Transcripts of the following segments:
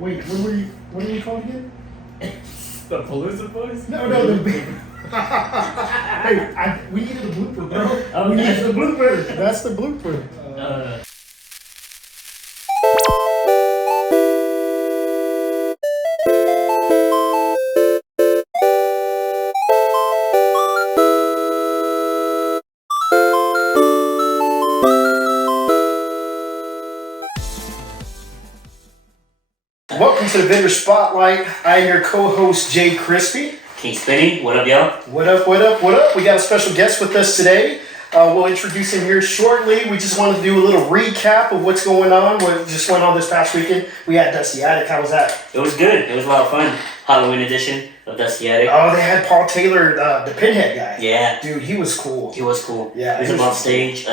Wait, what are you called again? The Palooza Boys? No, the... Hey, we needed a blooper, bro. Oh, that's the blooper. That's the blooper. Welcome to the Vendor Spotlight. I'm your co-host, Jay Crispy. King Spinny, what up, y'all? What up, what up, what up? We got a special guest with us today. We'll introduce him here shortly. We just wanted to do a little recap of what's going on, what just went on this past weekend. We had Dusty Attic. How was that? It was good. It was a lot of fun. Halloween edition of Dusty Attic. Oh, they had Paul Taylor, the Pinhead guy. Yeah. Dude, he was cool. He was cool. Yeah. He was up on stage.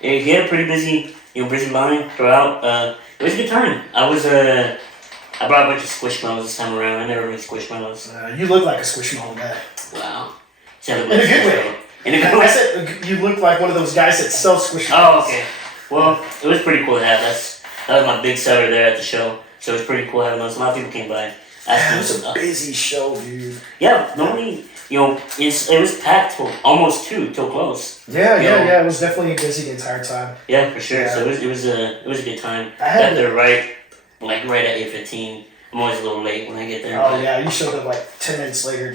He had a pretty busy line throughout. It was a good time. I brought a bunch of Squishmallows this time around. I never made Squishmallows. You look like a Squishmallow guy. Wow. In a good way. I said you look like one of those guys that sell Squishmallows. Oh, okay. Well, it was pretty cool to have. That was my big seller there at the show. So it was pretty cool having those. A lot of people came by. It was a busy show, dude. Yeah, normally, it was packed till almost 2 till close. Yeah. It was definitely busy the entire time. Yeah, for sure. Yeah. So it was a good time. Got there right at 8:15. I'm always a little late when I get there. Oh yeah, you showed up like 10 minutes later.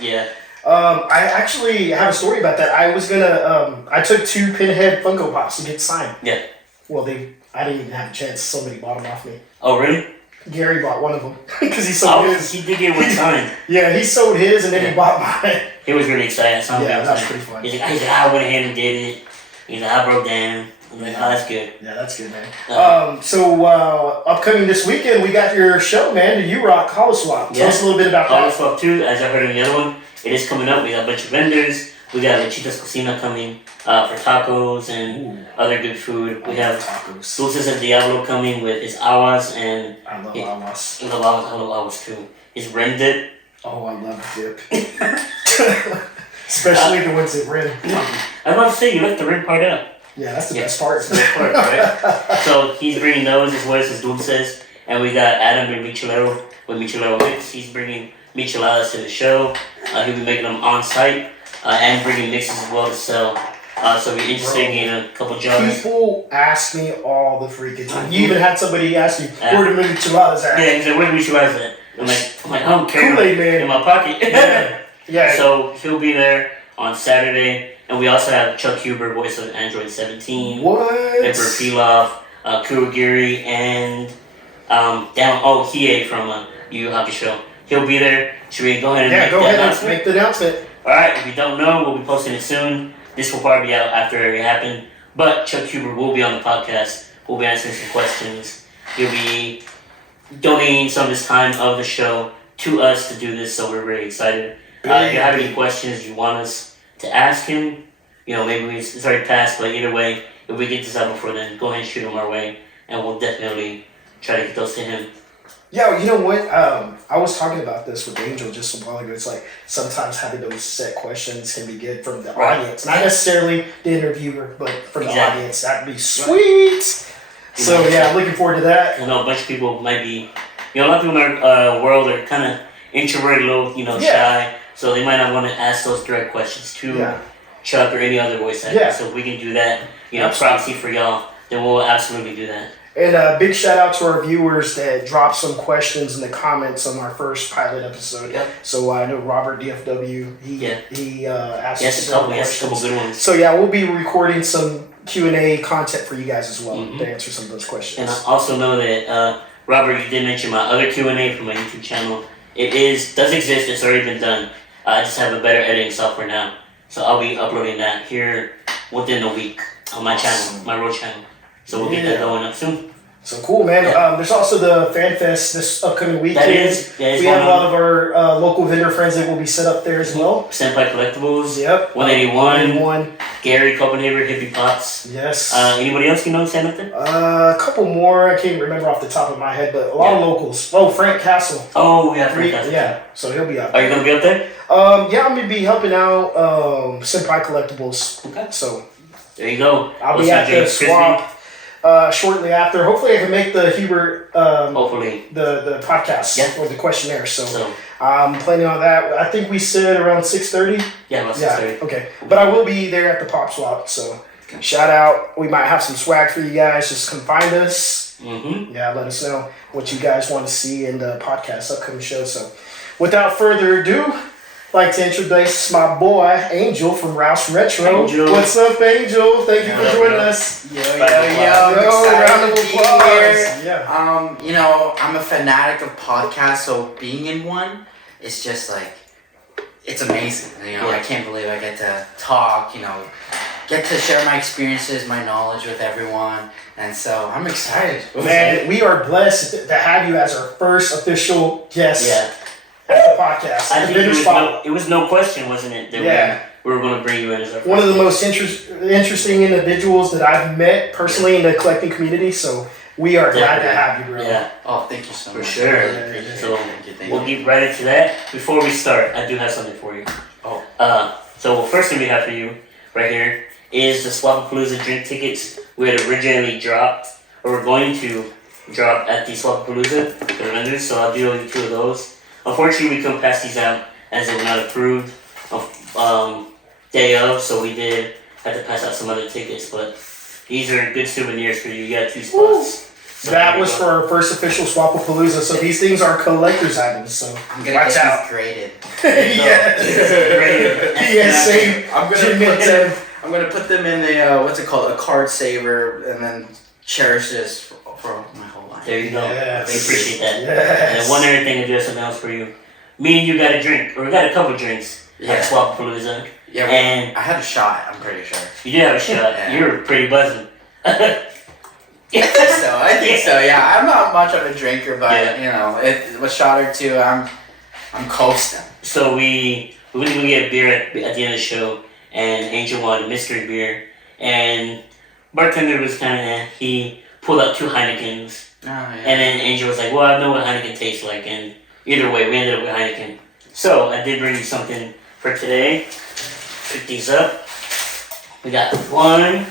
Yeah. I actually have a story about that. I was gonna I took 2 Pinhead Funko Pops to get signed. Yeah. Well, I didn't even have a chance. Somebody bought them off me. Oh really? Gary bought one of them because he sold his. He did get one signed. Yeah, he sold his and then he bought mine. He was really excited. Yeah, that's pretty funny. He's like, I went ahead and did it. He's like, I broke down. I'm like, oh, that's good. Yeah, that's good, man. So upcoming this weekend, we got your show, man. The U-Rock Hollow Swap. Tell us a little bit about that. Hollow Swap 2, as I heard in the other one, it is coming up. We got a bunch of vendors. We got Lechitas Cocina coming for tacos and other good food. We have Dulces del Diablo coming with his awas and I love awas. I love awas too. His rim dip. Oh, I love dip. Especially the ones that rim. I was about to say, you left the rim part out. Yeah, that's the best part. That's the best part, right? So he's bringing those as well as his dulces. And we got Adam and Michelero with Michelero Mix. He's bringing micheladas to the show. He'll be making them on site and bringing mixes as well to sell. So we're interested in getting a couple jars. People ask me all the freaking time. You even had somebody ask you, where the micheladas at? Yeah, he's like, where the micheladas at? I'm like, I don't care. Kool-Aid Man. In my pocket. Yeah. So he'll be there on Saturday. And we also have Chuck Huber, voice of Android 17. What? Pepper Pilaf, Kurogiri, and Hiei from Yu Yu Hakusho. He'll be there. Should we go ahead and make the announcement? Alright, if you don't know, we'll be posting it soon. This will probably be out after it happened. But Chuck Huber will be on the podcast. We'll be answering some questions. He'll be donating some of his time of the show to us to do this, so we're really excited. If you have any questions you want us to ask him, maybe it's already passed, but either way, if we get this out before then, go ahead and shoot them our way, and we'll definitely try to get those to him. Yeah, you know what? I was talking about this with Angel just a while ago. It's like sometimes having those set questions can be good from the audience. Not necessarily the interviewer, but from the audience. That'd be sweet. So yeah, I'm looking forward to that. I know a bunch of people might be, a lot of people in our world are kind of introverted, a little, shy. So they might not want to ask those direct questions to Chuck or any other voice actor. So if we can do that, proxy for y'all, then we'll absolutely do that. And a big shout out to our viewers that dropped some questions in the comments on our first pilot episode. Yep. So I know Robert DFW, he asked us some questions. A couple good ones. So yeah, we'll be recording some Q&A content for you guys as well to answer some of those questions. And I also know that, Robert, you did mention my other Q&A from my YouTube channel. It does exist, it's already been done. I just have a better editing software now. So I'll be uploading that here within a week on my channel, my road channel. So we'll get that going up soon. So cool, man. There's also the Fan Fest this upcoming weekend. We have a lot of our local vendor friends that will be set up there as well. Senpai Collectibles. Yep. 181. Gary Copenhagen, Hippie Pots. Yes. Anybody else stand up there? A couple more. I can't remember off the top of my head, but a lot of locals. Oh, Frank Castle. Oh, yeah, Frank Castle. Yeah, so he'll be out. Are you going to be up there? Yeah, I'm going to be helping out Senpai Collectibles. Okay. So there you go. I'll be at the swap. shortly after. Hopefully, I can make the Hubert Hopefully. the podcast or the questionnaire. So So, I'm planning on that. I think we said around 6:30. yeah, about 6:30. Okay. But I will be there at the Pop Swap. So shout out. We might have some swag for you guys. Just come find us. Mm-hmm. Yeah, let us know what you guys want to see in the podcast upcoming show. So without further ado, I'd like to introduce my boy Angel from Rouse Retro. Angel. What's up, Angel? Thank you for joining us. Yo, Round Round of excited to be applause. here. Yeah. You know, I'm a fanatic of podcasts, so being in one is just like, it's amazing. You know, I can't believe I get to talk, you know, get to share my experiences, my knowledge with everyone. And so I'm excited. Man, we are blessed to have you as our first official guest Yeah. at the podcast. I The think Vendor Spot. it was no question, wasn't it? That we were going to bring you in as our One of the first most interesting individuals that I've met personally in the collecting community. So we are glad to have you, bro. Yeah, Oh, thank you so for much. sure. I really appreciate it. So Thank we'll you. get right into that. Before we start, I do have something for you. Oh. So first thing we have for you right here is the Swapapalooza drink tickets we had originally dropped, or we're going to drop at the Swapapalooza for the vendors. So I'll do only 2 of those. Unfortunately, we couldn't pass these out as they were not approved day of, so we did have to pass out some other tickets. But these are good souvenirs for you. You got 2 spots. So That there you was go. for our first official Swapapalooza. So these things are collector's items. So I'm gonna watch get out. these graded. Yes, same. I'm gonna put them in a what's it called, a card saver, and then cherish this for my whole life. There you go. Yes. We appreciate that. Yes. And one other thing, I do have something else for you. Me and you got a drink, or we got a couple drinks Yeah. at Swapapalooza. Yeah, And I had a shot. I'm pretty sure. you did have a shot. Yeah. You were pretty buzzing. I think so. Yeah, I'm not much of a drinker, but Yeah. you know, a shot or two, I'm coasting. So we were gonna get a beer at the end of the show, and Angel wanted a mystery beer, and bartender was kind of he pulled out 2 Heinekens, Oh, yeah. and then Angel was like, "Well, I know what Heineken tastes like," and either way, we ended up with Heineken. So I did bring you something for today. Pick these up. We got 1,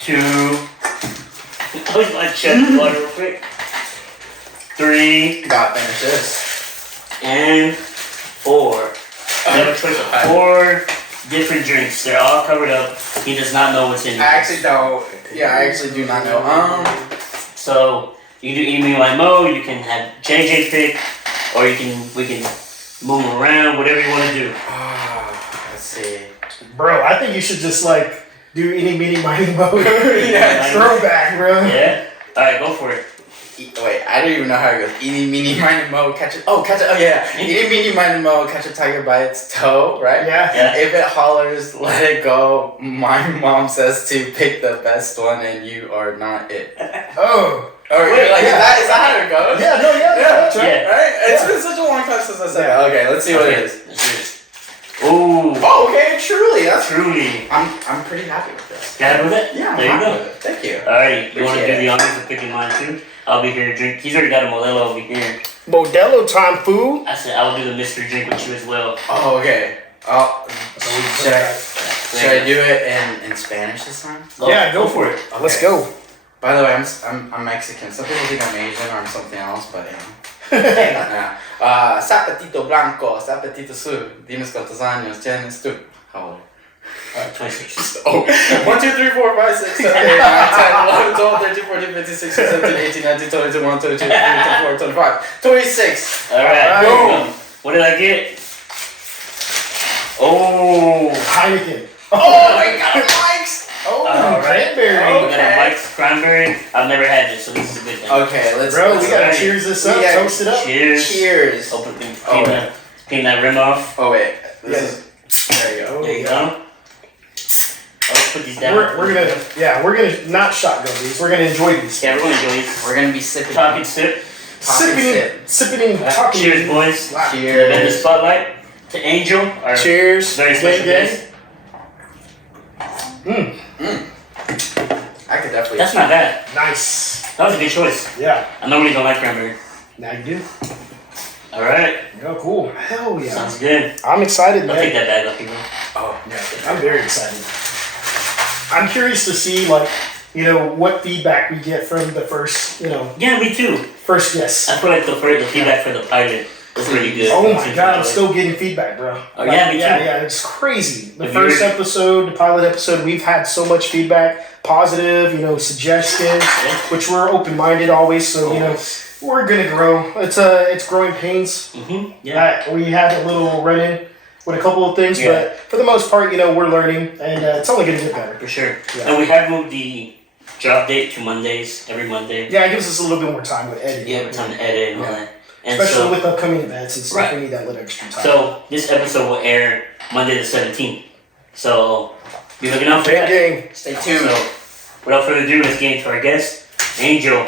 2. I was gonna check the water real quick. 3 Gotta finish this. and 4. I have a choice of 4 different drinks. They're all covered up. He does not know what's in I them. actually don't. Yeah, I actually do not know. So you can do Eeny, Meeny, Miny, Mo. You can have JJ pick, or we can move them around. Whatever you want to do. Let's see. Bro, I think you should just like do any meeny miny mo. Yeah. Throwback, bro. Yeah. All right, go for it. Wait, I don't even know how it goes. Eeny, meeny, miny, mo, catch it. Oh, catch it. Oh, yeah. Eeny, meeny, miny, mo, catch a tiger by its toe, right? Yeah. Yeah. If it hollers, let it go. My mom says to pick the best one, and you are not it. Oh. Or Wait, you're like, yeah. is that how it goes? Yeah. No. Yeah. That's right. Yeah. Right? It's Yeah. been such a long time since I said that. Okay, let's see what it is. Let's do this. Ooh. Oh, okay, truly. That's. Truly. I'm pretty happy with this. Got it with it? Yeah, I'm There you happy go. with it. Thank you. Alrighty. You want to Appreciate do the honors of picking mine too? I'll be here to drink. He's already got a Modelo over here. Modelo time, food. I said I will do the mystery drink with you as well. Oh, okay. Oh, should I There you do it in Spanish this time? go. Yeah, go for it. Okay. Let's go. By the way, I'm Mexican. Some people think I'm Asian or I'm something else, but yeah. Zapatito blanco, zapatito sur. Dinos cuántos años tienes tú. How old? 26. Oh, 1, 2, 3, 4, 5, 6, 7, 8, 9, 10, 11, 12, 13, 14, 15, 16, 17, 18, 19, 20, 21, 22, 23, 24, 25, 26. Alright. Boom. What did I get? Oh. Heineken. Oh my god, Mike's! Oh, Alright. cranberry. Oh. We got a Mike's Cranberry. I've never had this, so this is a good thing. Okay, let's Bro, let's we gotta alright. cheers this up. Yeah. Toast it up. Cheers. Cheers. Open clean Oh, that rim off. Oh wait, this Yeah. is. There you go. There you go. I'll put these down. We're gonna not shotgun these. We're gonna enjoy these. Yeah, we're gonna enjoy these. We're gonna be sipping. Talk and sip. Sipping and talking. Cheers, boys. Wow. In the Cheers. spotlight. To Angel, our Cheers. very special guest. I could definitely. That's not bad. Nice. That was a good choice. Yeah. I normally don't like cranberry. Now you do. Alright. Oh, cool. Hell yeah. Sounds good. I'm excited, I'll take man. that bag up, people. Oh, Yeah, I'm very excited. I'm curious to see like what feedback we get from the first, Yeah, me too. first guest. I feel like the feedback for the pilot was really good. Oh my god, I'm still getting feedback, bro. Oh, yeah, me too. Yeah, it's crazy. The first episode, the pilot episode, we've had so much feedback, positive, suggestions, which we're open-minded always, so, we're gonna grow. It's growing pains. Mm-hmm. Yeah. We had a little run-in with a couple of things, but for the most part, we're learning, and it's only gonna get better. For sure. Yeah. And we have moved the drop date to Mondays, every Monday. Yeah, it gives us a little bit more time with editing. Yeah, time to edit and all that. And especially with upcoming events and stuff, we need that little extra time. So this episode will air Monday the 17th. So be looking out for that. Stay tuned. So without further ado, let's get into our guest, Angel.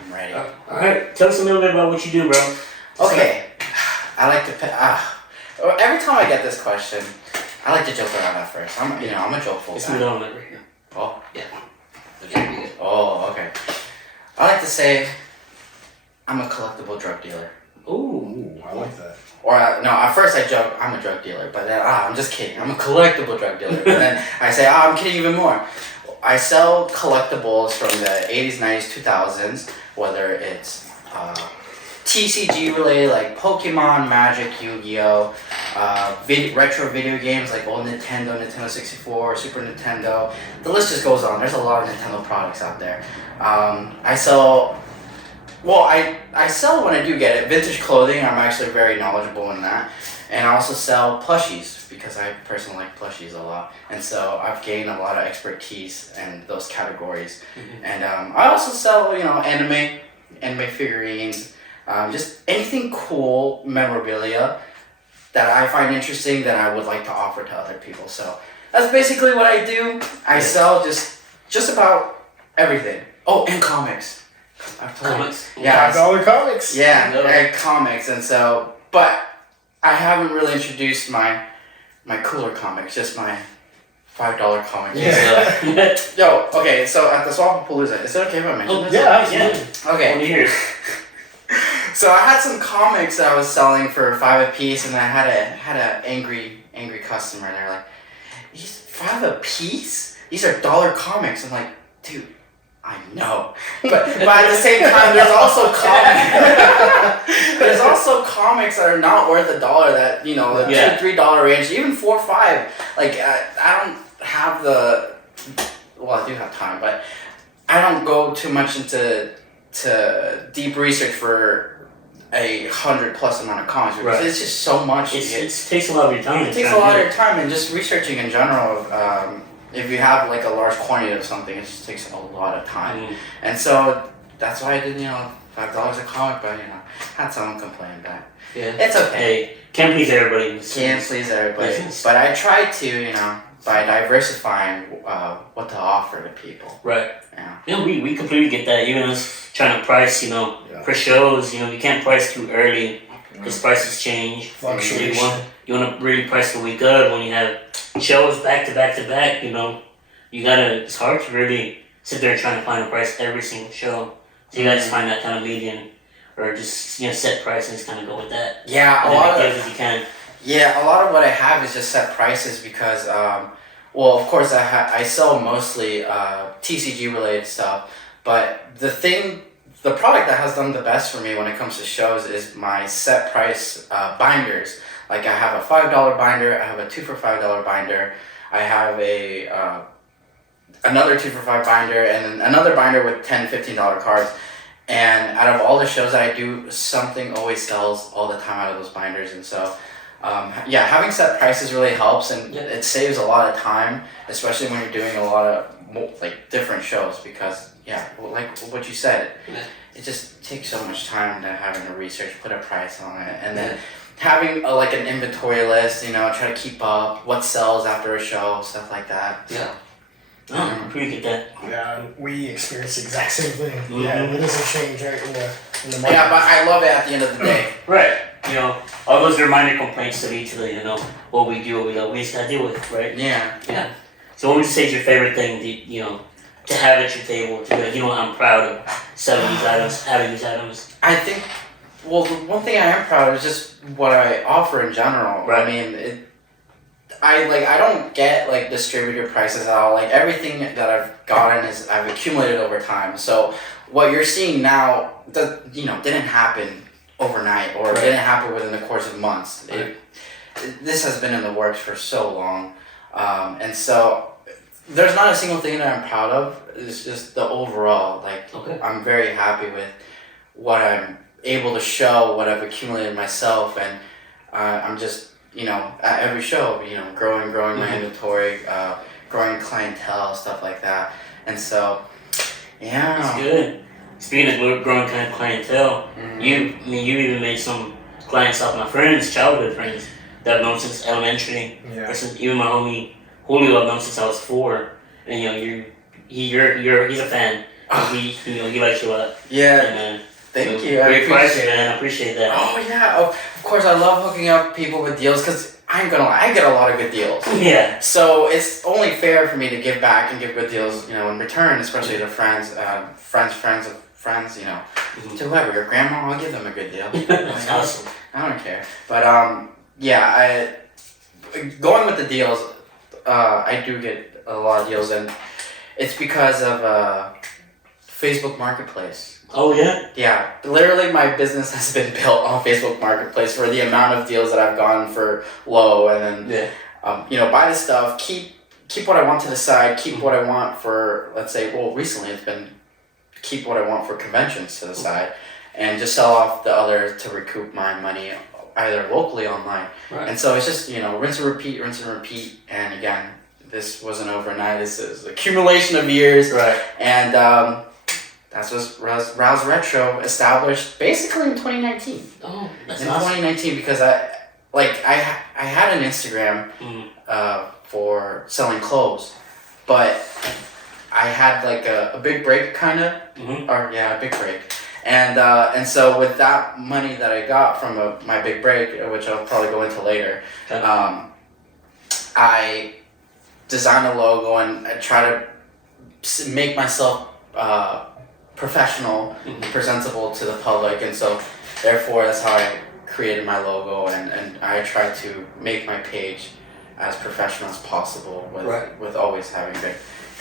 I'm ready. Alright, tell us a little bit about what you do, bro. Okay. I like to every time I get this question, I like to joke around at first. I'm a jokeful It's guy. my dog right here. Oh. Yeah. Oh, okay. I like to say I'm a collectible drug dealer. Ooh, I like that. Or no, at first I joke I'm a drug dealer, but then I'm just kidding. I'm a collectible drug dealer. But then I say I'm kidding even more. I sell collectibles from the 80s, 90s, 2000s, whether it's TCG related like Pokemon, Magic, Yu-Gi-Oh, retro video games like old Nintendo 64, Super Nintendo. The list just goes on. There's a lot of Nintendo products out there. I sell when I do get it, vintage clothing. I'm actually very knowledgeable in that. And I also sell plushies because I personally like plushies a lot. And so I've gained a lot of expertise in those categories. Mm-hmm. And I also sell, anime figurines, just anything cool memorabilia that I find interesting that I would like to offer to other people. So that's basically what I do. I sell just about everything. Oh, and comics. Comics? Yeah. $5 comics. Yeah, comics. And so, but I haven't really introduced my cooler comics, just my $5 comics. Yeah. Yo, okay, so at the Swapapalooza, is it okay if I mention this? Yeah, absolutely. Okay. Here. So I had some comics that I was selling for $5 a piece, and I had a angry customer, and they're like, "These $5 a piece? These are dollar comics." I'm like, dude, I know, but at the same time, there's also comics. There's also comics that are not worth $1. That the $2-3 range, even $4 or $5. Like I don't have I do have time, but I don't go too much into deep research for 100+ amount of comics because it's just so much. It takes a lot of your time. It takes a lot of your time, and just researching in general. If you have like a large quantity of something, it just takes a lot of time. And so that's why I did $5 a comic, but had someone complain that. Yeah. It's okay. Hey, can't please everybody. Can't please everybody. But I try to, by diversifying what to offer to people. Right. Yeah. We completely get that. Even us trying to price, for shows, you can't price too early because prices change. Fluctuation. You want to really price the week good when you have shows back to back to back. It's hard to really sit there trying to find a price every single show. So you gotta just find that kind of median, or just set price and just kind of go with that. Yeah, a lot of you can. Yeah, a lot of what I have is just set prices because, of course I sell mostly TCG related stuff, but the product that has done the best for me when it comes to shows is my set price binders. Like I have a $5 binder, I have a 2 for $5 binder, I have another 2 for $5 binder, and then another binder with $10, $15 cards. And out of all the shows that I do, something always sells all the time out of those binders. And so, having set prices really helps, and it saves a lot of time, especially when you're doing a lot of different shows. Because like what you said, it just takes so much time to having to research, put a price on it, and then having an inventory list. Try to keep up what sells after a show, stuff like that. Yeah. I appreciate that. Yeah, we experience the exact same thing. Mm-hmm. Yeah, it doesn't change right in the market. Yeah, but I love it at the end of the day. Right. All those reminder complaints to lead to the, what we do, what we love, we just gotta deal with, right? Yeah. Yeah. So what would you say is your favorite thing, to have at your table, to be like, I'm proud of selling these items, having these items? I think, the one thing I am proud of is just what I offer in general. Right. I mean, I don't get like distributor prices at all. Like everything that I've gotten is I've accumulated over time. So what you're seeing now, didn't happen overnight or didn't happen within the course of months. This has been in the works for so long, and so there's not a single thing that I'm proud of. It's just the overall. Like I'm very happy with what I'm able to show, what I've accumulated myself, and I'm just. At every show, growing my inventory, growing clientele, stuff like that. And so, yeah. That's good. Speaking of growing kind of clientele, you even made some clients off my friends, childhood friends, that I've known since elementary. Yeah. Even my homie Julio, I've known since I was 4. And he's a fan. He likes you a lot. Yeah. And, Thank you. Great prices, man. I appreciate that. Oh yeah. Of course, I love hooking up people with deals because I ain't gonna lie, I get a lot of good deals. Yeah. So it's only fair for me to give back and give good deals, in return, especially to friends, friends of friends, to whoever. Your grandma, I'll give them a good deal. That's awesome. I don't care. But going with the deals, I do get a lot of deals, and it's because of Facebook Marketplace. Oh yeah? Yeah, literally my business has been built on Facebook Marketplace for the amount of deals that I've gotten for low, and then buy the stuff, keep what I want to the side, keep what I want for, let's say, recently it's been keep what I want for conventions to the side, and just sell off the other to recoup my money either locally or online. Right. And so it's just rinse and repeat, and again, this wasn't overnight. This is accumulation of years, right? And that's what Rouse Retro established basically in 2019. Oh, that's in awesome. 2019, because I had an Instagram for selling clothes, but I had like a big break kind of, a big break, and so with that money that I got from my big break, which I'll probably go into later, I designed a logo and I try to make myself professional, presentable to the public, and so therefore that's how I created my logo, and I try to make my page as professional as possible with always having good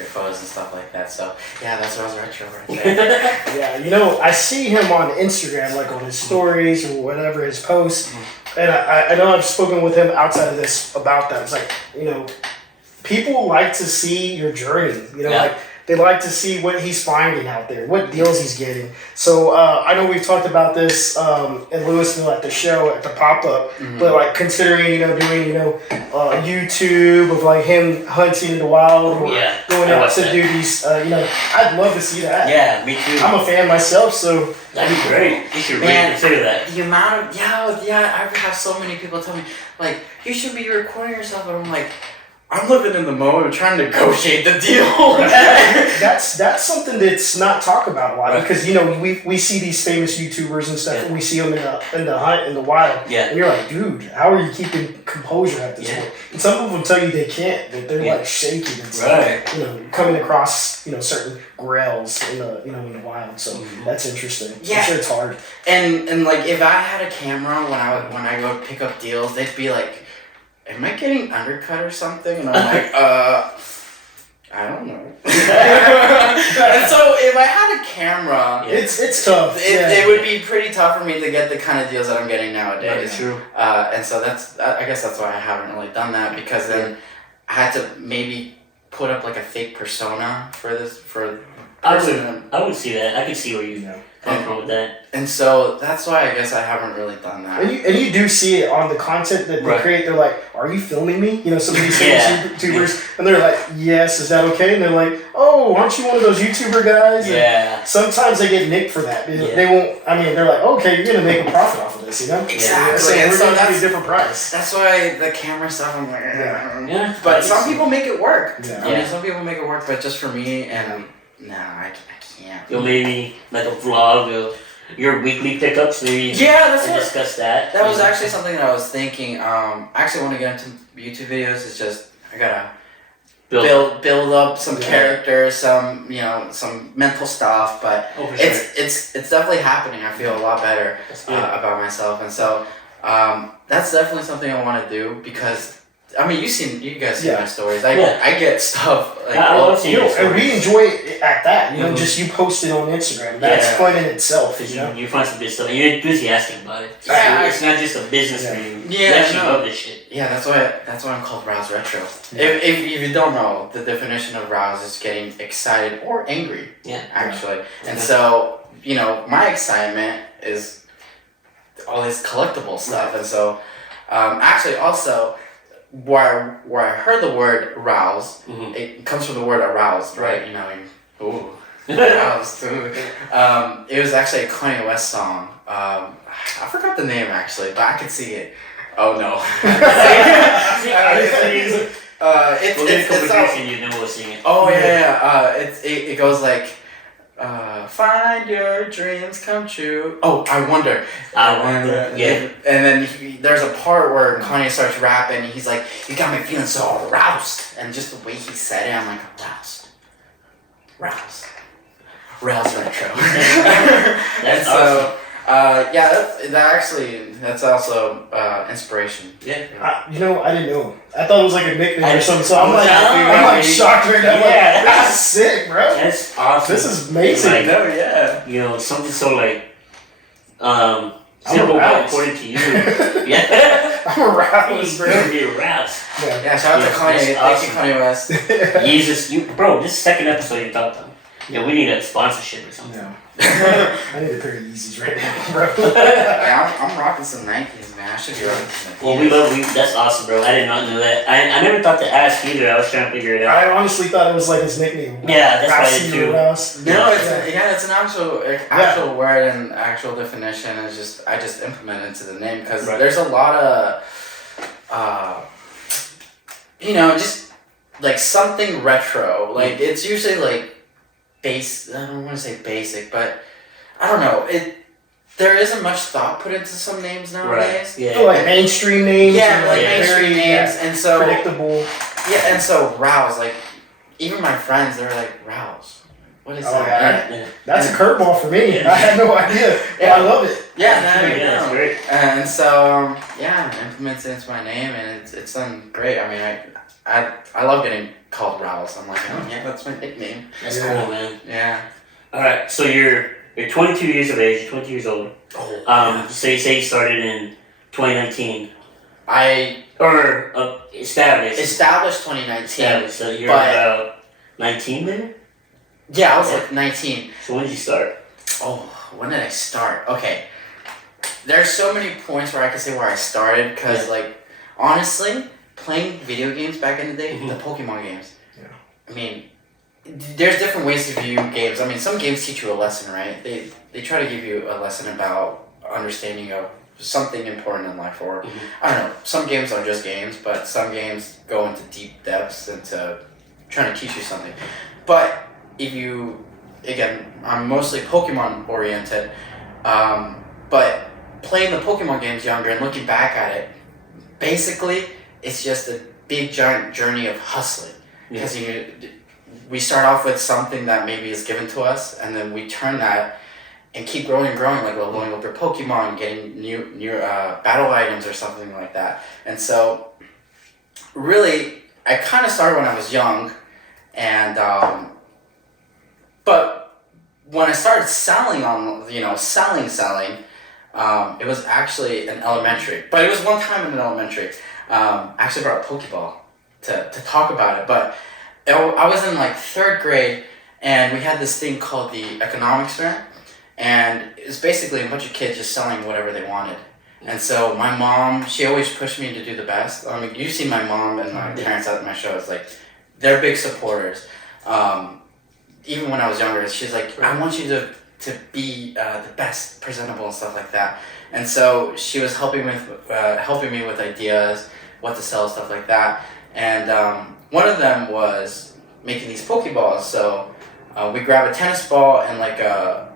photos and stuff like that. So yeah, that's Rouse Retro right there. Yeah, I see him on Instagram, like on his stories or whatever, his posts, and I know I've spoken with him outside of this about that. It's like, people like to see your journey, like they like to see what he's finding out there, what deals he's getting. So I know we've talked about this in Louisville at the show, at the pop-up, but like considering, doing, YouTube of like him hunting in the wild or going out to do these, I'd love to see that. Yeah, me too. I'm a fan myself, so that'd be great. You should really consider that. The amount of, I have so many people tell me, like, you should be recording yourself, and I'm like, I'm living in the moment trying to negotiate the deal. That's something that's not talked about a lot, because we see these famous YouTubers and stuff, and we see them in the wild, and you're like, dude, how are you keeping composure at this point? And some of them tell you they can't, that they're like shaking and stuff, coming across certain grails in the wild. So that's interesting. Yeah, I'm sure it's hard. And like if I had a camera when I go pick up deals, they'd be like, am I getting undercut or something? And I'm like, I don't know. And so if I had a camera, it's tough. It would be pretty tough for me to get the kind of deals that I'm getting nowadays. That is true. And so I guess that's why I haven't really done that, because then I had to maybe put up like a fake persona for this I would see that. I could see where you come from with that. And so that's why I guess I haven't really done that. And you do see it on the content that they create. They're like, "Are you filming me?" Some of these famous YouTubers, and they're like, "Yes, is that okay?" And they're like, "Oh, aren't you one of those YouTuber guys?" Yeah. And sometimes they get nicked for that. They won't. I mean, they're like, "Okay, you're gonna make a profit off of this, Exactly. So we're gonna give you a different price." That's why the camera stuff, I'm like, yeah. But some people make it work. Yeah. I mean, some people make it work, but just for me, and I can't. You'll maybe like a vlog of your weekly pickups, maybe. Discuss that. That was actually something that I was thinking. I actually want to get into YouTube videos. It's just I gotta build up some characters, some some mental stuff. But it's definitely happening. I feel a lot better about myself, and so that's definitely something I want to do, because I mean, you guys see Yeah. my stories. Yeah. I get stuff like I love seeing You know, your and we stories. enjoy it at that. You know, Mhm. just you post it on Instagram. That's Yeah. fun in itself. Because You know? you find some good stuff and you're enthusiastic about it. Yeah, It's not just a business Yeah. for you. Yeah, You actually no. love this shit. Yeah, that's why I'm called Rouse Retro. Yeah. If you don't know, the definition of rouse is getting excited or angry. Yeah. Actually, and Okay. so my excitement is all this collectible stuff, and so actually also where I heard the word rouse, Mhm. it comes from the word aroused, right? Right. You know, ooh. Aroused. It was actually a Kanye West song. I forgot the name actually, but I could see it. Oh no. We'll get a It's couple all, drinks in you, then we'll sing it. oh yeah. It goes like, find your dreams come true. Oh, I wonder. I wonder. Yeah. And then there's a part where Kanye starts rapping, and he's like, "You got me feeling so aroused," and just the way he said it, I'm like, aroused, rouse. Rouse Retro. And so, awesome. that's also inspiration. Yeah. I didn't know. I thought it was like a nickname I or just- something. So I'm like, Yeah. I'm like shocked right now. I'm Yeah. like, this is sick, bro. That's awesome. This is amazing. Like, No, yeah. you know, something so like simple but aroused. important to you. Yeah. I'm aroused, bro. You're be aroused. Yeah. Yeah, shout out to Yeah, Kanye. that's Thank awesome. you, Kanye West. Jesus, bro, this is the second episode you talked on. Yeah, we need a sponsorship or something. No. I need a pair of Yeezys right now, bro. Yeah, I'm rocking some Nikes, man. I should be rocking some Nikes. Well, that's awesome, bro. I did not know that. I never thought to ask either. I was trying to figure it out. I honestly thought it was like his nickname. Yeah, that's why I Rousey did too. or Rouse. No, Yeah. it's an actual word and actual definition. I just implement it into the name because Right. there's a lot of, just like something retro. Like it's usually like I don't want to say basic, but I don't know. There isn't much thought put into some names nowadays. Right. Yeah. So, like mainstream names. Yeah, and, like Yeah. mainstream very, names, and so predictable. yeah, and so Rouse, like even my friends, they're like Rouse. What is Oh, that? Yeah. That's a curveball for me. Yeah. I had no idea. Yeah. I love it. Yeah, Yeah, no, that's great. And so implements it into my name, and it's done great. I mean, I love getting called Rouse. I'm like, oh yeah, that's my nickname. That's Yeah. cool, man. Yeah. All right, so you're 22 years of age, 20 years old. So you say you started in 2019 I or established. established 2019. Established. So you're but- about 19 then. Yeah, I was like 19. So when did you start? Oh, when did I start? Okay. There's so many points where I can say where I started because, Yeah. like, honestly, playing video games back in the day, Mhm. the Pokemon games. Yeah. I mean, there's different ways to view games. I mean, some games teach you a lesson, right? They try to give you a lesson about understanding of something important in life, or Mhm. I don't know. Some games are just games, but some games go into deep depths into trying to teach you something. But if you, again, I'm mostly Pokemon oriented, but playing the Pokemon games younger and looking back at it, basically, it's just a big giant journey of hustling. Because we start off with something that maybe is given to us, and then we turn that and keep growing and growing, like leveling up your Pokemon, getting new battle items or something like that. And so, really, I kind of started when I was young, and but when I started selling selling, it was actually in elementary. But it was one time in elementary. I actually brought a Pokeball to talk about it, but I was in like 3rd grade, and we had this thing called the economics fair, and it was basically a bunch of kids just selling whatever they wanted. And so my mom, she always pushed me to do the best. I mean, you've seen my mom and my parents at my shows, like, they're big supporters. Even when I was younger, she's like, I want you to be the best presentable and stuff like that. And so she was helping me with ideas, what to sell, stuff like that. And one of them was making these Pokeballs. So we grab a tennis ball and like not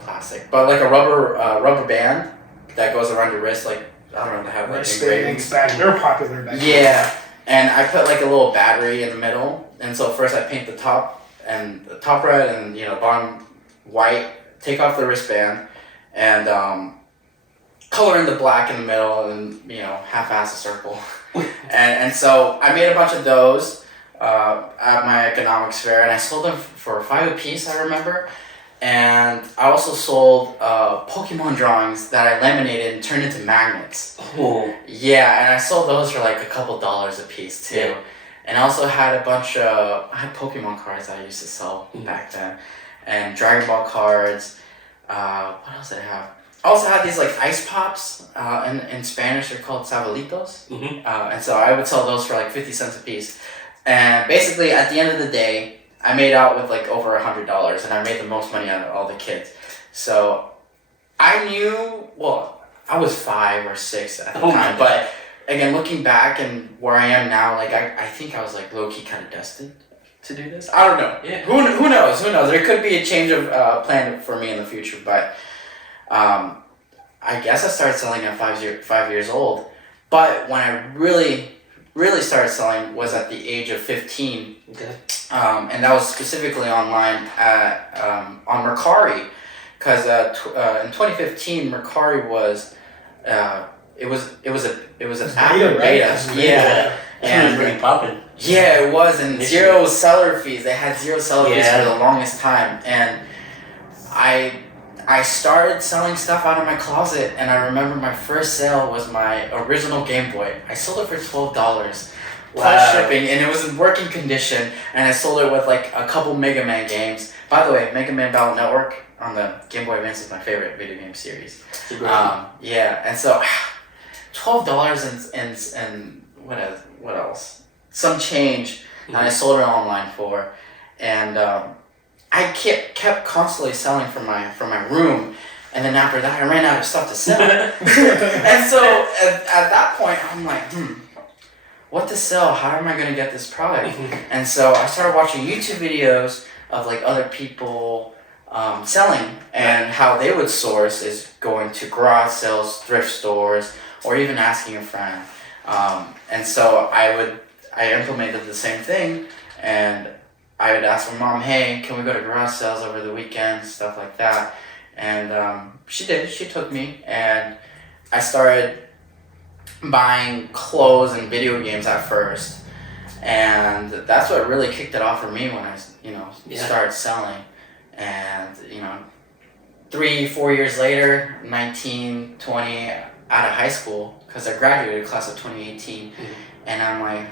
plastic, but like a rubber band that goes around your wrist. Like, I don't know, they have like engravings. back. They're popular back then. Yeah, and I put like a little battery in the middle. And so first I paint the top red and bottom white. Take off the wristband, and color in the black in the middle and, half-ass a circle. and so I made a bunch of those at my economics fair, and I sold them for $5 a piece, I remember. And I also sold Pokemon drawings that I laminated and turned into magnets. Oh. Yeah, and I sold those for like a couple dollars a piece too. Yeah. And I also had I had Pokemon cards I used to sell back then. And Dragon Ball cards. What else did I have? I also had these like ice pops. In Spanish they're called sabalitos. Mm-hmm. And so I would sell those for like 50 cents a piece. And basically at the end of the day, I made out with like over $100, and I made the most money out of all the kids. So I knew, I was 5 or 6 at the time, but again, looking back and where I am now, like I think I was like low-key kind of destined to do this. I don't know. Yeah. Who knows? There could be a change of plan for me in the future, but I guess I started selling at 5 years old. But when I really started selling was at the age of 15. Okay. And that was specifically online on Mercari, because in 2015 Mercari was it was an beta, right? yeah, and it was really popping. Yeah, it was, and zero seller fees. They had zero seller fees for the longest time, and I started selling stuff out of my closet, and I remember my first sale was my original Game Boy. I sold it for $12. Plus shipping, and it was in working condition, and I sold it with like a couple Mega Man games. By the way, Mega Man Battle Network on the Game Boy Advance is my favorite video game series. Yeah, and so $12 and what else? Some change, and I sold it online for, and I kept constantly selling from my room, and then after that I ran out of stuff to sell, and so at that point I'm like, what to sell? How am I going to get this product? And so I started watching YouTube videos of like other people selling, and how they would source is going to garage sales, thrift stores, or even asking a friend. And so I implemented the same thing, and I would ask my mom, hey, can we go to garage sales over the weekend, stuff like that. And she did. She took me, and I started buying clothes and video games at first, and that's what really kicked it off for me when I started selling. And 3-4 years later, 19, 20, out of high school, because I graduated class of 2018, and I'm like,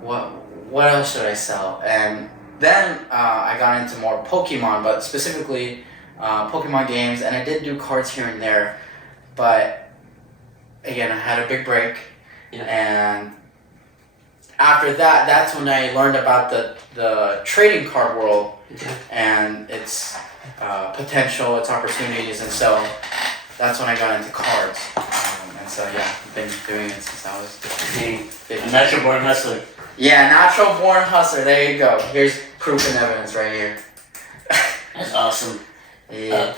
what else should I sell? And then I got into more Pokemon, but specifically Pokemon games, and I did do cards here and there, but again, I had a big break, and after that, that's when I learned about the trading card world and its potential, its opportunities, and so that's when I got into cards. And so I've been doing it since I was 15. A natural born hustler. Yeah, natural born hustler. There you go. Here's proof and evidence right here. That's awesome. Yeah.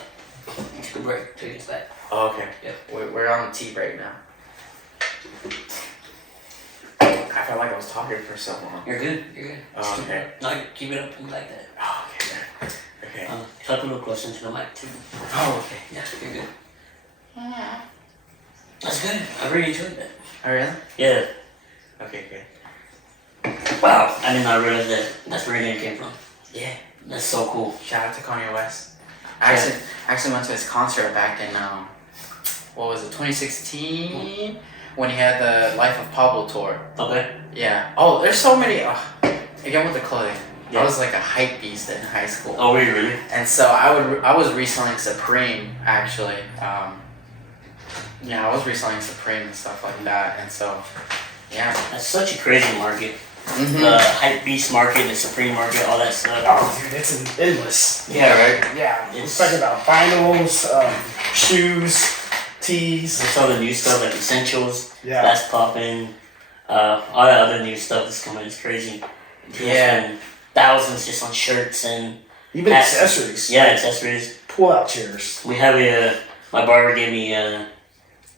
Take a break. Take it back. Oh, okay. Yep. We're on tea break now. I felt like I was talking for so long. You're good. You're good. Oh, okay. No, keep it up like that. Oh, okay. Okay. Talk a little closer to the mic too. Oh, okay. Yeah, you're good. That's good. I really enjoyed that. Oh, really? Yeah. Okay, good. Wow. I did not realize that's where your name came from. Yeah. That's so cool. Shout out to Kanye West. I actually went to his concert back in 2016, when he had the Life of Pablo tour. Okay. Yeah. Oh, there's so many. Again with the clothing. Yeah. I was like a hype beast in high school. Oh, were you really? And so I was reselling Supreme actually. I was reselling Supreme and stuff like that. And so, yeah. That's such a crazy market. Mm-hmm. The hype beast market, the Supreme market, all that stuff. Oh, dude, it's endless. Yeah, right. Yeah, it's talking about vinyls, shoes, tees. There's all the new stuff like essentials. Yeah. That's popping. All that other new stuff that's coming is crazy. Yeah. Thousands just on shirts and even hats. Accessories. Yeah, accessories. Pull-out chairs. We have my barber gave me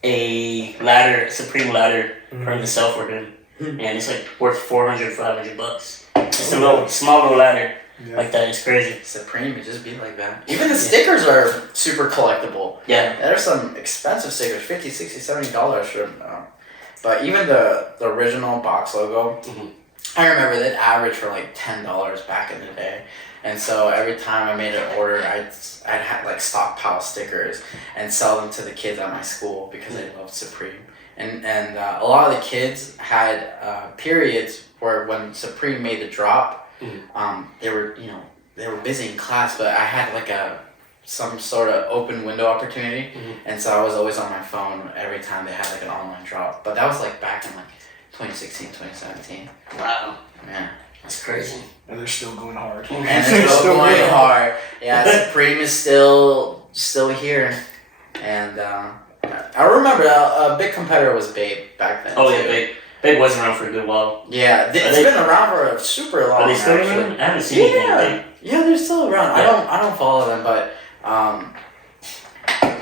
a ladder, Supreme ladder for him to sell for him. And it's like worth $400, $500. It's a small little ladder. like that. It's crazy. Supreme, it just be like that. Even the stickers are super collectible. Yeah. There's some expensive stickers, $50, $60, $70 for them. But even the original box logo, I remember they'd average for like $10 back in the day. And so every time I made an order, I'd have like stockpile stickers and sell them to the kids at my school because they loved Supreme. And a lot of the kids had periods where when Supreme made the drop, they were busy in class, but I had like some sort of open window opportunity, and so I was always on my phone every time they had like an online drop. But that was like back in like 2016, 2017. Wow. Man. That's crazy. And they're still going hard. And they're still going hard. Yeah, Supreme is still here. And I remember a big competitor was Babe back then. Oh, yeah, Babe was around for a good while. Yeah, it's been around for a super long time. Are they still around? I haven't seen anything. Yeah, they're still around. Yeah. I don't follow them, but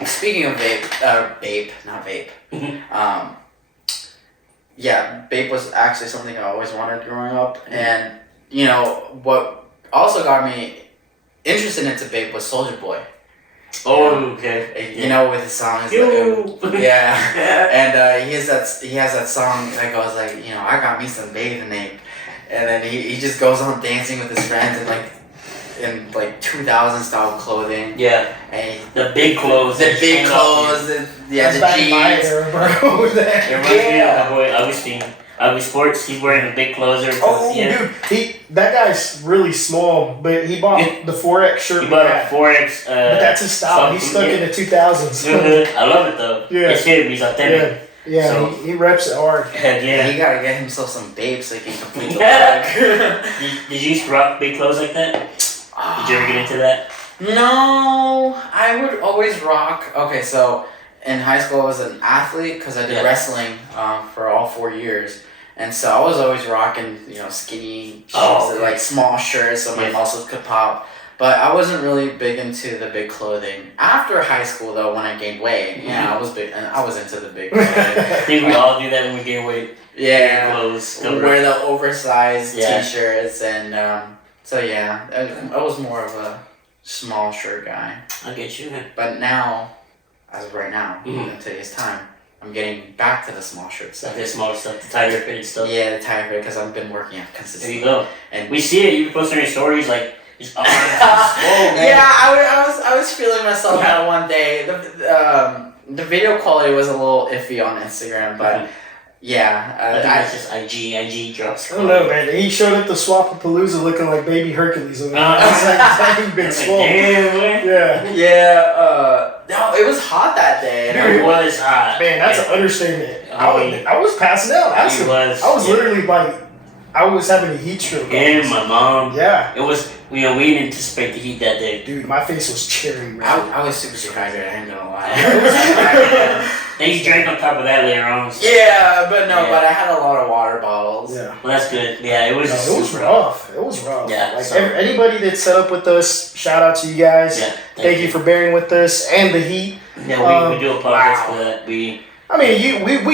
speaking of Babe, not Vape. Yeah, Babe was actually something I always wanted growing up, and what also got me interested into Babe was Soulja Boy. Oh, okay. With his songs. Yeah. And he has that song that goes like, I got me some bathing ape, and then he just goes on dancing with his friends in 2000 style clothing. Yeah. And the big clothes. The big clothes. The jeans. Era, bro. It reminds me of my boy Augustine. Sports, he's wearing the big clothes. Dude, that guy's really small, but he bought the 4X shirt. He bought a 4X. But that's his style. He's stuck in the 2000s. I love it though. Yeah. It's him. He's authentic. Yeah, so, he reps it hard. Heck yeah. He gotta get himself some Babe so he can complete the look. Did you used to rock big clothes like that? Did you ever get into that? No, I would always rock. Okay, so in high school I was an athlete because I did wrestling for all 4 years. And so I was always rocking, skinny, like small shirts so my muscles could pop. But I wasn't really big into the big clothing. After high school, though, when I gained weight, I was big. I was into the big clothing. I think we all do that when we gain weight. Yeah, clothes. Wear the oversized t-shirts, and so yeah, I was more of a small shirt guy. I get you. But now, as of right now, in today's time, I'm getting back to the small shirt stuff. The small stuff, the tighter fitted stuff. Yeah, the tighter fit because I've been working out consistently. There you go. And we see it. You post on your stories like. Just arms. Yeah, I was feeling myself that one day. The video quality was a little iffy on Instagram, but yeah, I think that's just IG drops. I don't know, man. He showed up to Swapapalooza looking like baby Hercules. I mean, he's like big swole. Yeah. No, it was hot that day. Dude, it was hot. Man, that's an understatement. I was passing out. I was literally like, I was having a heat stroke. And my mom. Yeah. It was, we didn't anticipate the heat that day. Dude, my face was cherry red. I was super dehydrated, I ain't gonna lie. Then you drank on top of that later on. So. Yeah, but I had a lot of water bottles. Yeah. Well, that's good. Yeah, it was rough. It was rough. Yeah. Like anybody that set up with us, shout out to you guys. Yeah. Thank you for bearing with us and the heat. Yeah, we do apologize for that. We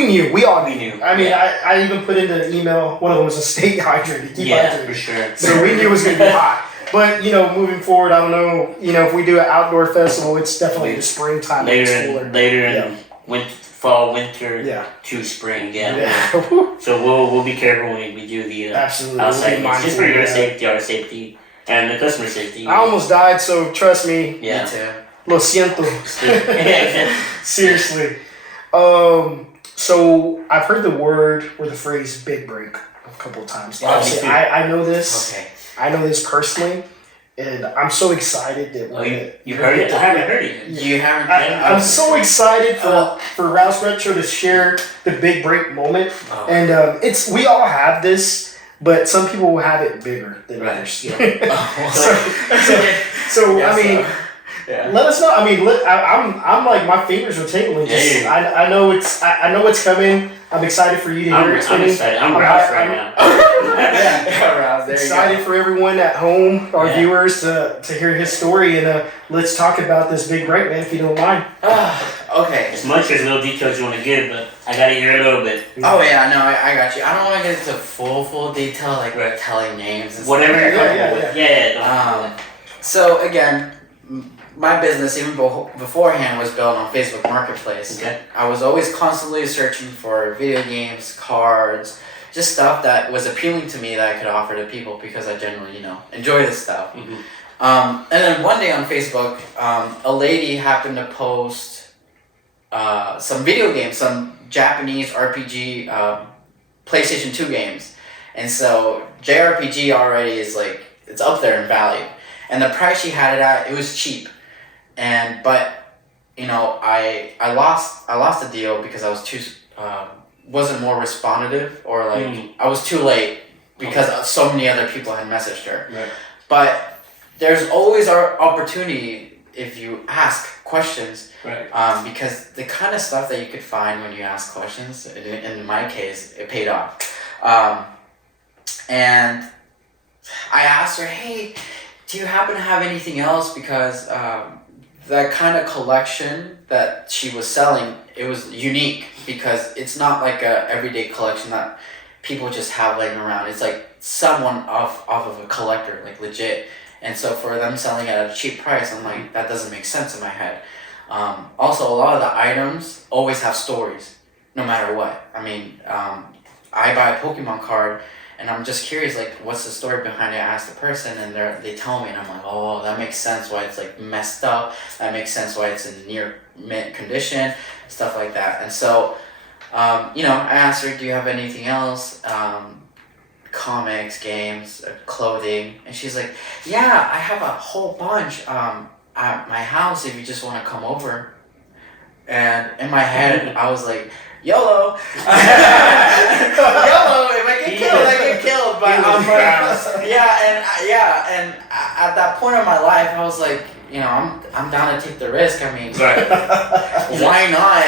knew. We all knew. I mean, yeah. I even put in the email, one of them was to stay hydrated, keep hydrated. For sure. So we knew it was going to be hot. But, moving forward, I don't know, if we do an outdoor festival, it's definitely the springtime. Later in fall, winter to spring, So we'll be careful when we do the outside. Just for your safety, our safety, and the customer safety. I almost died, so trust me. Yeah. Me too. Lo siento. Seriously. So I've heard the word or the phrase "big break" a couple of times. Obviously, I know this. Okay. I know this personally, and I'm so excited that you heard it. I haven't heard it. You haven't. I'm so excited for Rouse Retro to share the big break moment, and we all have this, but some people will have it bigger than others. Yeah. let us know. I mean, I'm like my fingers are tingling. Just, I know it's coming. I'm excited for you to hear it. I'm excited. I'm roused right now. Rouse, Excited for everyone at home, our viewers, to hear his story, and let's talk about this big break, man, if you don't mind. Okay. As much as no details you want to give, but I gotta hear a little bit. Oh yeah, no, I got you. I don't want to get into full detail, like telling names and whatever stuff. you're comfortable with. So again, my business, even beforehand, was built on Facebook Marketplace. Okay. I was always constantly searching for video games, cards, just stuff that was appealing to me that I could offer to people because I generally, enjoy this stuff. Mm-hmm. And then one day on Facebook, a lady happened to post some video games, some Japanese RPG PlayStation 2 games. And so JRPG already is like, it's up there in value. And the price she had it at, it was cheap. But I lost the deal because I was too wasn't more responsive, or like I was too late because so many other people had messaged her. Right. But there's always our opportunity if you ask questions. Right. Because the kind of stuff that you could find when you ask questions, in my case, it paid off. And I asked her, hey, do you happen to have anything else? Because that kind of collection that she was selling, it was unique because it's not like a everyday collection that people just have laying around. It's like someone off of a collector, like legit. And so for them selling it at a cheap price, I'm like, that doesn't make sense in my head. Also, a lot of the items always have stories, no matter what. I mean, I buy a Pokemon card, and I'm just curious, like, what's the story behind it? I ask the person, and they tell me, and I'm like, oh, that makes sense why it's, like, messed up. That makes sense why it's in near mint condition, stuff like that. And so, I asked her, do you have anything else? Comics, games, clothing. And she's like, yeah, I have a whole bunch at my house if you just want to come over. And in my head, I was like, YOLO. YOLO, if I get killed, I get killed. But and at that point in my life, I was like, I'm down to take the risk. I mean, why not?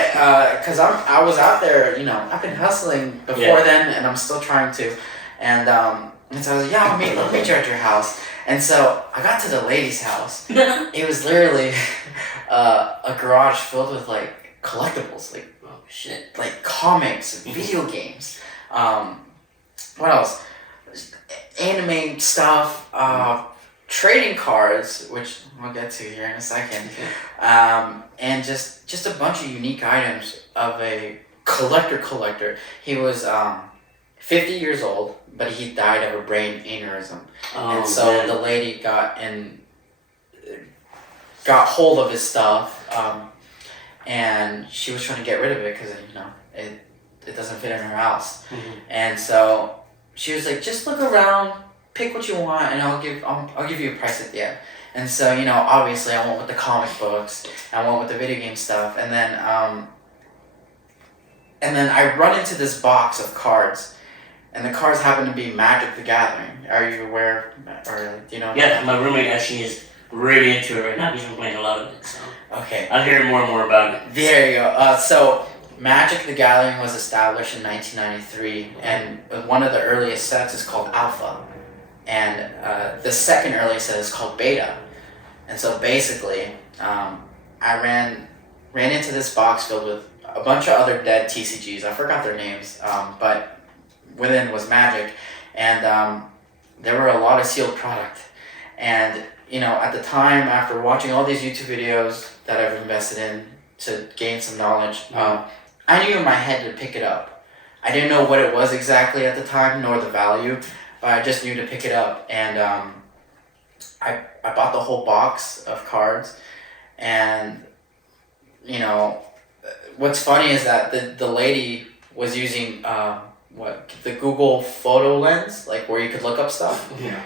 Because I was out there, I've been hustling before then, and I'm still trying to. And so I was like, yeah, I'll meet you at your house. And so I got to the lady's house. It was literally a garage filled with like collectibles, like shit, like comics, video games. What else? Anime stuff, trading cards, which we'll get to here in a second, and just a bunch of unique items of a collector. He was 50 years old, but he died of a brain aneurysm. And so the lady got hold of his stuff, and she was trying to get rid of it because it doesn't fit in her house. Mm-hmm. And so she was like, just look around, pick what you want, and I'll give you a price at the end. And so obviously I went with the comic books, I went with the video game stuff, and then I run into this box of cards. And the cards happen to be Magic the Gathering. Are you aware, or do you know? Yeah, my roommate actually is really into it right now. He's been playing a lot of it, so. Okay. I'll hear more and more about it. There you go. So, Magic the Gathering was established in 1993, and one of the earliest sets is called Alpha. And the second earliest set is called Beta. And so basically, I ran into this box filled with a bunch of other dead TCGs. I forgot their names, but within was Magic, and there were a lot of sealed product. And at the time, after watching all these YouTube videos that I've invested in to gain some knowledge, I knew in my head to pick it up. I didn't know what it was exactly at the time, nor the value, but I just knew to pick it up. And I bought the whole box of cards. And what's funny is that the lady was using the Google photo lens, like where you could look up stuff. Yeah.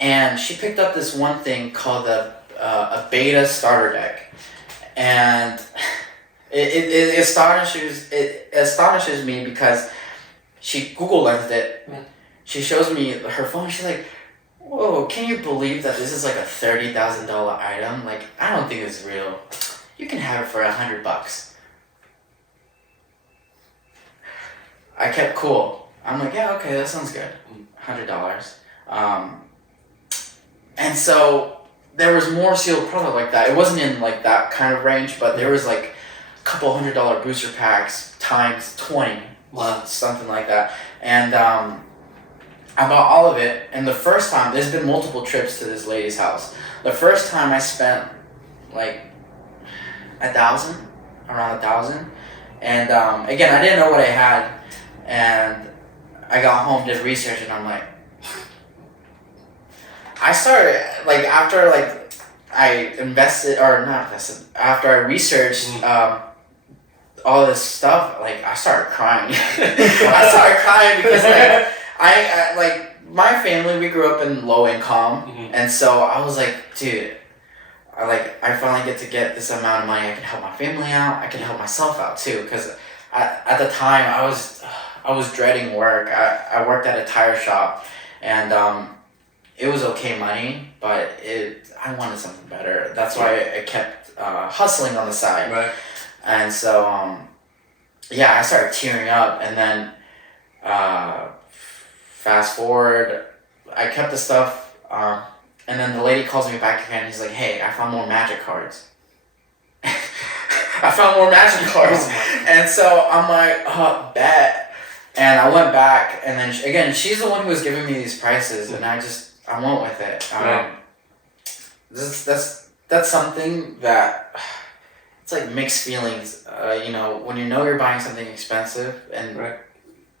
And she picked up this one thing called a beta starter deck, and it astonishes me because she Google lensed it. Yeah. She shows me her phone. She's like, whoa, can you believe that this is like a $30,000 item? Like, I don't think it's real. You can have it for $100. I kept cool. I'm like, yeah, okay, that sounds good. $100. And so there was more sealed product like that. It wasn't in like that kind of range, but there was like a couple $100 booster packs times 20. Wow. Something like that. And I bought all of it. And the first time, there's been multiple trips to this lady's house. The first time I spent like around $1,000. And again, I didn't know what I had. And I got home, did research, and I'm like, I started, like, after, like, I invested, or not invested, after I researched all this stuff, like, I started crying. I started crying because, like, I like, my family, we grew up in low income, and so I was like, dude, I finally get this amount of money, I can help my family out, I can help myself out, too, because at the time, I was dreading work. I worked at a tire shop, and it was okay money, but I wanted something better. That's why I kept hustling on the side. Right. And so, yeah, I started tearing up, and then fast forward, I kept the stuff, and then the lady calls me back again. He's like, hey, I found more magic cards. I found more magic cards. And so I'm like, bet. And I went back, and then again, she's the one who was giving me these prices, and I went with it. Right. That's something that it's like mixed feelings. You know, when you know you're buying something expensive, and right.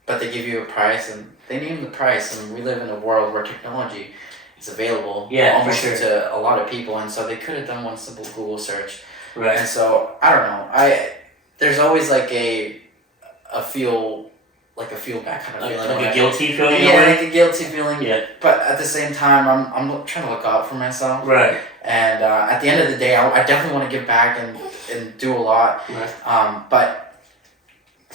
but they give you a price, and they name the price, and we live in a world where technology is available almost to a lot of people, and so they could have done one simple Google search. Right. And so I don't know. There's always like a feedback kind of feeling. Like a guilty feeling? Yeah, like a guilty feeling. Yeah. But at the same time, I'm trying to look out for myself. Right. And at the end of the day, I definitely want to give back and do a lot. Right. But,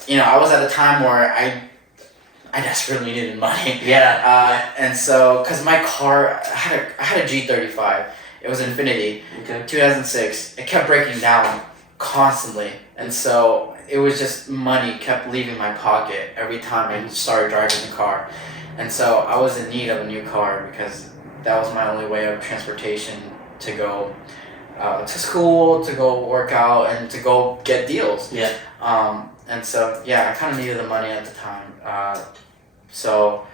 you know, I was at a time where I desperately needed money. Yeah. And so, because my car, I had a G35. It was Infinity. Okay. 2006. It kept breaking down constantly. And so it was just money kept leaving my pocket every time I started driving the car. And so I was in need of a new car because that was my only way of transportation to go to school, to go work out, and to go get deals. Yeah. And so, yeah, I kind of needed the money at the time. So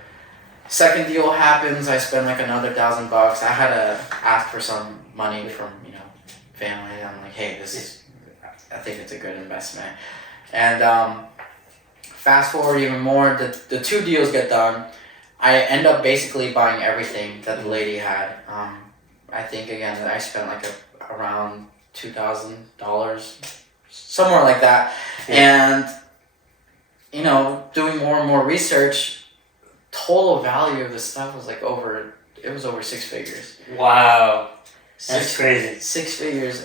second deal happens, I spend like another $1,000. I had to ask for some money from, you know, family. I'm like, hey, I think it's a good investment. And fast forward even more, the two deals get done. I end up basically buying everything that the lady had. I think again that I spent like around $2,000, somewhere like that. And you know, doing more and more research, total value of the stuff was over 6 figures. Wow. That's crazy. 6 figures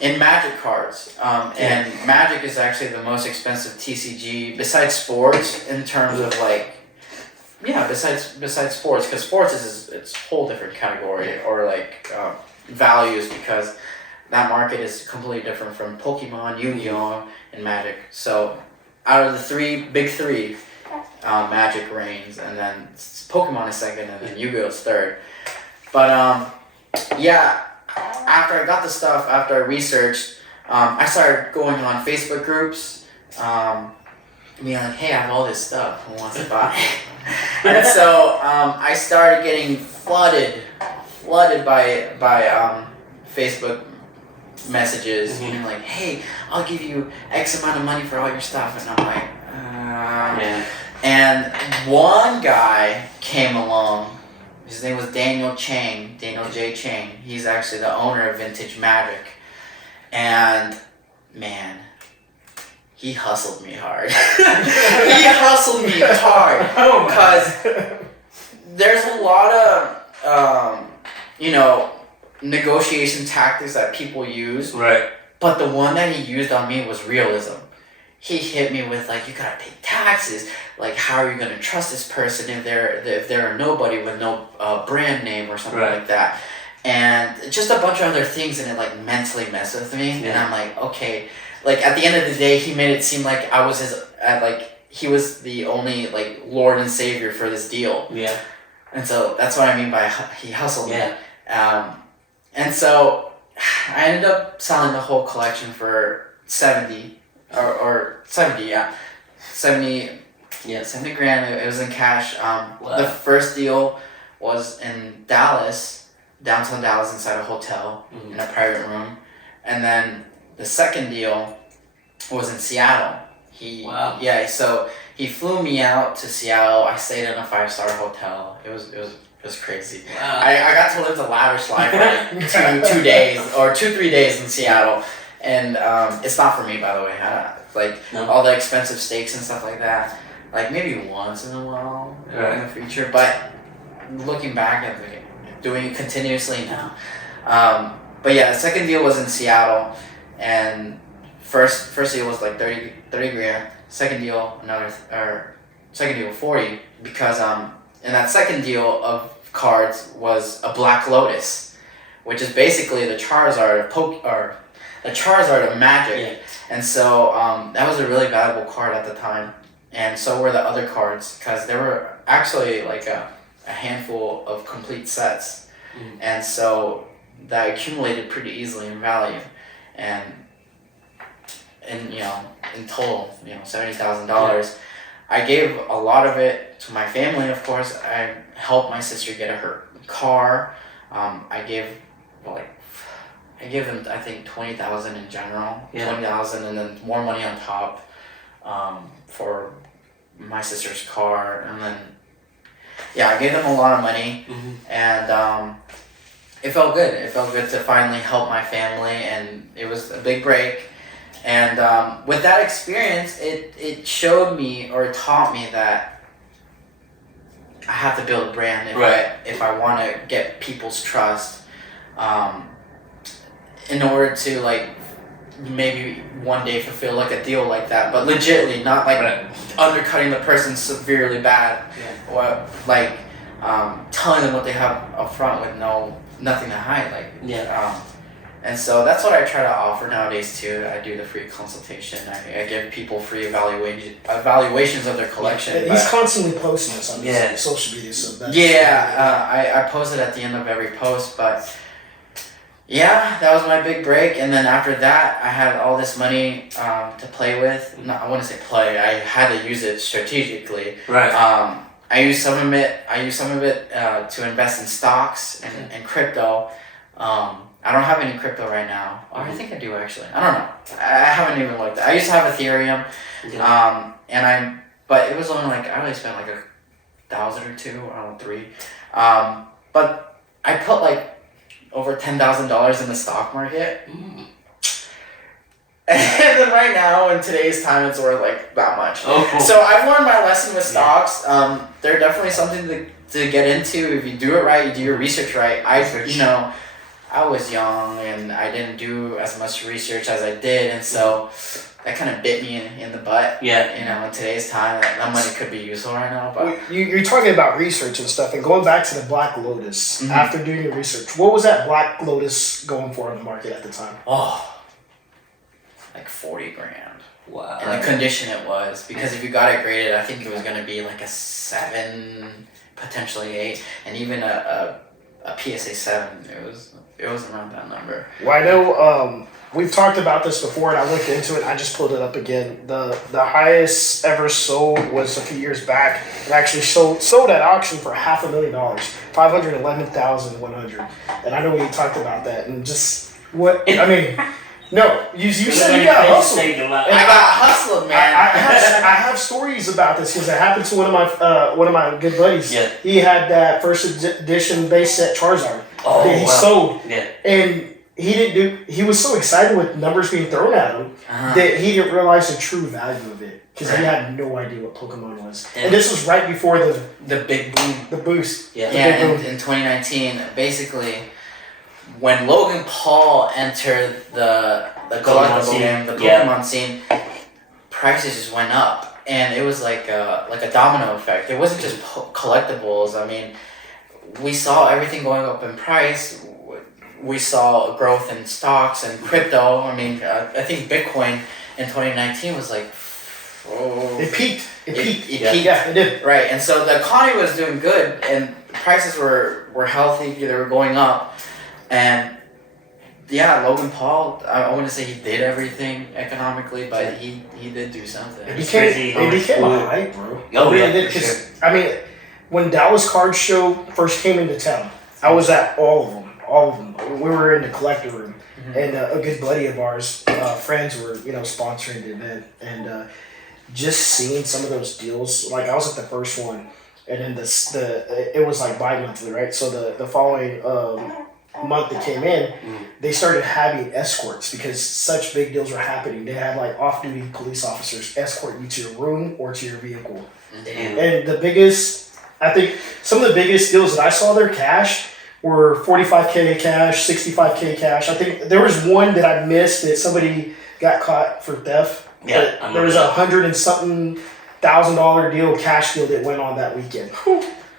in Magic cards. And Magic is actually the most expensive TCG besides sports in terms of like, yeah, besides sports, because sports it's a whole different category or like values because that market is completely different from Pokemon, Yu-Gi-Oh, and Magic. So out of the big three, Magic reigns, and then Pokemon is second, and then Yu-Gi-Oh is third. But yeah, after I got the stuff, after I researched, I started going on Facebook groups, being like, hey, I have all this stuff, who wants to buy? And so I started getting flooded by Facebook messages, being like, hey, I'll give you X amount of money for all your stuff, and I'm like, yeah. And one guy came along. His name was Daniel J. Chang. He's actually the owner of Vintage Magic. And, man, he hustled me hard. He hustled me hard. Because there's a lot of, you know, negotiation tactics that people use. Right. But the one that he used on me was realism. he hit me with like, you gotta pay taxes. Like, how are you gonna trust this person if they're a nobody with no brand name or something like that? And just a bunch of other things, and it like mentally messed with me. And I'm like, okay. Like at the end of the day, he made it seem like I was he was the only like Lord and Savior for this deal. Yeah. And so that's what I mean by he hustled me. And so I ended up selling the whole collection for 70 or 70, 70 grand. It was in cash. The first deal was in Dallas, downtown Dallas, inside a hotel in a private room, and then the second deal was in Seattle. So he flew me out to Seattle. I stayed in a 5-star hotel. It was crazy. Wow. I got to live the lavish life for 2 days or 2-3 days in Seattle, and it's not for me, by the way. All the expensive steaks and stuff like that. Like maybe once in a while in the future, but looking back at doing it continuously now. But yeah, the second deal was in Seattle, and first deal was like 30 grand. Second deal 40, because in that second deal of cards was a Black Lotus, which is basically the Charizard of Magic, and so that was a really valuable card at the time, and so were the other cards, because there were actually like a handful of complete sets, and so that accumulated pretty easily in value, and in total, $70,000. I gave a lot of it to my family, of course. I helped my sister get her car. I gave them, I think, $20,000 in general, $20,000, and then more money on top for my sister's car, and then I gave them a lot of money, and it felt good. It felt good to finally help my family, and it was a big break. And with that experience, it showed me, or taught me, that I have to build a brand if I want to get people's trust, in order to like maybe one day fulfill like a deal like that, but legitly, not like undercutting the person severely bad, or like telling them what they have up front with nothing to hide, and so that's what I try to offer nowadays too. I do the free consultation. I give people free evaluations of their collection. He's constantly posting this on his social media, so that's I post it at the end of every post, but that was my big break. And then after that, I had all this money to play with. No, I wouldn't say play. I had to use it strategically. I used some of it to invest in stocks and crypto. I don't have any crypto right now. Oh, I think I do actually. I don't know. I haven't even looked. I used to have Ethereum, but it was only like, I only spent like $1,000 or $2,000, I don't know, $3,000. But I put like over $10,000 in the stock market. And then right now, in today's time, it's worth like that much. Oh, cool. So I've learned my lesson with stocks. They're definitely something to get into if you do it right, you do your research right. I was young and I didn't do as much research as I did, and so that kind of bit me in the butt. In today's time, that money could be useful right now. But you're talking about research and stuff, and going back to the Black Lotus. After doing your research, what was that Black Lotus going for in the market at the time? Like 40 grand. Wow. And the condition it was, because if you got it graded, I think it was going to be like a 7, potentially 8, and even a PSA 7. It was around that number. Well, I know we've talked about this before, and I looked into it. I just pulled it up again. The highest ever sold was a few years back. It actually sold at auction for $500,000, $511,100. And I know we talked about that, and just what I mean. No, you said you got hustled. I got hustled, man. I have stories about this because it happened to one of my good buddies. He had that first edition base set Charizard that he sold, and he was so excited with numbers being thrown at him that he didn't realize the true value of it, because he had no idea what Pokemon was. And this was right before the big boom, the boost. In 2019, basically. When Logan Paul entered the collectible game, the Pokemon scene, prices just went up, and it was like a domino effect. It wasn't just collectibles. I mean, we saw everything going up in price. We saw growth in stocks and crypto. I mean, I think Bitcoin in 2019 was like, it peaked. It peaked. Yeah, it did. Right, and so the economy was doing good, and prices were healthy. They were going up, and yeah, Logan Paul. I wouldn't say he did everything economically, but he did do something. It became a hype, bro. Oh, it yeah, really did. for sure. I mean, when Dallas Card Show first came into town, I was at all of them. We were in the collector room, and a good buddy of ours, friends were sponsoring the event, and just seeing some of those deals. Like I was at the first one, and then it was like bi-monthly, right? So the following month that came in, they started having escorts because such big deals were happening. They had like off-duty police officers escort you to your room or to your vehicle. Damn. And I think some of the biggest deals that I saw there cash were 45K cash, 65K cash. I think there was one that I missed that somebody got caught for theft. Yeah, But there was $100 and something $1,000 cash deal that went on that weekend.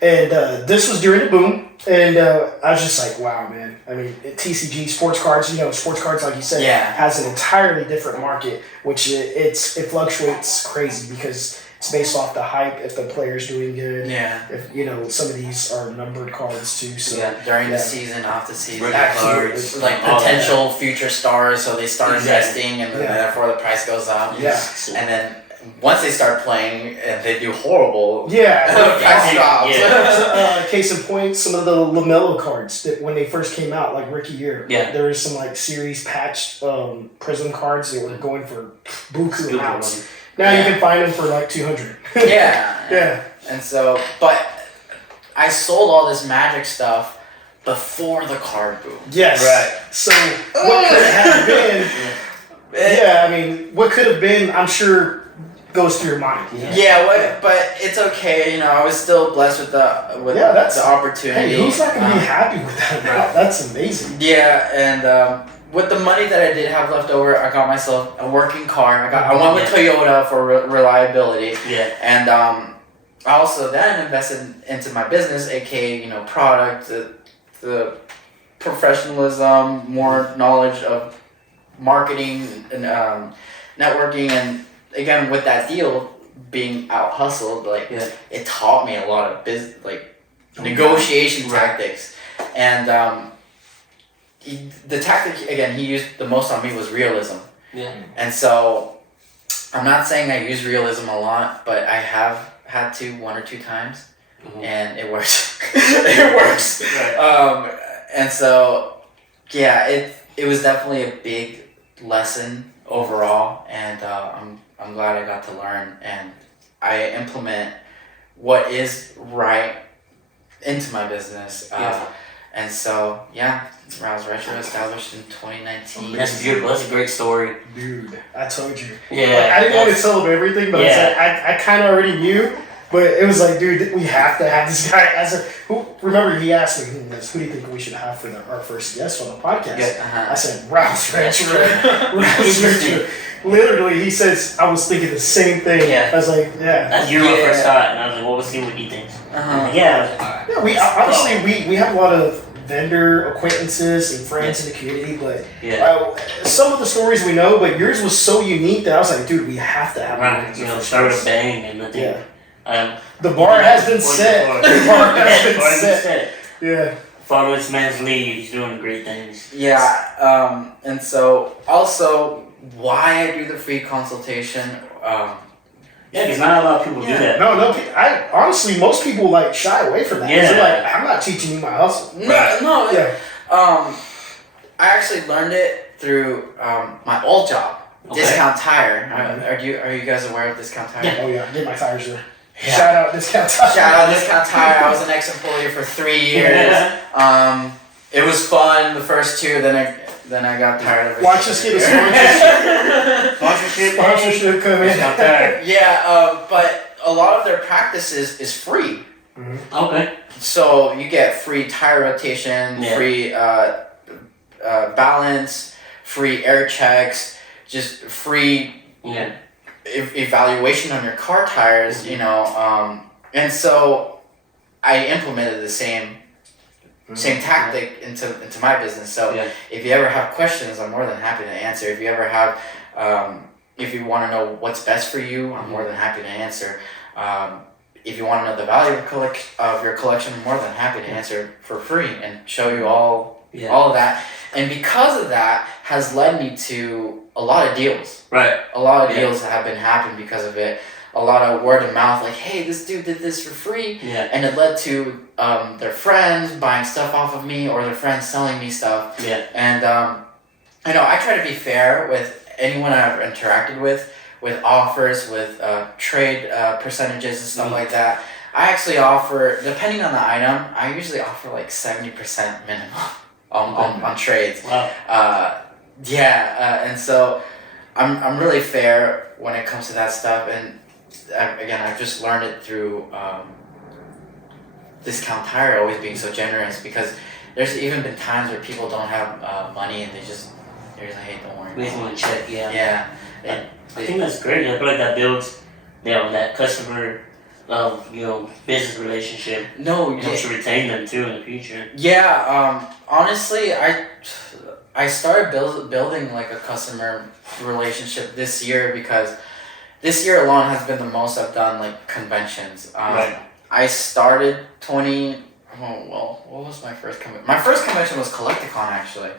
And this was during the boom. And I was just like, wow, man. I mean, TCG, sports cards, like you said, has an entirely different market, which it fluctuates crazy because it's based off the hype, if the player's doing good. Yeah. If, some of these are numbered cards too. So during the season, off the season. Absolutely. Like potential future stars, so they start investing and therefore the price goes up. Yeah. And then once they start playing and they do horrible, the price drops. Case in point, some of the LaMelo cards that when they first came out, like Rookie Year, there was some like series patched Prism cards that were going for buku amounts. Now you can find them for like 200. Yeah. And so, but I sold all this Magic stuff before the card boom. Yes. Right. So what could have been? What could have been? I'm sure goes through your mind. But it's okay. I was still blessed with the opportunity. Hey, who's not gonna be happy with that? That's amazing. Yeah, and with the money that I did have left over, I got myself a working car. I went with Toyota for reliability. Yeah. And I also then invested into my business, aka product, the professionalism, more knowledge of marketing and networking, and again with that deal being out hustled, it taught me a lot of negotiation tactics, and the tactic again he used the most on me was realism. Yeah. And so I'm not saying I use realism a lot, but I have had to one or two times, and it works. It works. Right. And so it was definitely a big lesson overall, and I'm glad I got to learn, and I implement what is right into my business. And so, Rouse Retro established in 2019. That's beautiful. That's a great story. Dude, I told you. Yeah. I didn't want to tell him everything, but I kind of already knew. But it was like, dude, we have to have this guy remember he asked me, who do you think we should have for our first guest on the podcast? Yeah, I said, Rouse Retro. Rouse Retro. Literally, he says, I was thinking the same thing. Yeah. I was like, That's your first thought, and I was like, well, we'll see what he thinks. We honestly, we have a lot of vendor acquaintances and friends in the community, but some of the stories we know, but yours was so unique that I was like, dude, we have to have him. Start with a bang, and I think the bar has been set. The bar has been set. Yeah. Follow this man's lead. He's doing great things. Yeah. And so also why I do the free consultation. Because not a lot of people do that. No. I honestly, most people shy away from that. Yeah. They're like, I'm not teaching you my hustle. No. Yeah. I actually learned it through my old job, Discount Tire. Are you guys aware of Discount Tire? Yeah. Oh yeah, get my tires there. Yeah. Shout out Discount Tire. Shout out Discount Tire. I was an ex-employee for 3 years. It was fun the first 2, then I got tired of it. Watch us get a sponsorship come in. But a lot of their practices is free. Mm-hmm. Okay. So you get free tire rotation, free balance, free air checks, just free. evaluation on your car tires, you know, and so I implemented the same tactic into my business. So if you ever have questions, I'm more than happy to answer. If you ever have, if you want to know what's best for you, I'm more than happy to answer. If you want to know the value of your collection, I'm more than happy to answer for free and show you all of that. And because of that, has led me to a lot of deals. Right. A lot of deals have been happening because of it. A lot of word of mouth, like, hey, this dude did this for free. Yeah. And it led to their friends buying stuff off of me or their friends selling me stuff. Yeah. And, I know I try to be fair with anyone I've interacted with offers, with trade percentages and stuff like that. I actually offer, depending on the item, I usually offer like 70% minimum on trades. Wow. And so I'm really fair when it comes to that stuff. And again, I've just learned it through Discount Tire always being so generous, because there's even been times where people don't have money and they're just like, hey, don't worry. We just want to check, Yeah. I think that's great. I feel like that builds, that customer, business relationship. No, Helps you retain them too in the future. Yeah. Honestly, I started building like a customer relationship this year, because this year alone has been the most I've done like conventions. Right. I started what was my first convention? My first convention was Collecticon, actually.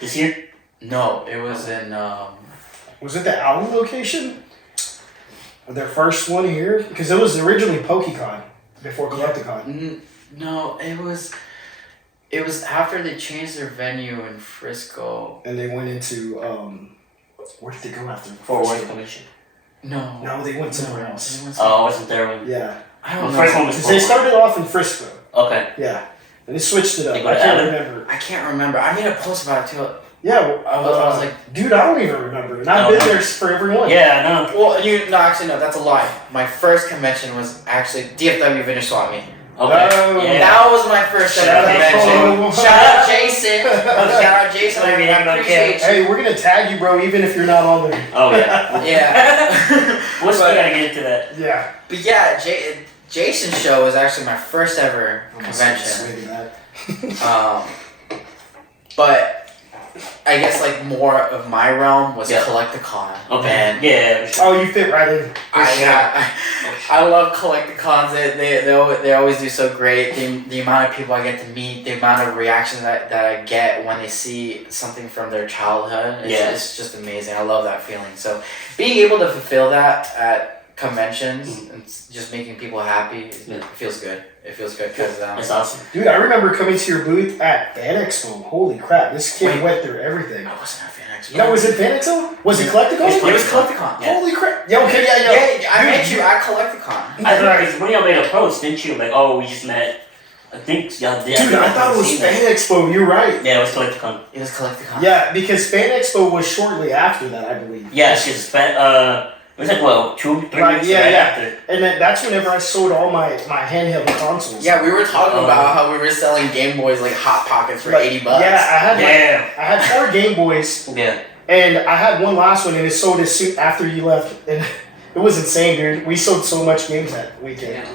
This year? No, it was in. Was it the Allen location? Or their first one here? Because it was originally PokeCon before Collecticon. No, it was after they changed their venue in Frisco. And they went into where did they go after? Fort Worth Convention. No, they went somewhere else. Oh, wasn't there one? Yeah. I don't know. The first one was Because they started off in Frisco. Okay. Yeah. And they switched it up. They go I to can't Allen? remember. I can't remember. I made a post about it too. Yeah, I was like, dude, I don't even remember. And I've been there for every one. Yeah, I know. well, actually, no, that's a lie. My first convention was actually DFW Vintage Swap Meet. Okay. Oh. Yeah. That was my first Shout ever out convention. to- Shout out Jason. Shout out Jason. I appreciate you. Hey, we're gonna tag you, bro, even if you're not on there. Oh, yeah. Yeah. We gotta get into that. Yeah. But yeah, Jason's show was actually my first ever convention. Swing that. But I guess like more of my realm was Yeah. Collecticon. Okay. And Yeah. For sure. Oh, you fit right in. I love Collecticons. They always do so great. The amount of people I get to meet, the amount of reaction that I get when they see something from their childhood, it's just amazing. I love that feeling. So being able to fulfill that at conventions and just making people happy, it feels good. It feels good because That's awesome. Dude, I remember coming to your booth at Fan Expo. Holy crap, this kid went through everything. I wasn't at Fan Expo. No, was it Fan Expo? Was it Collecticon? It was Collecticon. Yeah. Holy crap. Yeah, okay, yeah. Yeah, I met you at Collecticon. I remember when y'all made a post, didn't you? Like, oh, we just met. I think y'all did. Dude, I thought it was Fan Expo. You're right. Yeah, it was Collecticon. It was Collecticon. Yeah, because Fan Expo was shortly after that, I believe. Yeah, it's just it was like, well, 2-3 weeks after. And then that's whenever I sold all my handheld consoles. Yeah, we were talking about how we were selling Game Boys like Hot Pockets for $80. Yeah, I had 4 Game Boys. Yeah. And I had one last one, and it sold as soon after you left. And it was insane, dude. We sold so much games that weekend.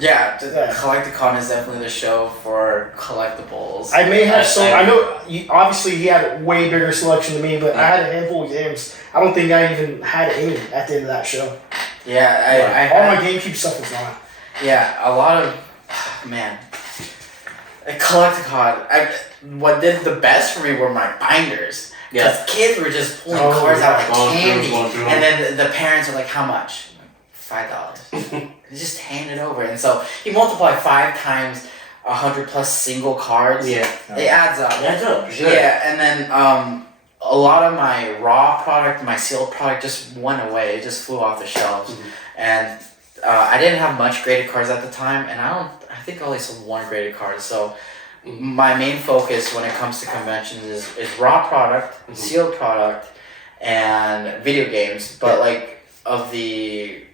Yeah, Collecticon is definitely the show for collectibles. I may have I know, obviously he had a way bigger selection than me, but I had a handful of games. I don't think I even had any at the end of that show. Yeah, all my GameCube stuff was gone. Yeah, a lot of, man. At Collecticon, what did the best for me were my binders. Because kids were just pulling cards out like candy. And then the parents are like, how much? $5. They just hand it over. And so you multiply 5 times 100 plus single cards. Yeah. It adds up. It adds up, for sure. Yeah, and then a lot of my raw product, my sealed product just went away. It just flew off the shelves. And I didn't have much graded cards at the time, and I think I only sold 1 graded card. So my main focus when it comes to conventions is raw product, sealed product, and video games. But like of the,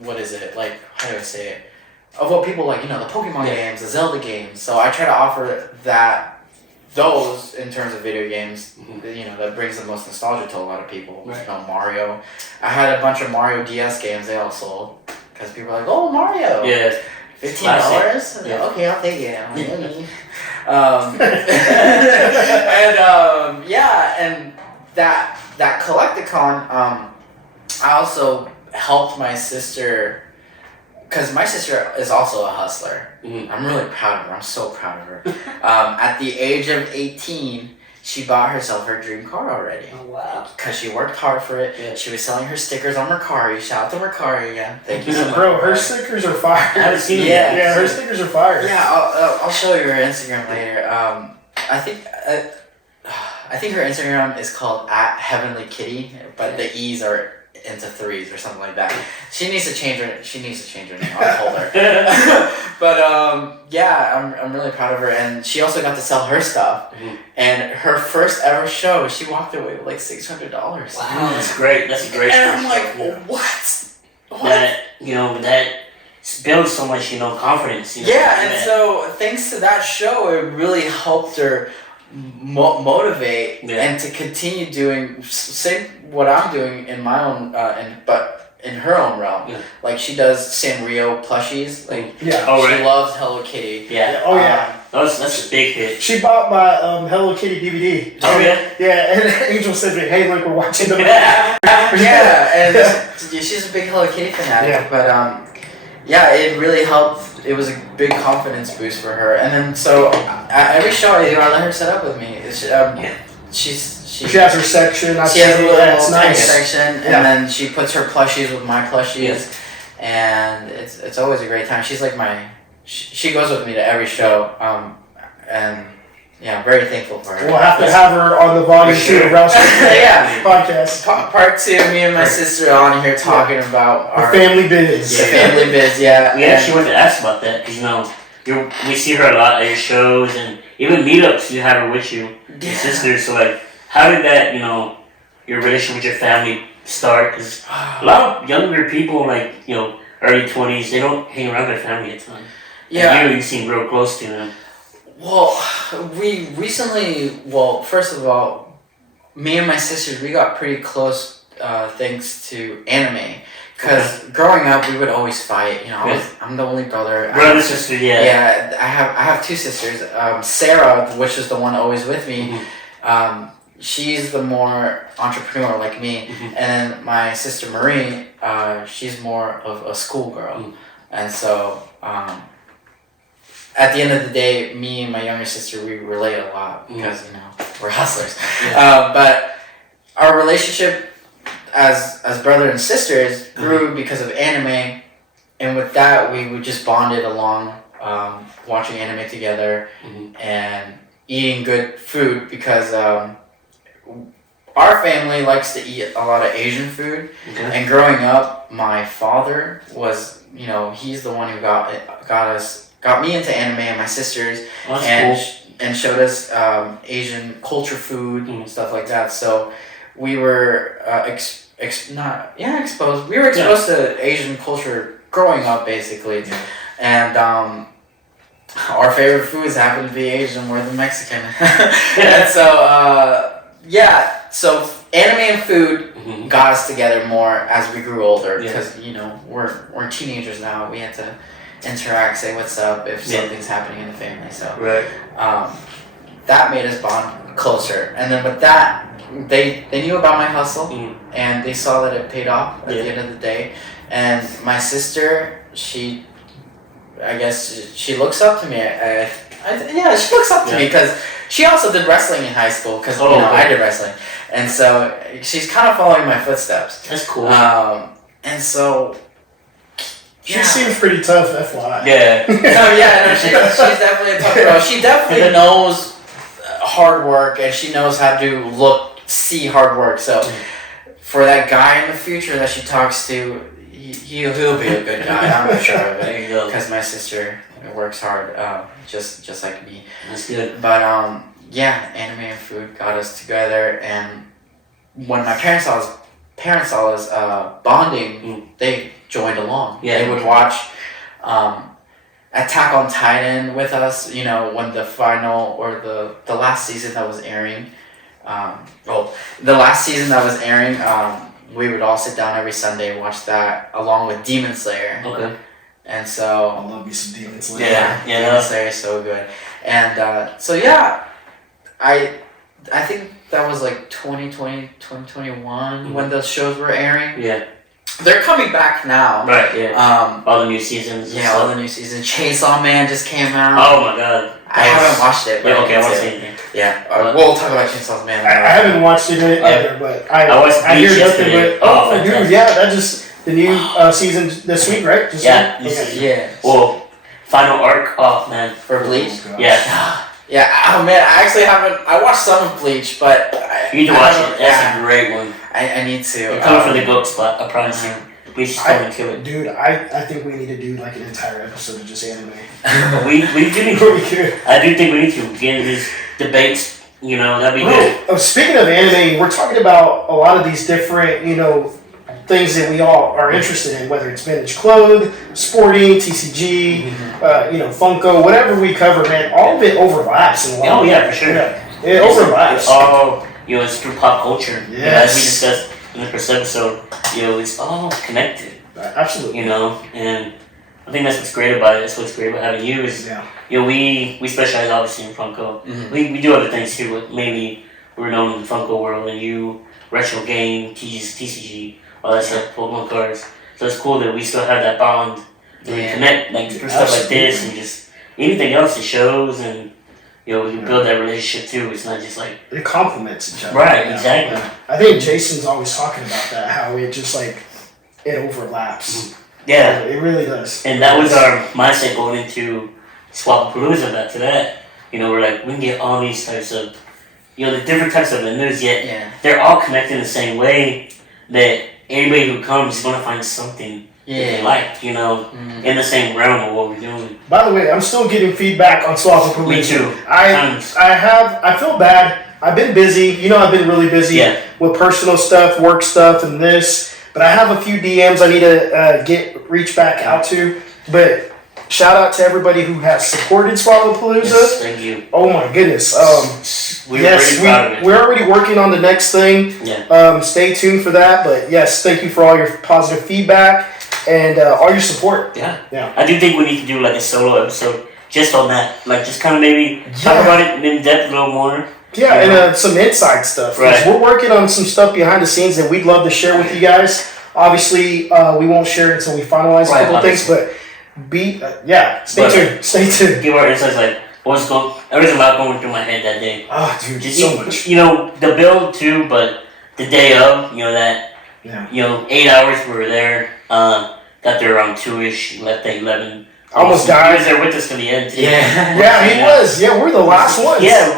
what is it? Like, how do I say it? Of what people like, the Pokemon games, the Zelda games. So I try to offer that those in terms of video games, you know, that brings the most nostalgia to a lot of people. Right. You know, Mario. I had a bunch of Mario DS games. They all sold because people were like, "Oh, Mario! Yeah. $15? Yeah. Okay, I'll take it." I'm like, "Okay." And that Collecticon. I also helped my sister. Because my sister is also a hustler. I'm really proud of her. I'm so proud of her. At the age of 18, she bought herself her dream car already. Oh, wow. Because she worked hard for it. Yeah. She was selling her stickers on Mercari. Shout out to Mercari again. Thank you so much. Bro, her stickers are fire. I haven't seen it. Yeah, her stickers are fire. Yeah, I'll show you her Instagram later. I think her Instagram is called @HeavenlyKitty, but the E's are into 3s or something like that. She needs to change her name. I told her. But yeah, I'm really proud of her, and she also got to sell her stuff. And her first ever show, she walked away with like $600. Wow, that's great. That's a great. And I'm like, yeah. what? That that builds so much confidence. Yeah, and so thanks to that show, it really helped her motivate and to continue doing same what I'm doing in my own but in her own realm. Yeah. Like she does Sanrio plushies. Like Yeah. she loves Hello Kitty. Yeah. Oh yeah. That's a big hit. She bought my Hello Kitty DVD. Oh yeah. Yeah, and Angel said, "Hey, look, we're watching the." Yeah, and she's a big Hello Kitty fanatic. Yeah. But yeah, it really helped. It was a big confidence boost for her. And then so at every show I do, I let her set up with me. She has her section. She has a little that's tiny nice. section, and then she puts her plushies with my plushies, and it's always a great time. She's like she goes with me to every show, and yeah, I'm very thankful for her. We'll have to have her on the volume 2 of Rouse Yeah. podcast. Part 2, me and my sister are on here talking about our family biz. The family biz, yeah. We actually wanted to ask about that because we see her a lot at your shows and even meetups. You have her with you, your sister. So like, how did that your relationship with your family start? Because a lot of younger people, like early 20s, they don't hang around their family a ton. Yeah. And you seem real close to them. Well, we recently, first of all, me and my sisters, we got pretty close thanks to anime. Because growing up, we would always fight. I'm the only brother. Brother, sister, yeah. Yeah, I have 2 sisters. Sarah, which is the one always with me, she's the more entrepreneur like me. And then my sister Marie, she's more of a schoolgirl. And so... at the end of the day, me and my younger sister, we relate a lot because, we're hustlers. But our relationship as brother and sisters grew because of anime. And with that, we just bonded along watching anime together and eating good food because our family likes to eat a lot of Asian food. And growing up, my father was, he's the one who got me into anime and my sisters, and showed us Asian culture food and stuff like that. So we were exposed. We were exposed to Asian culture growing up, basically, and our favorite foods happen to be Asian. We're the Mexican, and so so anime and food got us together more as we grew older because we're teenagers now. We had to interact, say what's up if something's happening in the family. So that made us bond closer. And then with that, they knew about my hustle and they saw that it paid off at the end of the day. And my sister, she looks up to me. She looks up to me because she also did wrestling in high school because I did wrestling, and so she's kind of following my footsteps. That's cool. And so. She seems pretty tough, FYI. Yeah. She's definitely a tough girl. She definitely knows hard work, and she knows how to see hard work. So, for that guy in the future that she talks to, he'll be a good guy. I'm sure of it. There you go. Because my sister works hard, just like me. That's good. But anime and food got us together, and when my parents saw us bonding, they joined along. Yeah. They would watch Attack on Titan with us, you know, when the final or the last season that was airing. The last season that was airing, we would all sit down every Sunday and watch that along with Demon Slayer. Okay. And so I love me some Demon Slayer. yeah, Demon Slayer is so good. And so yeah, I think that was like 2020, 2021 when those shows were airing. Yeah. They're coming back now. Right, yeah. All the new seasons. Yeah, all the new seasons. Chainsaw Man just came out. Oh my god. I haven't watched it. But Yeah, okay, I want to see see it. Yeah, we'll talk about Chainsaw Man. I haven't watched it either, but I hear nothing but dude, yeah, that just the new season this week, right? Just Yeah, Yeah. Well, final arc off, man. For Bleach? Oh, Yeah. Yeah, oh man, I actually haven't. I watched some of Bleach, but You need to watch it. That's a great one. I need to. You're coming for the goat spot, I promise you. Bleach is coming to it. Dude, I think we need to do like an entire episode of just anime. we do need to. I do think we need to get into these debates. You know, that'd be good. Oh, speaking of anime, we're talking about a lot of these different, you know, things that we all are interested in, whether it's vintage clothes, sporting, TCG, you know, FUNKO, whatever we cover, man, all of it overlaps in a lot. Oh yeah, for sure. Yeah, it overlaps. It's all, you know, it's through pop culture. Yes. You know, as we discussed in the first episode, you know, it's all connected. Absolutely. You know, and I think that's what's great about it. That's what's great about having you is, you know, we specialize obviously in FUNKO. We do other things too, but mainly we're known in the FUNKO world, and you, retro game, TCG, all that stuff, Pokemon cards. So it's cool that we still have that bond. And we connect, like, through stuff like this and just anything else, it shows, and, you know, we can build that relationship too. It's not just like... It complements each other. Right, exactly. I think Jason's always talking about that, how it just like, it overlaps. Yeah. It really does. And that was our mindset going into Swapapalooza back to that. You know, we're like, we can get all these types of, you know, the different types of vendors, yet they're all connected in the same way that anybody who comes is going to find something that they like, you know, in the same realm of what we're doing. By the way, I'm still getting feedback on Swapapalooza. Me too. I feel bad. I've been busy. You know, I've been really busy with personal stuff, work stuff, and this. But I have a few DMs I need to reach back out to. But shout out to everybody who has supported Swapapalooza. Yes, thank you. Oh my goodness. We're already working on the next thing. Yeah. Stay tuned for that. But yes, thank you for all your positive feedback and all your support. Yeah. I do think we need to do like a solo episode just on that. Like just kind of maybe talk about it in depth a little more. Yeah, and some inside stuff. Right. We're working on some stuff behind the scenes that we'd love to share with you guys. Obviously, we won't share it until we finalize a couple things, but stay tuned. Give our insights, like, there was a lot going through my head that day. Oh, dude, so much. You know, the build too, but the day of, you know, that, you know, 8 hours we were there, got there around 2-ish, left at 11. Almost died. He was there with us to the end too. Yeah, he was. Yeah, we're the last ones. Yeah,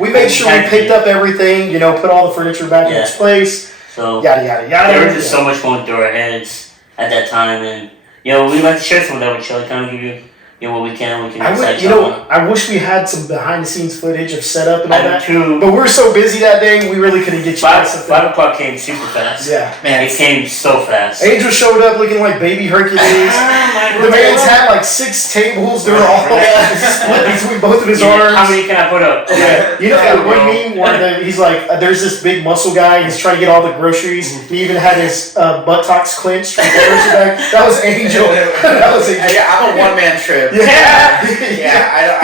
we made sure we picked up everything, you know, put all the furniture back in its place. So, yada, yada, yada. There was just so much going through our heads at that time, and, you know, we'd like to share some of that with you, kind of give you, you know, what we can I wish we had some behind the scenes footage of setup and all that. Too. But we were so busy that day, we really couldn't get you guys something. 5 o'clock came super fast. Yeah. Man, it came so fast. Angel showed up looking like baby Hercules. The man's had like 6 tables. They were all split between both of his arms. How many can I put up? Yeah. You know that one meme where he's like, there's this big muscle guy, he's trying to get all the groceries. He even had his buttocks clenched. That was Angel. Yeah, I'm a one-man trip. I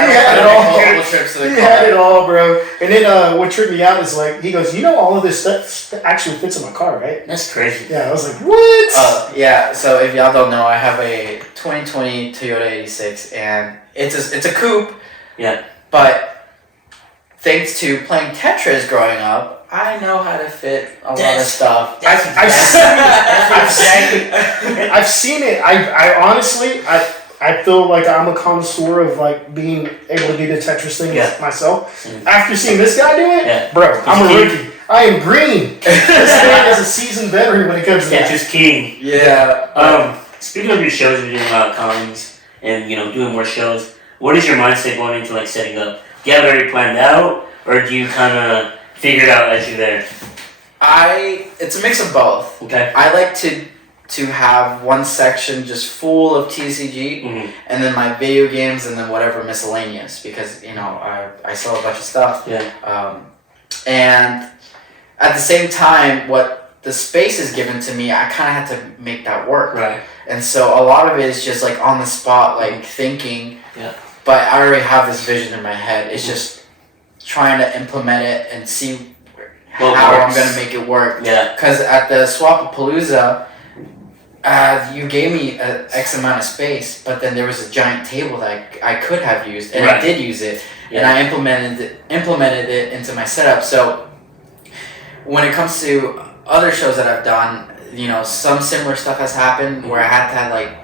had it all. Multiple trips to the car. He had it all, bro. And then what tripped me out is like, he goes, you know, all of this stuff actually fits in my car, right? That's crazy. Yeah, I was like, what? Yeah. So if y'all don't know, I have a 2020 Toyota 86, and it's a coupe. Yeah. But thanks to playing Tetris growing up, I know how to fit a lot of stuff. I've seen it. I honestly, I feel like I'm a connoisseur of like being able to do the Tetris thing myself. After seeing this guy do it, bro, I'm a rookie. I am green. This man is a seasoned veteran when it comes to Tetris king. Yeah. Speaking of your shows, you're doing a lot of cons and, you know, doing more shows. What is your mindset going into like setting up? Do you have it already planned out, or do you kind of figure it out as you're there? It's a mix of both. Okay. I like to to have one section just full of TCG, and then my video games, and then whatever miscellaneous, because I sell a bunch of stuff. And at the same time, what the space is given to me, I kind of had to make that work. Right. And so a lot of it is just like on the spot, like thinking. Yeah. But I already have this vision in my head. It's just trying to implement it and see how I'm gonna make it work. Yeah. Because at the Swapapalooza, you gave me an X amount of space, but then there was a giant table that I could have used, and I did use it, and I implemented it into my setup. So when it comes to other shows that I've done, some similar stuff has happened where I had to like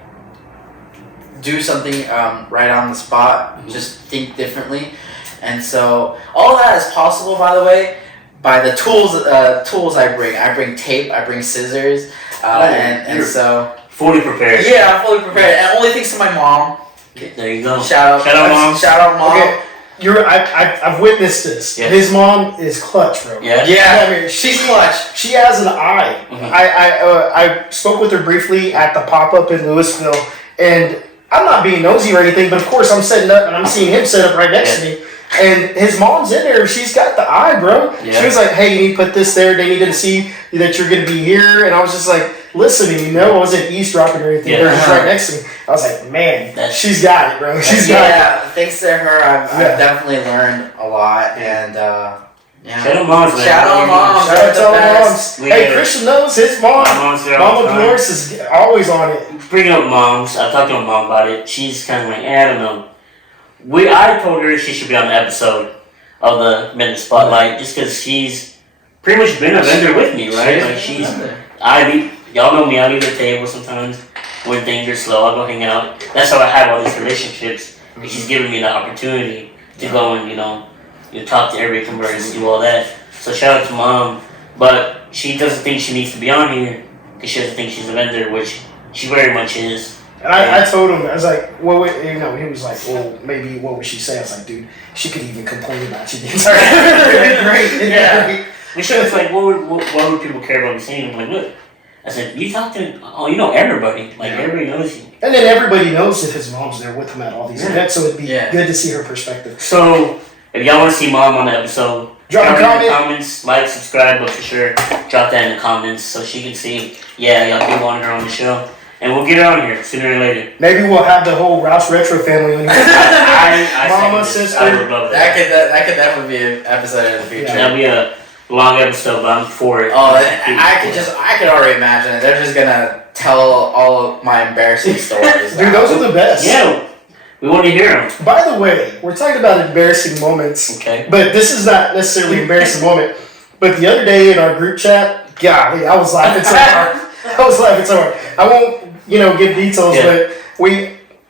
do something right on the spot, just think differently, and so all of that is possible, by the way, by the tools I bring. I bring tape, I bring scissors, and so fully prepared. Yeah, I'm fully prepared, and only thanks to my mom. There you go. Shout out, mom. Shout out, mom. Okay. I've witnessed this. Yeah. His mom is clutch, bro. Yeah. I mean, she's clutch. She has an eye. I spoke with her briefly at the pop-up in Louisville, and I'm not being nosy or anything, but of course I'm setting up and I'm seeing him set up right next to me. And his mom's in there. She's got the eye, bro. Yeah. She was like, "Hey, you need to put this there. They needed to see that you're going to be here." And I was just like, listening. I wasn't eavesdropping or anything. They're just right next to me. I was like, "Man, she's got it, bro. She's got it." Yeah, thanks to her, I've definitely learned a lot. And shout out moms, man. Shout out moms. Shout out to all moms. Hey, Christian knows his mom. Mama Dolores is always on it. Bring up moms. I talked to my mom about it. She's kind of like, I don't know. I told her she should be on the episode of the Men in the Spotlight just because she's pretty much been a vendor with me, right? Y'all know me, I leave the table sometimes when things are slow. I'll go hang out. That's how I have all these relationships. And she's giving me the opportunity to go and, talk to every converter and do all that. So shout out to mom. But she doesn't think she needs to be on here because she doesn't think she's a vendor, which she very much is. And I told him, I was like, he was like, well, maybe what would she say? I was like, dude, she could even complain about you. It'd be great. Great. We should have like, what would people care about me saying? I'm like, look, I said, you talk to, everybody. Like, everybody knows you. And then everybody knows that his mom's there with him at all these events, so it'd be good to see her perspective. So, if y'all want to see mom on the episode, drop a comment. In the comments, like, subscribe, but for sure, drop that in the comments so she can see, y'all do want her on the show. And we'll get her on here sooner or later. Maybe we'll have the whole Rouse Retro family on here. Mama, sister. I would love that. That could definitely be an episode in the future. That'll be a long episode, but I'm for it. Oh, I could already imagine it. They're just gonna tell all of my embarrassing stories. Dude, those are the best. Yeah, we want to hear them. By the way, we're talking about embarrassing moments. Okay. But this is not necessarily an embarrassing moment. But the other day in our group chat, golly, I was laughing so hard. I won't, give details, but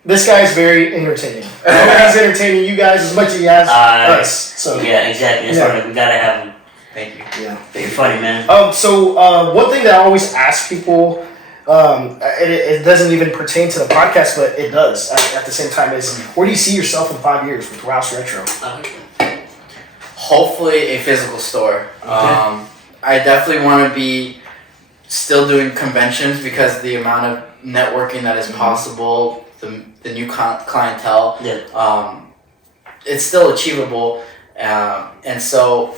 this guy's very entertaining. He's entertaining you guys as much as he has us. So yeah, exactly. That's right. We gotta have him. Thank you. Yeah. You're funny, man. So one thing that I always ask people, it doesn't even pertain to the podcast, but it does at the same time, is where do you see yourself in 5 years with Rouse Retro? Hopefully a physical store. Okay. I definitely want to be still doing conventions because the amount of networking that is possible, the new clientele, it's still achievable. And so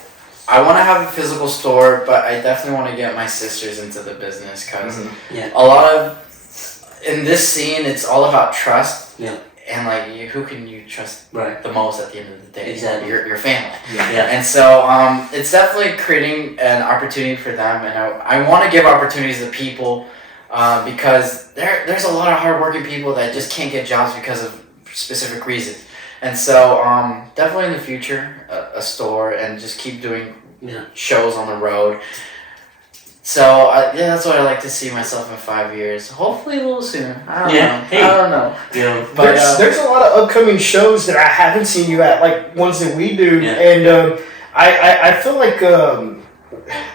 I want to have a physical store, but I definitely want to get my sisters into the business because a lot of, in this scene, it's all about trust. Yeah. And who can you trust the most at the end of the day? Exactly. Your family. Yeah. And so it's definitely creating an opportunity for them, and I want to give opportunities to people because there's a lot of hardworking people that just can't get jobs because of specific reasons. And so definitely in the future, a store and just keep doing shows on the road. So that's what I like to see myself in 5 years. Hopefully a little sooner. I don't know. Yeah. But there's a lot of upcoming shows that I haven't seen you at, like ones that we do, and I feel like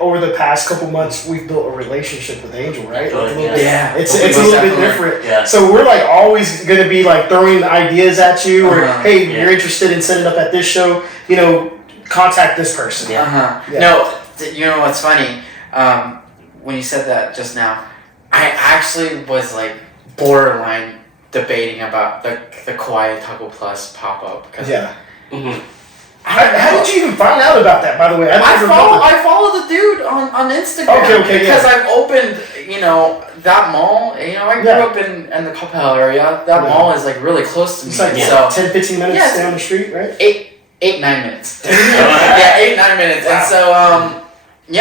over the past couple months we've built a relationship with Angel, right? It's a little bit different. Yeah. So we're always going to be throwing ideas at you, or hey, you're interested in setting up at this show, contact this person. No, you know what's funny? When you said that just now, I actually was like borderline debating about the Quiet Taco Plus pop up. Yeah. Mm-hmm. How did you even find out about that, by the way? I follow the dude on Instagram. Okay, because I've opened, that mall. I grew up in the Coppell area. That mall is like really close to me. It's like 10-15 minutes down the street, right? 8-9 minutes. Yeah, 8-9 minutes. Wow. And so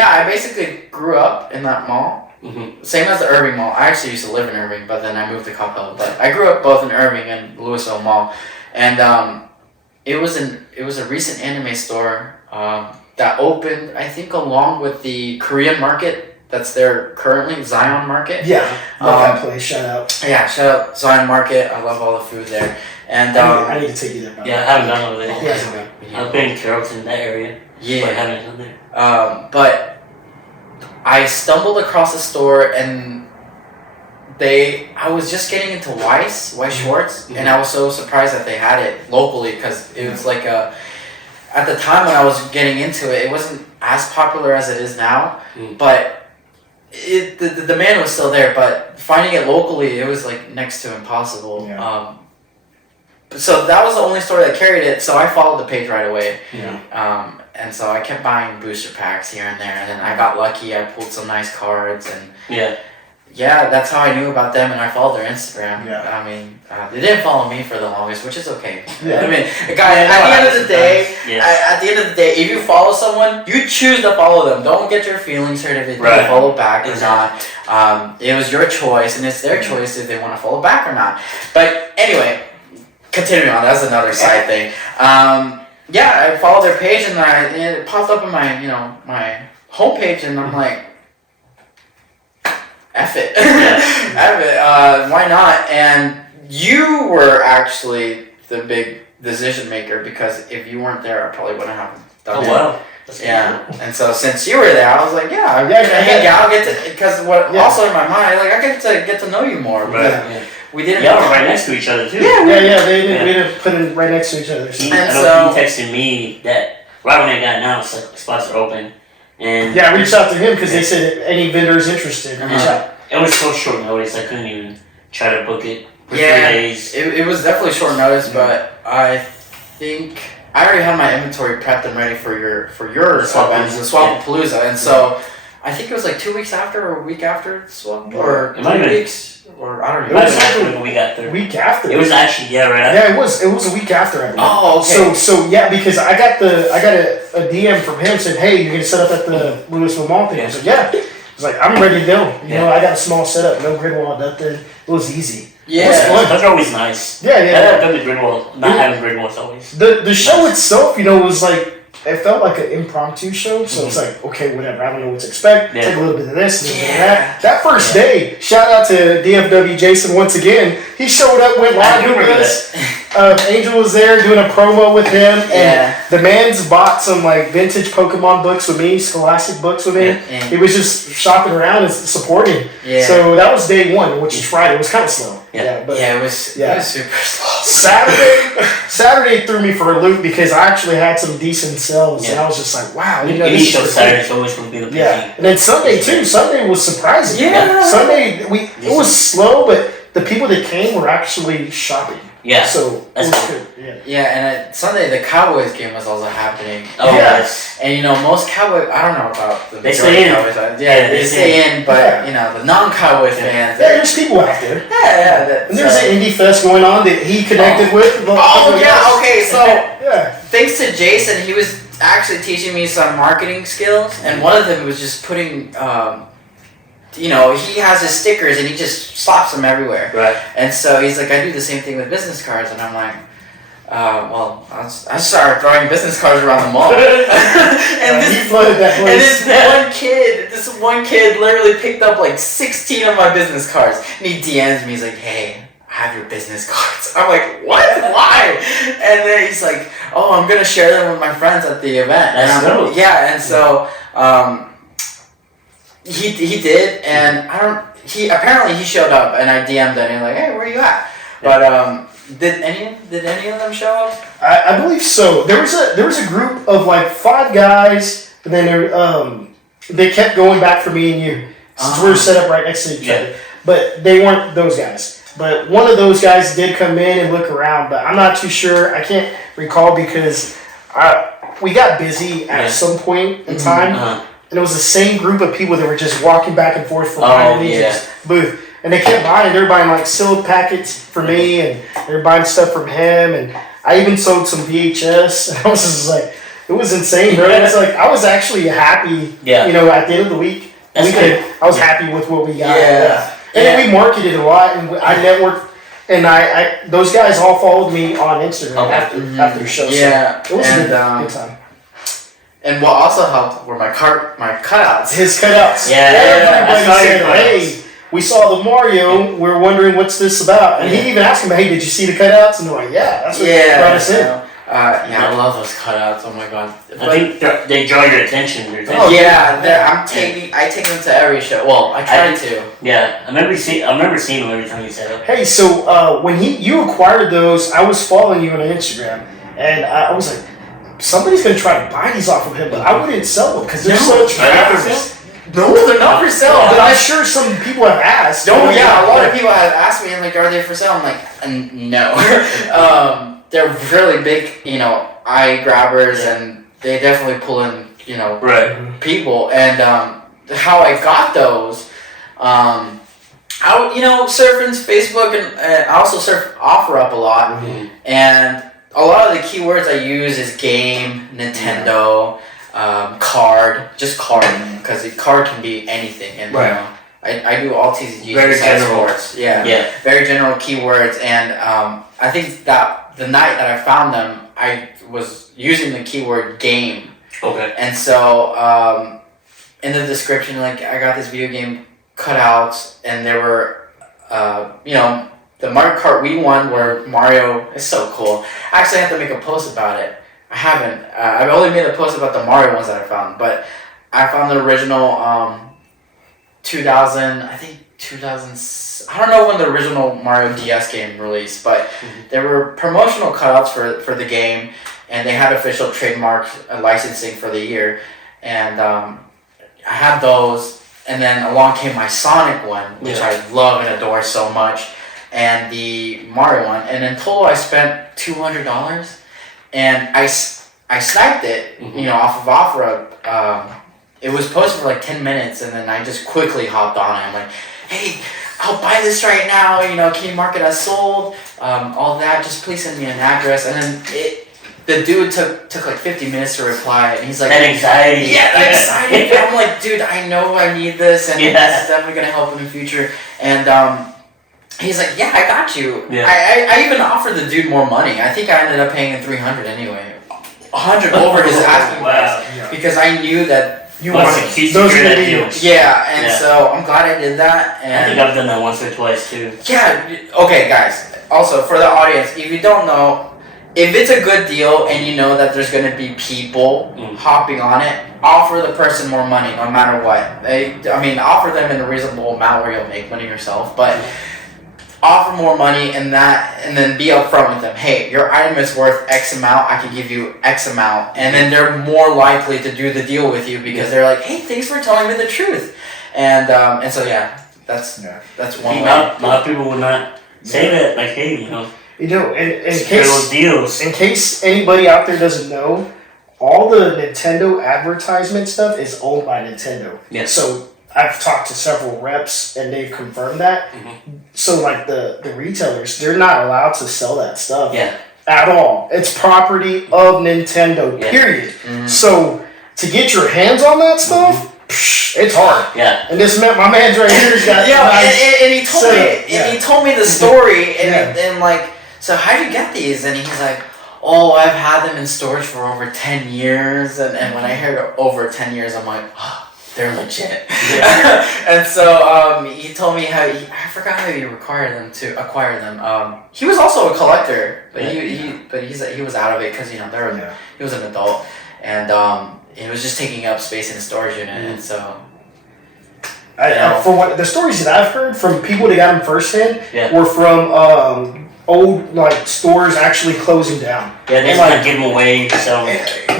I basically grew up in that mall. Mm-hmm. Same as the Irving Mall. I actually used to live in Irving, but then I moved to Coppell. But I grew up both in Irving and Louisville Mall, and it was a recent anime store that opened, I think, along with the Korean market that's there currently, Zion Market. Yeah, love that place. Shout out. Yeah, shout out Zion Market. I love all the food there. And I need to take you there. Yeah, I haven't gone over there. He hasn't been. I've been in Carrollton, that area. Yeah. But I haven't gone there. But I stumbled across the store and I was just getting into Weiss Schwartz, and I was so surprised that they had it locally because it was like at the time when I was getting into it, it wasn't as popular as it is now, but the demand was still there, but finding it locally, it was like next to impossible. Yeah. So that was the only store that carried it, so I followed the page right away. Yeah. And so I kept buying booster packs here and there, and then I got lucky. I pulled some nice cards, and that's how I knew about them, and I followed their Instagram. Yeah. I mean, they didn't follow me for the longest, which is okay. Yeah. I mean, guys, at the end of the day, if you follow someone, you choose to follow them. Don't get your feelings hurt if they don't follow back or not. It was your choice, and it's their choice if they want to follow back or not. But anyway, continuing on, that's another side thing. I followed their page, and it popped up on my, my homepage, and I'm like, F it. F it. Why not? And you were actually the big decision maker, because if you weren't there, I probably wouldn't have done it. Wow. And so since you were there, I was like, I'll get to, because also in my mind, like, I get to know you more. Right. We didn't. Y'all were right next to each other too. They didn't put it right next to each other. So. He texted me that right when it got announced, like, spots are open. And I reached out to him because they said any vendors interested. It was so short notice, I couldn't even try to book it for 3 days. It was definitely short notice, but I think I already had my inventory prepped and ready for your event, the Swapapalooza, and so I think it was like 2 weeks after or a week after Swap, or 3 weeks. Or I don't know. It was like a week after. Week after. It was actually right after. Yeah, it was a week after. I believe. Oh, okay. So because I got a DM from him saying, hey, you're gonna set up at the Louisville Mall thing. I was like, yeah. I was like, I'm ready to go. You know, I got a small setup, no grid wall, nothing. It was easy. Yeah, it was fun. Those are always nice. Yeah. I love the grid wall. Not having grid walls always. The show itself, was like, it felt like an impromptu show, so it's like, okay, whatever, I don't know what to expect. Take a little bit of this, a little bit of that. That first day, shout out to DFW Jason once again. He showed up, went live with us. Angel was there doing a promo with him, and the man's bought some like vintage Pokemon books with me, Scholastic books with me. He was just shopping around and supporting. So that was day one, which is Friday. It was kind of slow. It was super slow. Saturday threw me for a loop because I actually had some decent sales, and I was just like, wow. Any show Saturday's always going to be the big and then Sunday too. Sunday was surprising. Sunday it was slow, but the people that came were actually shopping. So it was good. And Sunday the Cowboys game was also happening. Yes. And most Cowboys, I don't know about the they stay in. Cowboys fans. They stay in, but the non-Cowboy fans. There's people out there. And there's an indie fest going on that he connected with. Okay, so thanks to Jason, he was actually teaching me some marketing skills, and one of them was just putting he has his stickers and he just slaps them everywhere. Right. And so he's like, I do the same thing with business cards, and I'm like, I started throwing business cards around the mall. This one kid literally picked up like 16 of my business cards, and he DMs me. He's like, hey, I have your business cards. I'm like, what? Why? And then he's like, oh, I'm gonna share them with my friends at the event. He did, and apparently he showed up, and I DM'd him and like, hey, where you at? But did any of them show up? I believe so. There was a group of like 5 guys, and then they kept going back for me and you. since we're set up right next to each other. But they weren't those guys. But one of those guys did come in and look around, but I'm not too sure. I can't recall because we got busy at some point in time, and it was the same group of people that were just walking back and forth from behind the booth. And they kept buying. They were buying like silk packets for me, and they were buying stuff from him. And I even sold some VHS. And I was just like, it was insane, bro. It's like I was actually happy. Yeah. You know, at the end of the week, I was happy with what we got. Yeah. And then we marketed a lot, and I networked. And I those guys all followed me on Instagram after the show. Yeah. So it was a good time. And what also helped were my cutouts. His cutouts. Yeah. Everybody said, "Hey, we saw the Mario. We're wondering what's this about." And he even asked me, "Hey, did you see the cutouts?" And they're like, "Yeah, that's what brought us in." I love those cutouts. Oh my god! I think they draw your attention. I take them to every show. Well, I try to. Yeah, I remember seeing them every time you said it. Hey, so when you acquired those, I was following you on Instagram, and I was like, somebody's gonna try to buy these off of him, but I wouldn't sell them because they're such trappers. No, they're not for sale. But I'm sure some people have asked. A lot of people have asked me, like, are they for sale? I'm like, no. They're really big, eye grabbers, and they definitely pull in, people. And how I got those, I surfing Facebook, and I also surf OfferUp a lot. And a lot of the keywords I use is game, Nintendo, card, just card, because the card can be anything. And I do all TCGs. Very general. Sports. Yeah. Very general keywords, and I think that the night that I found them, I was using the keyword game. Okay. And so in the description, like, I got this video game cutouts, and there were, the Mario Kart Wii one where Mario is so cool. I actually have to make a post about it. I haven't. I've only made a post about the Mario ones that I found, but I found the original 2000. I don't know when the original Mario DS game released, but there were promotional cutouts for the game, and they had official trademark licensing for the year, and I had those, and then along came my Sonic one, which I love and adore so much, and the Mario one, and in total I spent $200, and I sniped it, off of OfferUp. It was posted for like 10 minutes, and then I just quickly hopped on it. I'm like, hey, I'll buy this right now, can you mark it as sold? All that, just please send me an address. And then the dude took like 50 minutes to reply, and he's like, that anxiety. Yeah, that anxiety. I'm like, dude, I know I need this, and this is definitely going to help in the future. And he's like, yeah, I got you. Yeah. I even offered the dude more money. I think I ended up paying him $300 anyway. 100 over his asking price, because I knew that you wanted those deals. Yeah, and so I'm glad I did that. And I think I've done that once or twice too. Yeah. Okay, guys. Also, for the audience, if you don't know, if it's a good deal and you know that there's going to be people hopping on it, offer the person more money, no matter what. Offer them in a reasonable amount where you'll make money yourself, but offer more money and then be upfront with them. Hey, your item is worth X amount. I can give you X amount, and then they're more likely to do the deal with you because they're like, hey, thanks for telling me the truth. And so that's one way. A lot of people would not say that. Like, hey, in case anybody out there doesn't know, all the Nintendo advertisement stuff is owned by Nintendo. Yeah. So I've talked to several reps, and they've confirmed that. So, like, the retailers, they're not allowed to sell that stuff at all. It's property of Nintendo, period. So, to get your hands on that stuff, it's hard. Yeah. And my man's right here's got and he told me the story, and like, so how'd you get these? And he's like, oh, I've had them in storage for over 10 years. And when I hear over 10 years, I'm like, oh, they're legit. And so he told me I forgot how he acquired them. He was also a collector, but he was out of it because he was an adult, and it was just taking up space in the storage unit, and so. From what the stories that I've heard from people that got them firsthand were from old stores actually closing down. Yeah, they just give them away, so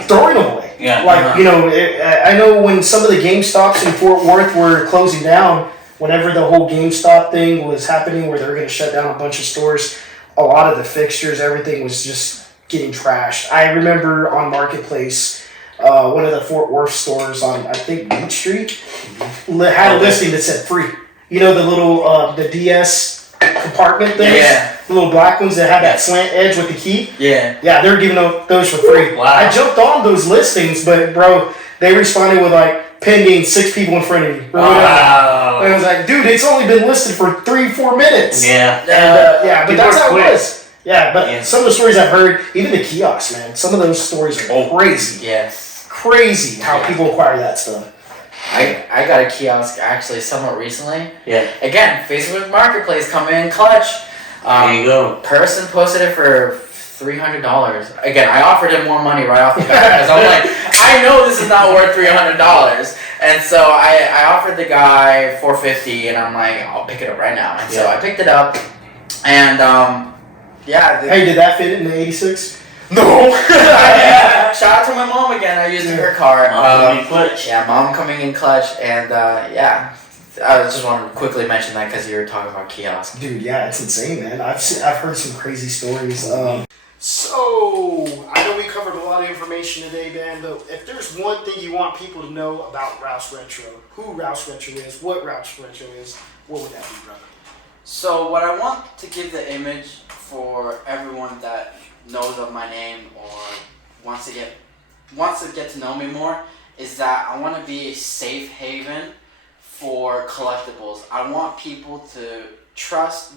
throwing them away. Yeah. Like, you know, I know when some of the GameStops in Fort Worth were closing down, whenever the whole GameStop thing was happening where they were going to shut down a bunch of stores, a lot of the fixtures, everything was just getting trashed. I remember on Marketplace, one of the Fort Worth stores on, I think, Beach Street, had a listing that said free. You know, the little, the DS compartment things? Yeah. The little black ones that have that slant edge with the key? Yeah. Yeah, they're giving those for free. Wow. I jumped on those listings, but bro, they responded with like pending 6 people in front of you. Wow. And I was like, dude, it's only been listed for 3-4 minutes. Yeah. And yeah, but People that's are how quick. it was. Yeah, but Yeah. some of the stories I've heard, even the kiosks, man, some of those stories are crazy. Yeah. Crazy how people acquire that stuff. I got a kiosk actually somewhat recently. Yeah. Again, Facebook Marketplace coming in clutch. There you go. Person posted it for $300. Again, I offered him more money right off the bat because I'm like, I know this is not worth $300, and so I offered the guy $450, and I'm like, I'll pick it up right now. And so I picked it up, and yeah. Hey, did that fit in the 86? No. Shout out to my mom again. I used her card. Mom coming in clutch. Yeah, mom coming in clutch, and yeah. I just wanted to quickly mention that because you were talking about kiosks. Dude, yeah, it's insane, man. I've heard some crazy stories. So, I know we covered a lot of information today, man, but if there's one thing you want people to know about Rouse Retro, who Rouse Retro is, what Rouse Retro is, what would that be, brother? So what I want to give the image for everyone that knows of my name or wants to get to know me more is that I want to be a safe haven for collectibles. I want people to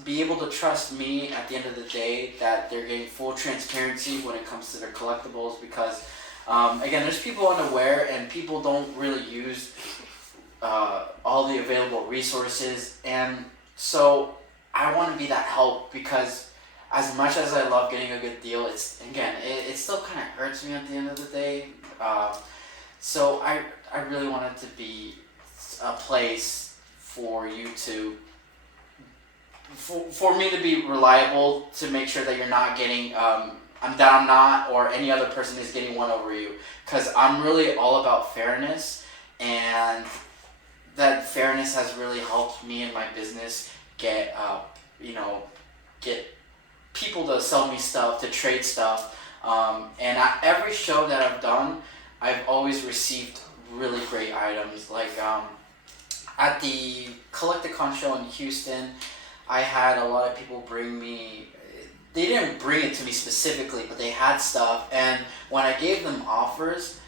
be able to trust me at the end of the day that they're getting full transparency when it comes to their collectibles because again, there's people unaware and people don't really use all the available resources, and so I want to be that help because as much as I love getting a good deal, it still kind of hurts me at the end of the day. So I really want it to be a place for you to, for me to be reliable, to make sure that you're not getting, that I'm not, or any other person is getting one over you. Because I'm really all about fairness, and that fairness has really helped me in my business get people to sell me stuff, to trade stuff. And at every show that I've done, I've always received really great items. Like at the Collecticon show in Houston, I had a lot of people bring me, they didn't bring it to me specifically, but they had stuff, and when I gave them offers,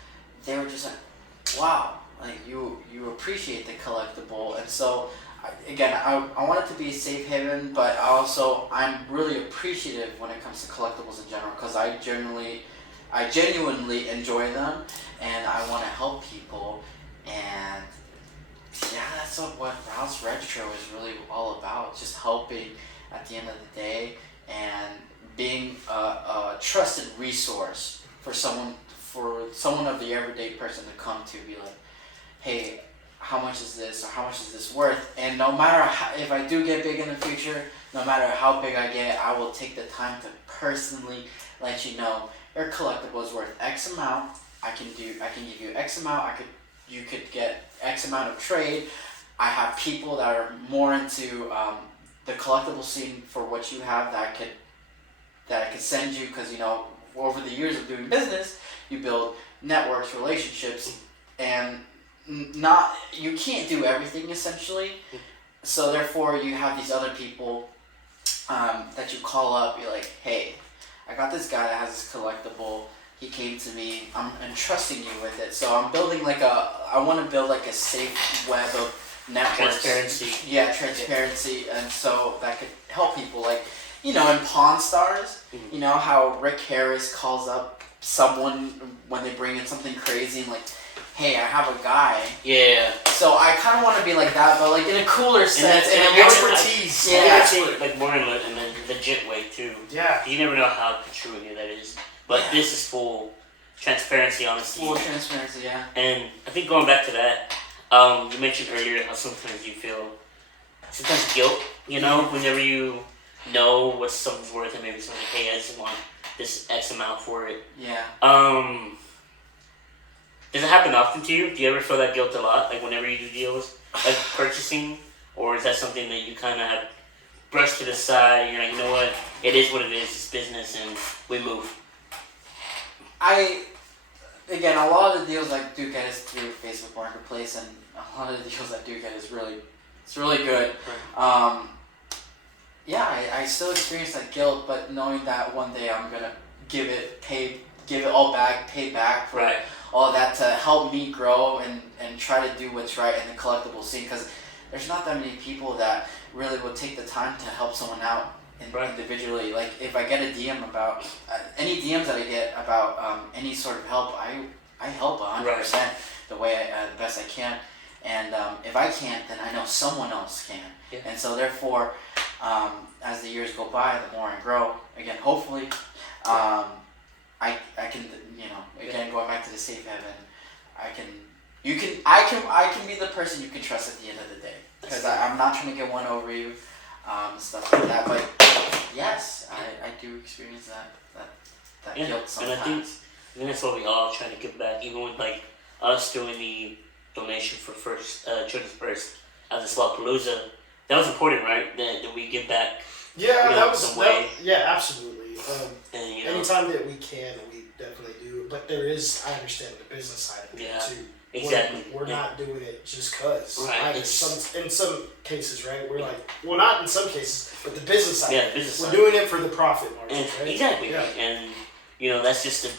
they were just like, wow, like you appreciate the collectible. And so again, I want it to be a safe haven, but I'm really appreciative when it comes to collectibles in general, because I genuinely enjoy them, and I want to help people. And yeah, that's what Rouse Retro is really all about, just helping at the end of the day and being a trusted resource for someone of the everyday person to come to, be like, hey, how much is this, or how much is this worth? And no matter if I do get big in the future, no matter how big I get, I will take the time to personally let you know your collectible is worth X amount. I can give you X amount. You could get X amount of trade. I have people that are more into the collectible scene for what you have that I could send you, because over the years of doing business, you build networks, relationships, and you can't do everything essentially. So therefore, you have these other people that you call up. You're like, hey, I got this guy that has this collectible. He came to me. I'm entrusting you with it. So I'm building I want to build like a safe web of networks. Transparency. Yeah, transparency, and so that could help people. Like, in Pawn Stars, how Rick Harris calls up someone when they bring in something crazy and like, hey, I have a guy. Yeah. So I kind of want to be like that, but like in a cooler sense, and a more expertise. Yeah. Like more in the legit way too. Yeah. You never know how true that is. But this is full transparency, honestly. Full transparency, yeah. And I think going back to that, you mentioned earlier how sometimes you feel guilt, whenever you know what something's worth, and maybe someone's like, hey, I just want this X amount for it. Yeah. Does it happen often to you? Do you ever feel that guilt a lot, like whenever you do deals, like purchasing, or is that something that you kind of have brushed to the side? And you're like, you know what, it is what it is. It's business, and we move. Again, a lot of the deals I do get is through Facebook Marketplace, and a lot of the deals I do get is really good. Right. Yeah, I still experience that guilt, but knowing that one day I'm gonna give it all back, pay back for Right. all of that to help me grow and try to do what's right in the collectible scene, because there's not that many people that really would take the time to help someone out individually. Like if I get a DM about any DMs that I get about any sort of help, I help 100% the way the best I can, and if I can't, then I know someone else can. Yeah. And so therefore, as the years go by, the more I grow, again, hopefully, I can, again, going back to the safe haven, I can be the person you can trust at the end of the day, because I'm not trying to get one over you, stuff like that. But yes, I do experience that guilt sometimes. And I think that's what we all try to give back, even with like us doing the donation for Children's First as a Swapalooza. That was important, right? That we give back. Yeah, that was some way. yeah, absolutely. And anytime that we can, we definitely do. But there is, I understand the business side of it too. Exactly. We're not doing it just cause. Right. In some cases, right? We're like, well, not in some cases, but the business side. Yeah, business side. We're doing it for the profit margin, right? Exactly. Yeah. And that's just the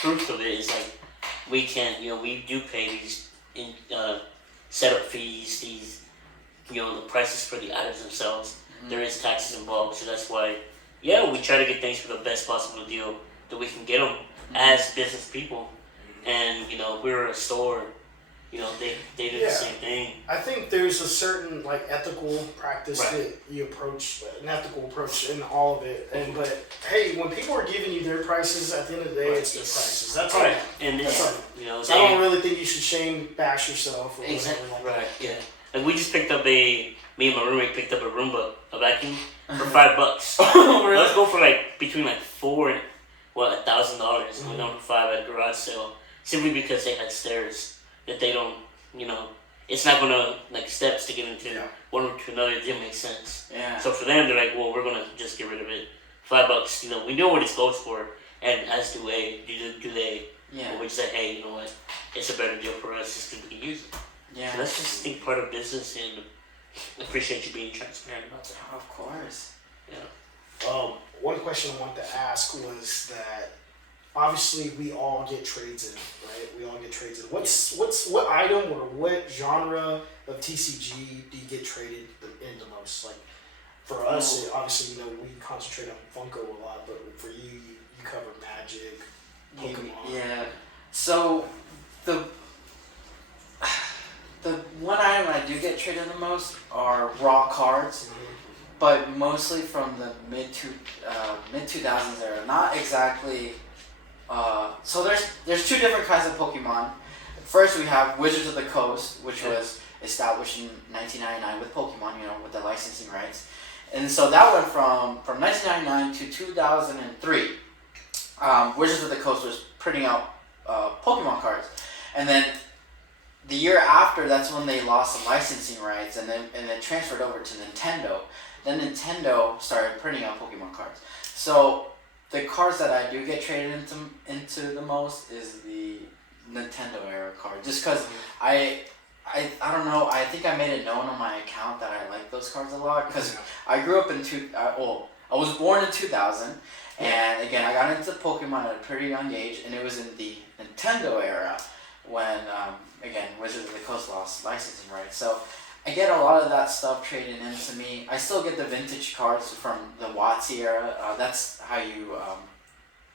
truth of it. Is like we can, we do pay these setup fees, these, the prices for the items themselves. Mm-hmm. There is taxes involved, so that's why, we try to get things for the best possible deal that we can get them as business people. And we're a store. They do the same thing. I think there's a certain ethical practice that you approach, an ethical approach in all of it. But hey, when people are giving you their prices, at the end of the day, it's their prices. That's right. And so I don't really think you should bash yourself or exactly like that. Yeah. Like we just picked up me and my roommate picked up a Roomba, a vacuum, for $5. Really? Let's go for between $4,000 and $1,000. We got for $5 at a garage sale, simply because they had stairs that they don't, it's not gonna steps to get into one room to another. It didn't make sense. Yeah. So for them, they're like, well, we're gonna just get rid of it. $5, we know what it goes for, and as do they. Yeah. But we just say, hey, you know what? It's a better deal for us just because we can use it. Yeah. So that's just part of business, and I appreciate you being transparent about that. Of course. Yeah. One question I wanted to ask was that obviously we all get trades in, right? We all get trades in. What item or what genre of TCG do you get traded in the most? Like for us, obviously we concentrate on FUNKO a lot, but for you cover Magic, Pokemon. Yeah. So the one item I do get traded the most are raw cards, but mostly from the mid 2000s era. Not exactly. So there's two different kinds of Pokemon. First, we have Wizards of the Coast, which was established in 1999 with Pokemon, with the licensing rights, and so that went from 1999 to 2003. Wizards of the Coast was printing out Pokemon cards, and then the year after, that's when they lost the licensing rights, and then transferred over to Nintendo. Then Nintendo started printing out Pokemon cards. So the cards that I do get traded into the most is the Nintendo era card, just because I don't know. I think I made it known on my account that I like those cards a lot, because I grew up in I was born in 2000, and again I got into Pokemon at a pretty young age, and it was in the Nintendo era when again Wizards of the Coast lost licensing rights. So I get a lot of that stuff traded into me. I still get the vintage cards from the WotC era. That's how you,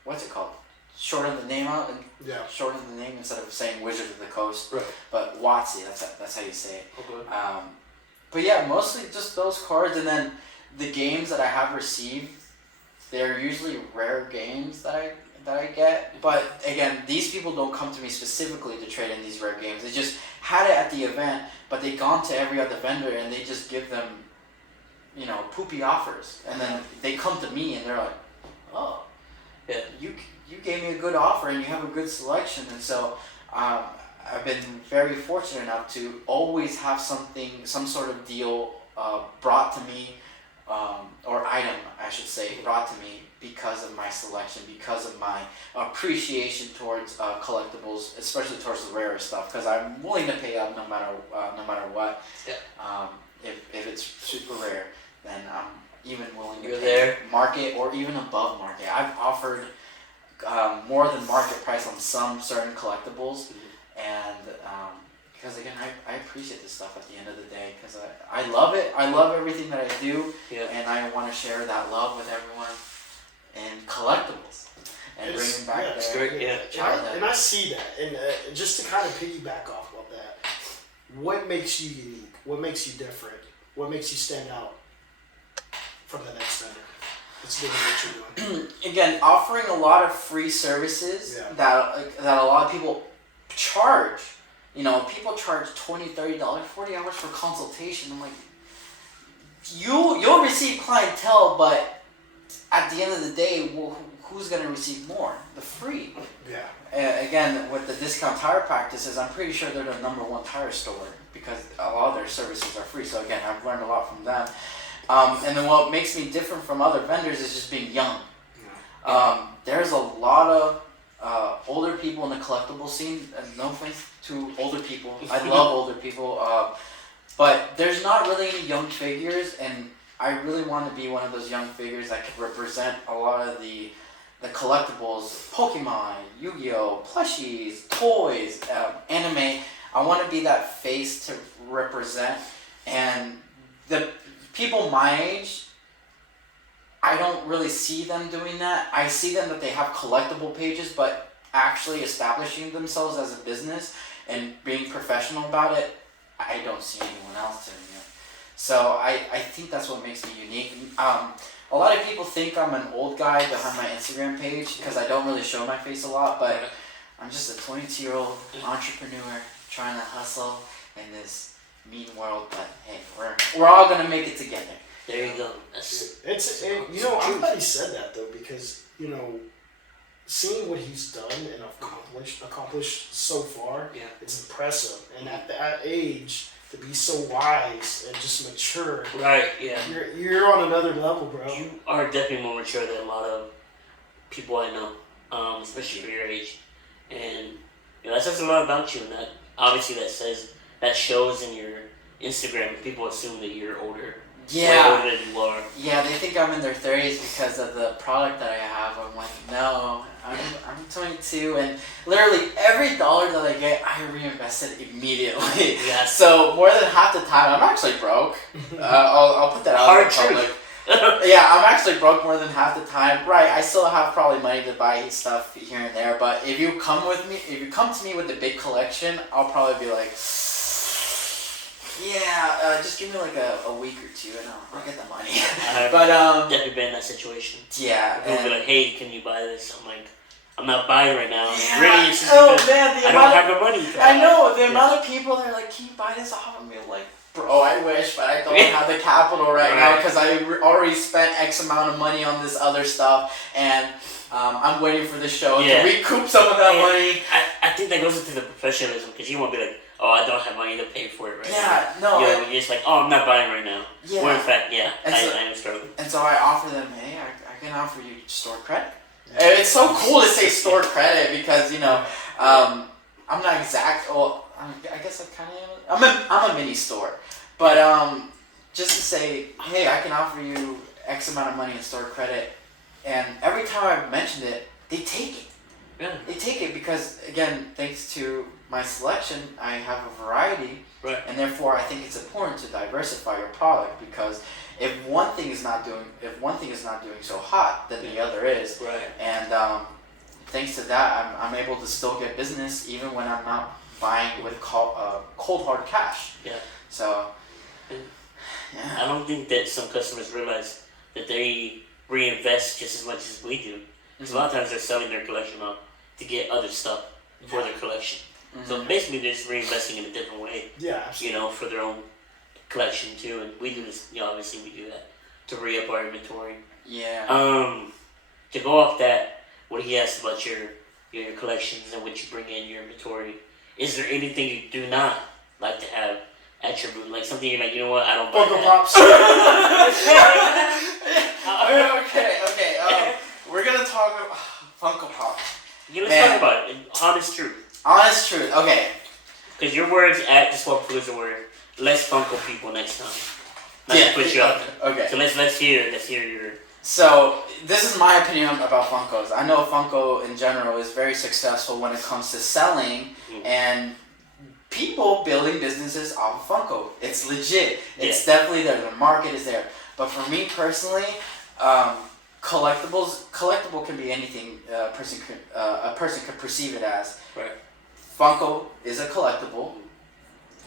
what's it called? Shorten the name out and shorten the name instead of saying Wizard of the Coast. Right. But WotC, that's how you say it. Okay. But yeah, mostly just those cards, and then the games that I have received, they're usually rare games that I get. But again, these people don't come to me specifically to trade in these rare games. They just had it at the event, but they've gone to every other vendor and they just give them, poopy offers. And then they come to me and they're like, oh, yeah, you gave me a good offer and you have a good selection. And so I've been very fortunate enough to always have some sort of deal brought to me, or item, I should say, brought to me because of my selection, because of my appreciation towards collectibles, especially towards the rarer stuff. Because I'm willing to pay up no matter what. Yeah. If it's super rare, then I'm even willing to You're pay there. market or even above market. I've offered more than market price on some certain collectibles, and because again, I appreciate this stuff at the end of the day, because I love it. I love everything that I do, and I want to share that love with everyone and collectibles and bringing back It's great, yeah. childhood. And I see that. And just to kind of piggyback off of that, what makes you unique? What makes you different? What makes you stand out from the next vendor? It's doing what you're doing. Again, offering a lot of free services that a lot of people charge. You know, people charge $20, $30, $40 for consultation. I'm like, you'll receive clientele, but at the end of the day, who's going to receive more? The free. Yeah. Again, with the discount tire practices, I'm pretty sure they're the #1 tire store because a lot of their services are free. So again, I've learned a lot from them. And then what makes me different from other vendors is just being young. There's a lot of older people in the collectible scene. And no offense to older people. I love older people. But there's not really any young figures, and I really want to be one of those young figures that could represent a lot of the collectibles, Pokemon, Yu-Gi-Oh, plushies, toys, anime. I want to be that face to represent, and the people my age, I don't really see them doing that. I see them that they have collectible pages, but actually establishing themselves as a business and being professional about it, I don't see anyone else doing it. So I think that's what makes me unique. A lot of people think I'm an old guy behind my Instagram page because I don't really show my face a lot, but I'm just a 22-year-old entrepreneur trying to hustle in this mean world. But hey, we're all gonna make it together. There you go. I'm glad he said that though, because seeing what he's done and accomplished so far, it's impressive. And at that age, to be so wise and just mature, right? Yeah, you're on another level, bro. You are definitely more mature than a lot of people I know, especially for your age. And that says a lot about you, and that obviously that shows in your Instagram. People assume that you're older. Yeah. Way older than you are. Yeah, they think I'm in their 30s because of the product that I have. I'm like, no, I'm 22, and literally every dollar that I get, I reinvest it immediately. Yeah. So more than half the time, I'm actually broke. I'll put that out in the public. Yeah, I'm actually broke more than half the time. Right, I still have probably money to buy stuff here and there, but if you come to me with a big collection, I'll probably be like, yeah, just give me like a week or two and I'll get the money. But definitely been in that situation. Yeah. People be like, hey, can you buy this? I'm like, I'm not buying right now. Yeah. Really, it's just man, I don't have the money. I know the amount of people that are like, can you buy this off of me? I'm like, bro, I wish, but I don't have the capital right now because I already spent X amount of money on this other stuff, and I'm waiting for the show to recoup some of that money. I think that goes into the professionalism, because you won't be like, oh, I don't have money to pay for it right now. Yeah, no. You're just like, oh, I'm not buying right now. Yeah. Or in fact, I am struggling. And so I offer them, hey, I can offer you store credit. And it's so cool to say store credit because, I'm not exact. Well, I guess I kind of am. I'm a mini store. But just to say, hey, I can offer you X amount of money in store credit. And every time I've mentioned it, they take it. Yeah. They take it because, again, thanks to my selection, I have a variety. Right. And therefore, I think it's important to diversify your product, because if one thing is not doing so hot, then the other is. Right. And thanks to that, I'm able to still get business even when I'm not buying with cold hard cash. Yeah. So. I don't think that some customers realize that they reinvest just as much as we do. Because a lot of times they're selling their collection off to get other stuff for their collection. Mm-hmm. So basically they're just reinvesting in a different way. Yeah. For their own collection too. And we do this, obviously we do that to re-up our inventory. Yeah. To go off that, what he asked about your your collections and what you bring in your inventory, is there anything you do not like to have at your booth? Like something you're like, you know what, I don't buy Funko that. Pops. Okay. We're gonna talk about Funko Pop. Let's talk about it. Honest truth. Honest truth. Okay. Because your words at the Swap Palooza were less Funko people next time. Not to put you up. Okay. So let's hear your. So this is my opinion about Funkos. I know Funko in general is very successful when it comes to selling and people building businesses off of Funko. It's legit. It's definitely there. The market is there. But for me personally, collectible can be anything a person could perceive it as. Right. Funko is a collectible.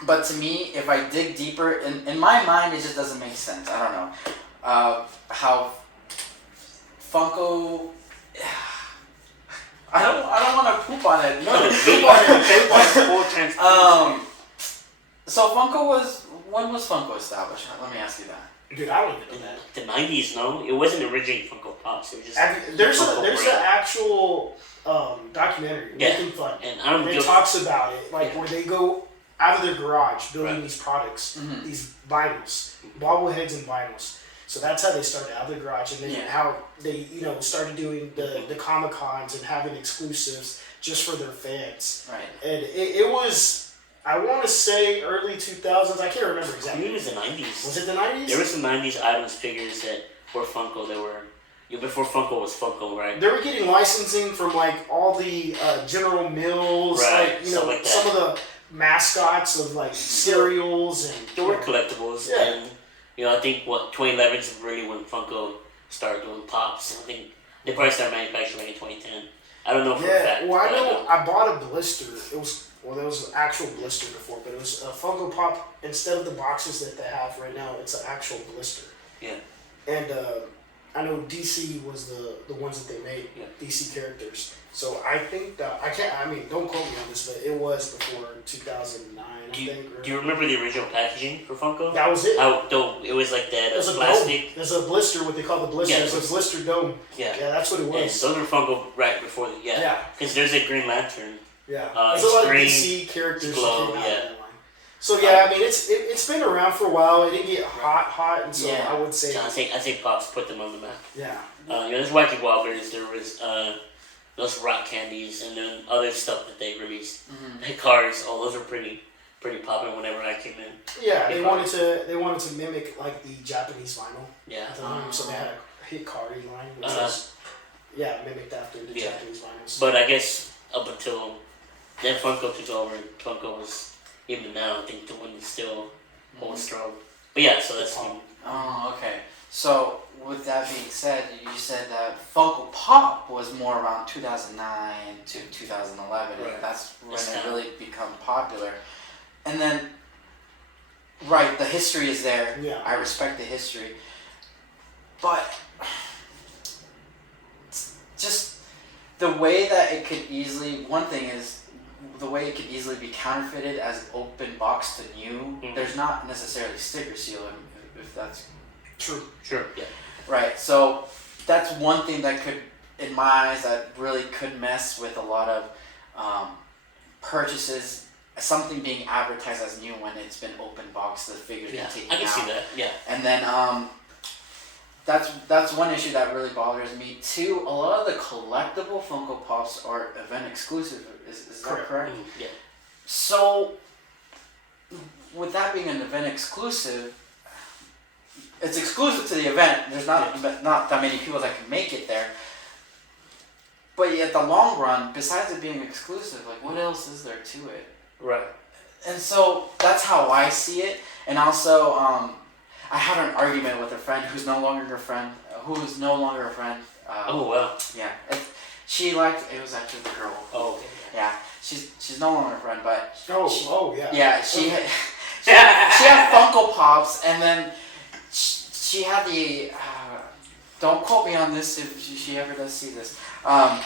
But to me, if I dig deeper, in my mind, it just doesn't make sense. I don't know. How Funko... I don't want to poop on it. No, poop on it. So Funko was... When was Funko established? Let me ask you that. Dude, I don't even know that. The 90s, no? It wasn't originally Funko Pops. It was just there's an actual documentary, Making Fun. And it talks about it, like where they go out of their garage building these products, these vinyls, bobbleheads and vinyls. So that's how they started out of their garage, and then how they started doing the Comic Cons and having exclusives just for their fans. Right. And it was. I want to say early 2000s. I can't remember exactly. I think it was the 90s. Was it the 90s? There were some 90s items, figures that were Funko that were... before Funko was Funko, right? They were getting licensing from like all the General Mills, right, like some of the mascots of like cereals and... There were collectibles. Yeah. And, I think 2011 is really when Funko started doing Pops. I think they probably started manufacturing in 2010. I don't know for a fact. Well, I know I bought a blister. There was an actual blister before, but it was a Funko Pop. Instead of the boxes that they have right now, it's an actual blister. Yeah. And I know DC was the ones that they made, DC characters. So I think that, don't quote me on this, but it was before 2009, I think. Do you remember the original packaging for Funko? That was it. It was like that There's a plastic. Dome. There's a blister, what they call the blister. Yeah, There's a blister dome. Yeah. Yeah, that's what it was. And those were Funko right before the, Yeah. Because there's a Green Lantern. Yeah. There's a lot of DC characters Glow, that came out of that line. So yeah, it's been around for a while. It didn't get hot, and so I would say. So I think Pops put them on the map. Yeah. There's Wacky Wobblers. There was those rock candies, and then other stuff that they released. The cars, those were pretty popular whenever I came in. Yeah, they wanted to mimic like the Japanese vinyl. Yeah. At the time, so they had a hit Kari line, which was mimicked after the Japanese vinyls. But I guess up until then, Funko took over. And Funko was, even now, I think the one is still holding strong. But yeah, so that's me. Oh, okay. So with that being said, you said that Funko Pop was more around 2009 to 2011. Right. That's when it really become popular. And then, the history is there. Yeah. I respect the history. But just the way that it could easily, one thing is, the way it could easily be counterfeited as open box to new, there's not necessarily sticker seal if that's true. Sure. Yeah. Right. So that's one thing that could, in my eyes, that really could mess with a lot of purchases. Something being advertised as new when it's been open box, the figures been taken out. I can see that. Yeah. And then that's one issue that really bothers me. Two, a lot of the collectible Funko Pops are event exclusive. Is that correct? Yeah. So, with that being an event exclusive, it's exclusive to the event. There's not that many people that can make it there. But at the long run, besides it being exclusive, like what else is there to it? Right. And so that's how I see it. And also, I had an argument with a friend who's no longer a friend. Oh wow. Yeah. She liked. It was actually the girl. Oh. Okay. Yeah. She's no longer a friend, but. Yeah. Yeah. She had Funko Pops, and then she had the. Don't quote me on this if she ever does see this. I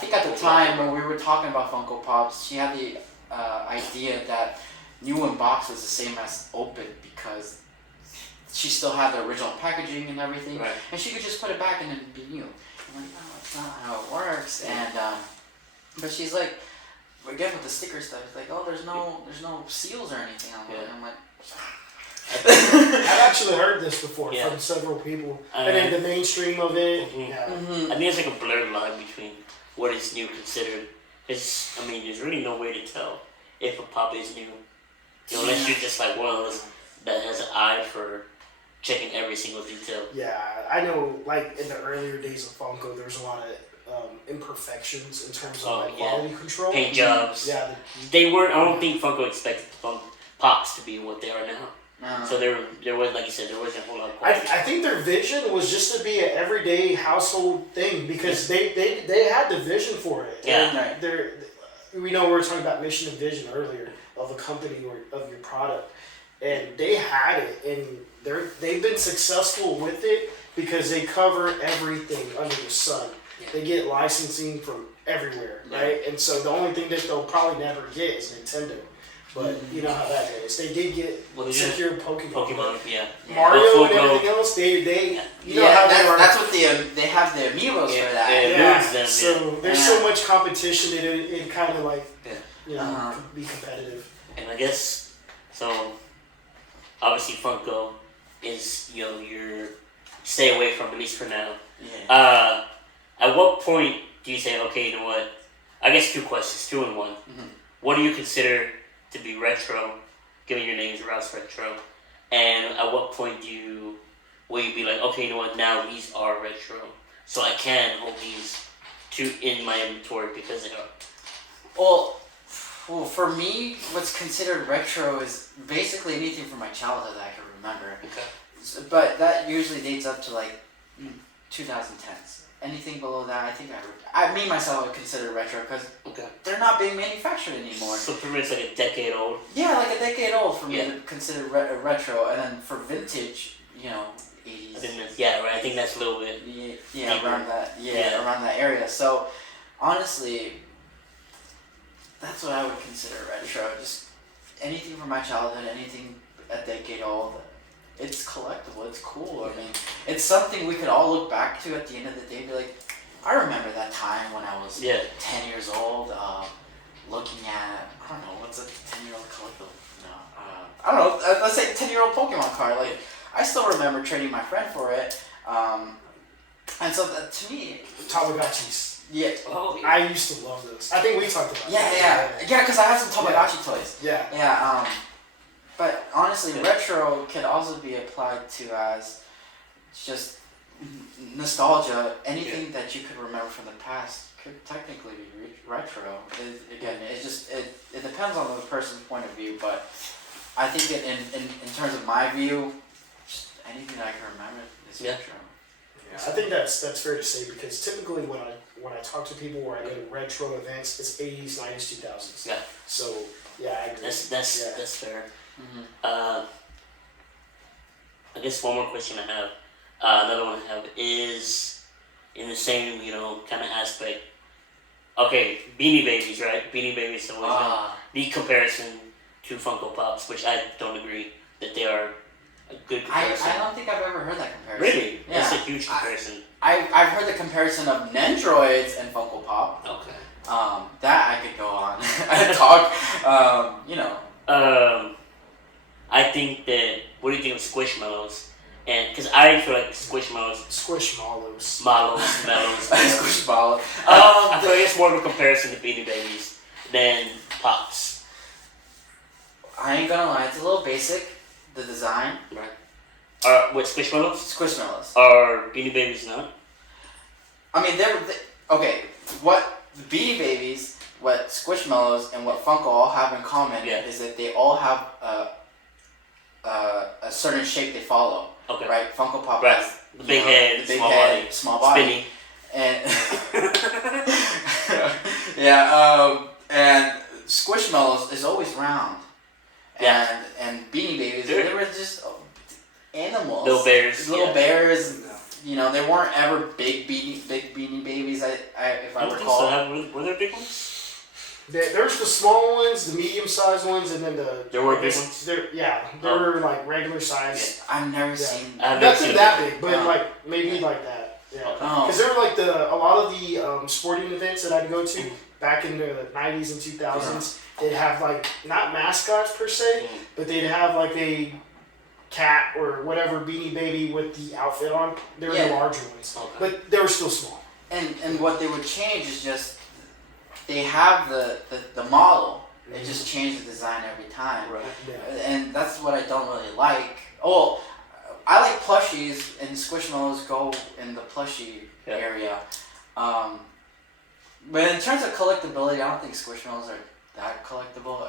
think at the time when we were talking about Funko Pops, she had the idea that new in box was the same as open because she still had the original packaging and everything, and she could just put it back and it'd be new. I'm like, no, that's not how it works. And but she's like, again with the sticker stuff, it's like, oh, there's no seals or anything on it. And I'm like. I've actually heard this before Yeah. from several people, and then the mainstream of it. Yeah. I think it's like a blurred line between what is new considered. Because, I mean, there's really no way to tell if a pop is new. You know, unless you're just like one of those that has an eye for checking every single detail. Yeah, I know, like, in the earlier days of Funko, there's a lot of imperfections in terms of like, quality control. Paint jobs. Yeah. They weren't, I don't think Funko expected pops to be what they are now. So there was, like you said, there wasn't a whole lot of quality. I think their vision was just to be an everyday household thing because they had the vision for it. Yeah. We know we were talking about mission and vision earlier of a company or of your product, and they had it, and they've been successful with it because they cover everything under the sun. Yeah. They get licensing from everywhere, right? And so the only thing that they'll probably never get is Nintendo. But you know how that goes. They did get secure Pokemon. Yeah. Mario and everything else, they you know how they are. That's what they have the amiibos for that. Yeah. So there's so much competition that it kind of like you know be competitive. And I guess so. Obviously, Funko is your stay away from, at least for now. Yeah. At what point do you say, okay, you know what? I guess 2 questions, 2 in 1. What do you consider to be retro, given your name is Rouse Retro, and at what point will you be like, okay, you know what, now these are retro, so I can hold these in my inventory because they are. Well, for me, what's considered retro is basically anything from my childhood that I can remember. Okay. But that usually dates up to like 2010s. Anything below that, I think me myself would consider retro because they're not being manufactured anymore. So pretty much like a decade old. Yeah, like a decade old for me to consider retro, and then for vintage, 80s. I think that's a little bit. Yeah, around that. Yeah, around that area. So honestly, that's what I would consider retro. Just anything from my childhood, anything a decade old. It's collectible. It's cool. I mean, it's something we could all look back to at the end of the day. Be like, I remember that time when I was 10 years old, looking at I don't know what's a 10-year-old collectible. I don't know. Let's say 10-year-old Pokemon card. Like, I still remember trading my friend for it. And so to me, Tamagotchis. Yeah. Oh, yeah. I used to love those. I think we talked about that. Yeah, because I had some Tamagotchi toys. Yeah. Yeah. But honestly, retro can also be applied to as just nostalgia. Anything that you could remember from the past could technically be retro. It depends on the person's point of view. But I think that in terms of my view, just anything that I can remember is retro. Yeah, I think that's fair to say because typically when I talk to people or I go to retro events, it's 80s, 90s, 2000s. Yeah. So yeah, I agree. That's fair. I guess one more question I have, another one I have is in the same kind of aspect. Okay, Beanie Babies, right? Beanie Babies have always been the comparison to Funko Pops, which I don't agree that they are a good comparison. I don't think I've ever heard that comparison. Really? Yeah. That's a huge comparison. I've heard the comparison of Nendroids and Funko Pop. Okay. That I could go on and talk. I think that. What do you think of Squishmallows? And because I feel like Squishmallows. Squishmallows. Mellows. Squishmallows. I feel like it's more of a comparison to Beanie Babies than Pops. I ain't gonna lie, it's a little basic. The design. Right. What Squishmallows? Squishmallows. Are Beanie Babies not? I mean, okay. What Beanie Babies, what Squishmallows, and what Funko all have in common is that they all have a certain shape they follow. Okay. Right? Funko Pop has the big head, small body. Spinny. And and Squishmallows is always round. Yeah. And Beanie Babies, they were just animals. Little bears. Bears. They weren't ever big Beanie Babies. If I recall. So. Were there big ones? There's the small ones, the medium-sized ones, and then there were big ones. There were like regular size. I've never seen. Nothing that big, but like maybe like that. Yeah, Oh. because there were like a lot of the sporting events that I'd go to back in the 90s and 2000s. They'd have like not mascots per se, but they'd have like a cat or whatever Beanie Baby with the outfit on. They were the larger ones, but they were still small. And what they would change is just they have the model. They just change the design every time. Right. Yeah. And that's what I don't really like. Oh, I like plushies, and Squishmallows go in the plushie area. But in terms of collectability, I don't think Squishmallows are that collectible.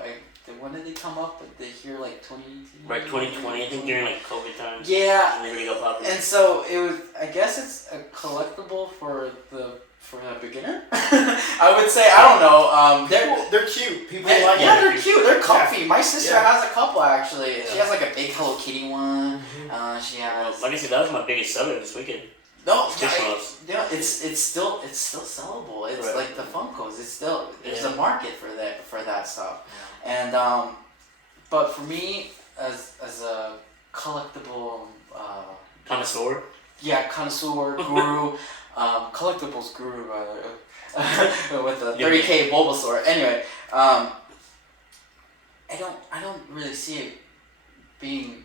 When did they come up? They hear like 2018? Right, 2020. I think during like COVID times. Yeah. And they really got popular. And so it was. I guess it's a collectible for the beginner. I would say, I don't know. They're cute. People like yeah, them. they're cute. They're comfy. Yeah. My sister Yeah. has a couple actually. She has like a big Hello Kitty one. She has. Like I said, that was my biggest seller this weekend. No, Squishmallows. yeah, it's still sellable. It's Right. like the Funkos. It's still there's a market for that stuff. Yeah. And but for me as a collectible Connoisseur. connoisseur guru, collectibles guru with the 30K Bulbasaur. Anyway, I don't really see it being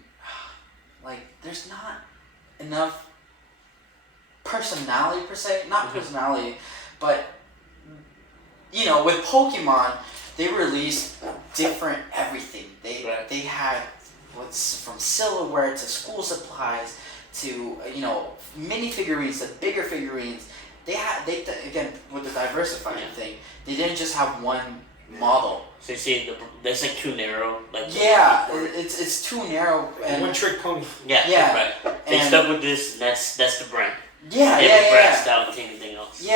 like there's not enough personality per se, not personality, but you know, with Pokemon, they released different everything. They had what's from silverware to school supplies to mini figurines to bigger figurines. They again with the diversifying thing. They didn't just have one model. So you see, that's like too narrow. Like it's too narrow and one trick pony. Yeah. Right. They stuck with this. And that's the brand. They branched out into anything else.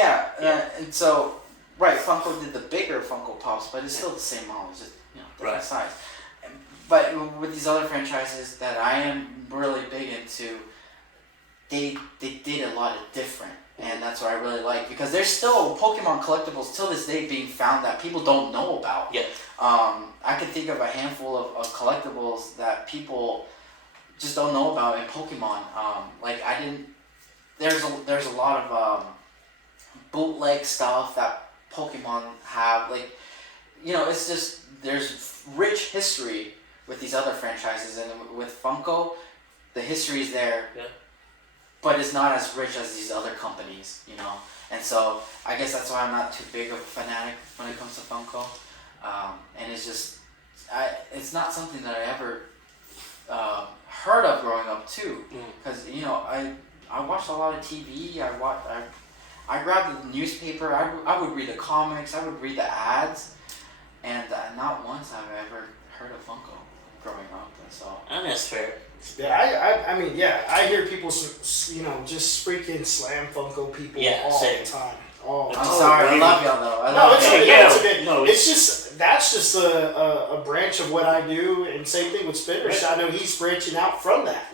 And so Funko did the bigger Funko Pops, but it's still the same model, it's just different size. But with these other franchises that I am really big into, they did a lot of different, and that's what I really like because there's still Pokemon collectibles till this day being found that people don't know about. Yeah. I can think of a handful of collectibles that people just don't know about in Pokemon. There's a lot of bootleg stuff that Pokemon have. It's just there's rich history with these other franchises, and with Funko, the history is there. Yeah. But it's not as rich as these other companies, And so I guess that's why I'm not too big of a fanatic when it comes to Funko. And it's just, it's not something that I ever heard of growing up too, because I watched a lot of TV. I grabbed the newspaper. I would read the comics. I would read the ads, and not once have I ever heard of Funko growing up. And so that's fair. Yeah, I hear people, just freaking slam Funko people all the time. I'm sorry, I love y'all though. It's just that's just a branch of what I do, and same thing with Spinrich. I know he's branching out from that.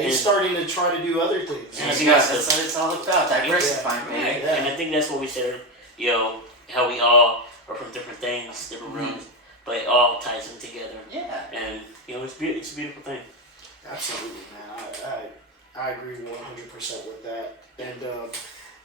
He's starting to try to do other things. That's what it's all about, diversifying, man. And I think that's what we said. How we all are from different things, different rooms, but it all ties them together. Yeah. And it's a beautiful thing. Absolutely, man. I agree 100% with that. And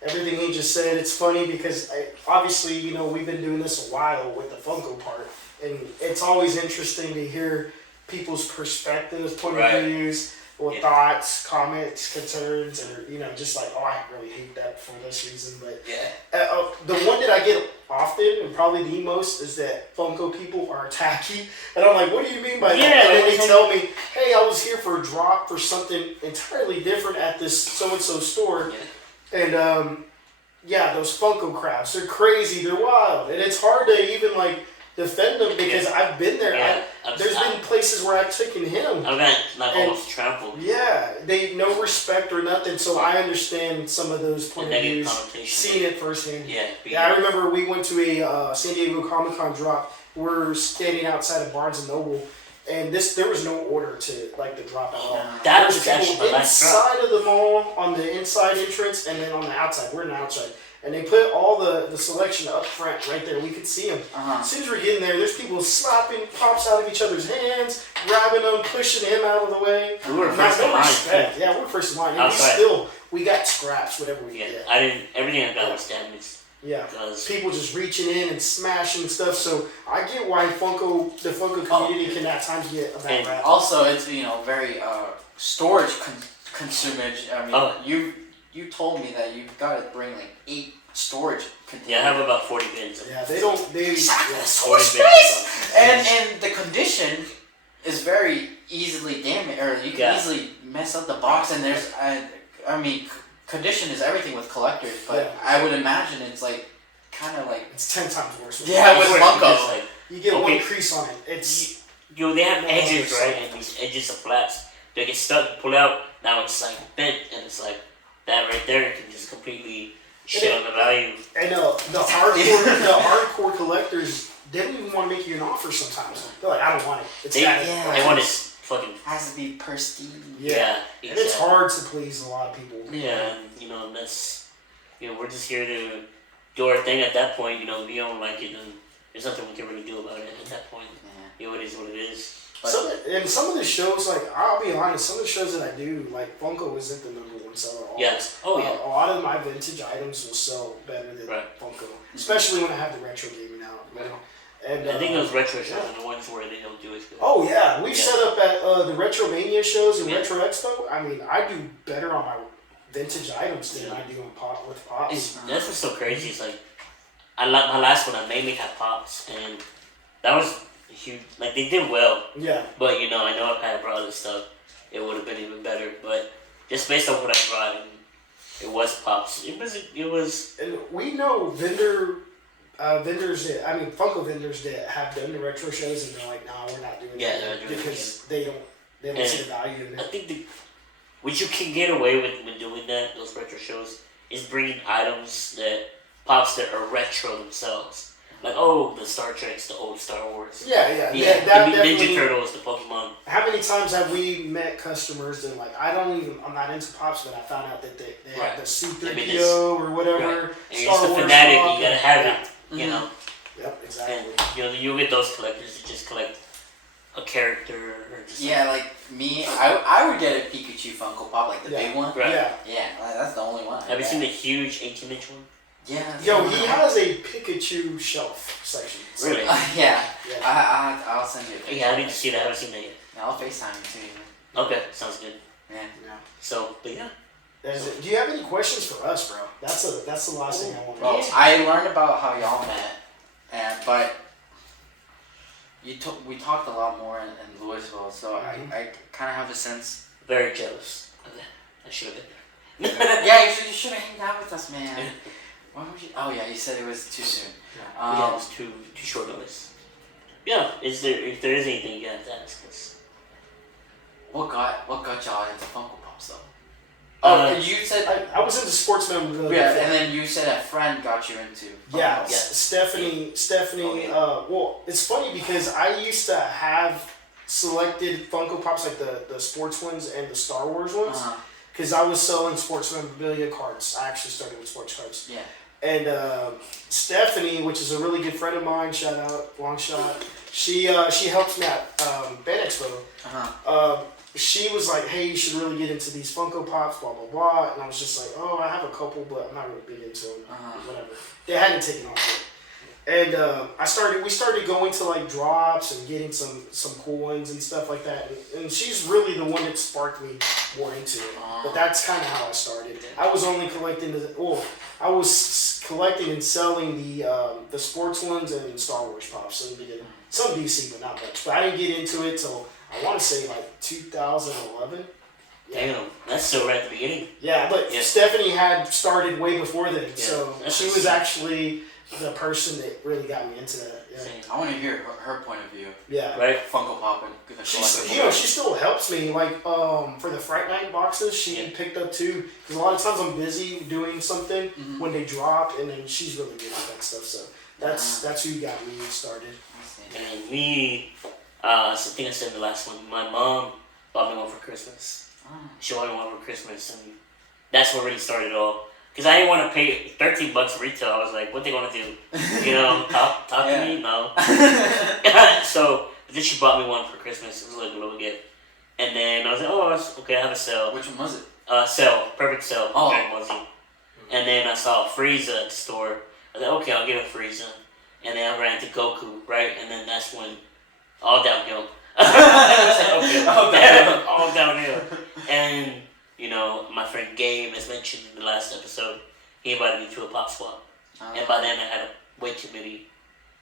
everything he just said, it's funny because obviously, we've been doing this a while with the Funko part, and it's always interesting to hear people's perspectives, point of views, or thoughts, comments, concerns, or just like, I really hate that for this reason. But the one that I get often and probably the most is that Funko people are tacky, and I'm like, what do you mean by that? And then they tell me, hey, I was here for a drop for something entirely different at this so and so store, and those Funko crowds, they're crazy, they're wild, and it's hard to even defend them because I've been there. There's been places where I've taken him. I've been almost trampled. Yeah, they no respect or nothing. So I understand some of those point of views. Seeing it firsthand. Yeah, I remember we went to a San Diego Comic-Con drop. We're standing outside of Barnes and Noble, and there was no order to the drop at all. That was actually the inside of the mall on the inside entrance, and then on the outside. We're on the outside. And they put all the selection up front right there. We could see them. As soon as we're getting there, there's people slapping pops out of each other's hands, grabbing them, pushing him out of the way. We were first in line. Yeah, we're first in line. And we got scraps, whatever we Yeah, get. everything I got was damaged. Yeah, Because people just reaching in and smashing stuff. So I get why the Funko community can at times get a bad rap. Also, it's very storage consumage. I mean, you told me that you've got to bring like 8 storage containers. yeah, I have about 40 bins. Yeah, they don't. So much space. And the condition is very easily damaged, or you can easily mess up the box. And there's, I mean, condition is everything with collectors, but I would imagine it's like kind of like it's 10 times worse. With Funko. Like, you get one crease on it. It's they have edges, right? And these edges are flats. They get stuck, pull out. Now it's like bent, and it's like that right there can just completely shit on the value. And the hardcore collectors, they don't even want to make you an offer sometimes. They're like, I don't want it. It's They want it fucking has to be pristine. Yeah. Exactly. And it's hard to please a lot of people. Yeah, and that's we're just here to do our thing at that point. If you don't like it, then there's nothing we can really do about it at that point. Yeah. It is what it is. Some of the shows, like, I'll be honest, some of the shows that I do, like, Funko isn't the #1 seller. Yes. Oh, yeah. A lot of my vintage items will sell better than Funko, especially when I have the retro gaming out. And I think those retro shows are the ones where they don't do as good. Oh yeah, we've set up at the Retro Mania shows and Retro Expo. I mean, I do better on my vintage items than I do with Pops. That's what's so crazy. It's like my last one, I mainly had Pops, and that was huge. Like, they did well. Yeah. But I know if I had brought this stuff, it would have been even better. But just based on what I brought, it was Pops. It was. And we know vendors Funko vendors that have done the retro shows, and they're like, nah, we're not doing that because they don't see the value in it. I think what you can get away with when doing that, those retro shows, is bringing items that Pops that are retro themselves. Like, the Star Treks, the old Star Wars. Yeah, the definitely. Ninja Turtles, the Pokemon. How many times have we met customers that like, I'm not into Pops, but I found out that they have the C-3PO or whatever. Right. And you're just a fanatic, you gotta have it. Yep, exactly. And you get those collectors that just collect a character or just like me, I would get a Pikachu Funko Pop, like the big one. Right. Yeah, that's the only one. Have you seen the huge 18-inch one? Yeah. Yo, he has a Pikachu shelf section. Really? Yeah. I'll send you a picture. Yeah, I need to see that. I haven't seen that yet. I'll FaceTime you too. Okay, sounds good. Yeah. So, but yeah. Do you have any questions for us, bro? That's the last thing I want to Well, ask. I learned about how y'all met, but we talked a lot more in Louisville, so I kind of have a sense. Very jealous of that. I should have been there. Yeah, you should have hanged out with us, man. Why would you? Oh yeah, you said it was too soon. Yeah, it was too short notice. Yeah, if there is anything you have to ask us. What got y'all into Funko Pops though? You said I was into sports memorabilia. Yeah, and then you said a friend got you into Funko Pops. Stephanie. Well, it's funny because I used to have selected Funko Pops, like the sports ones and the Star Wars ones, because I was selling sports memorabilia cards. I actually started with sports cards. Yeah. And Stephanie, which is a really good friend of mine, shout out, long shot. She helps me at Band Expo. She was like, hey, you should really get into these Funko Pops, blah, blah, blah. And I was just like, oh, I have a couple, but I'm not really big into them. Whatever. They hadn't taken off yet. And we started going to like drops and getting some cool ones and stuff like that. And she's really the one that sparked me more into it. But that's kind of how I started. I was only collecting I was collecting and selling the sports ones and Star Wars Pops. So some DC, but not much. But I didn't get into it till I want to say like 2011. Yeah. Damn, that's still right at the beginning. Yeah, but Stephanie had started way before then. Yeah, so she was actually the person that really got me into that. Yeah. I want to hear her point of view. Yeah. Right. Funko Pop and she still helps me. Like for the Fright Night boxes, she picked up too. Because a lot of times I'm busy doing something when they drop, and then she's really good at that stuff. So that's who got me started. And me, I think I said the last one. My mom bought me one for Christmas. She bought me one for Christmas, and that's what really started it all. Because I didn't want to pay $13 retail. I was like, what they want to do? Talk to me? No. So then she bought me one for Christmas. It was like a little gift. And then I was like, okay, I have a sale. Which one was it? Cell, Perfect Cell, Oh. Dragon Ball Z. And then I saw Frieza at the store. I was like, okay, I'll get a Frieza. And then I ran into Goku, right? And then that's when all downhill. All downhill. And, you know, my friend Gabe, as mentioned in the last episode, he invited me to a pop swap. And by then I had way too many.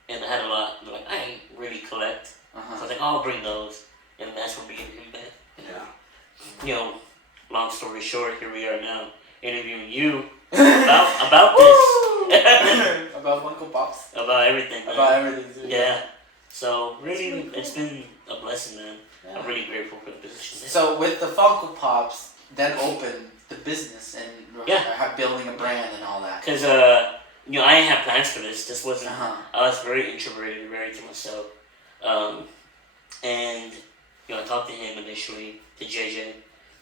And I had a lot. I'm like, I ain't really collect. So I was like, oh, I'll bring those. And that's when we get him back. You know, long story short, here we are now interviewing you about this. About FUNKO Pops. About everything. Man. About everything. Too, Yeah. So really, really cool. it's been a blessing, man. Yeah. I'm really grateful for the position. So with the FUNKO Pops, then open the business and building a brand and all that. Because you know, I didn't have plans for this. This wasn't. I was very introverted, very to myself. And you know, I talked to him initially, to JJ,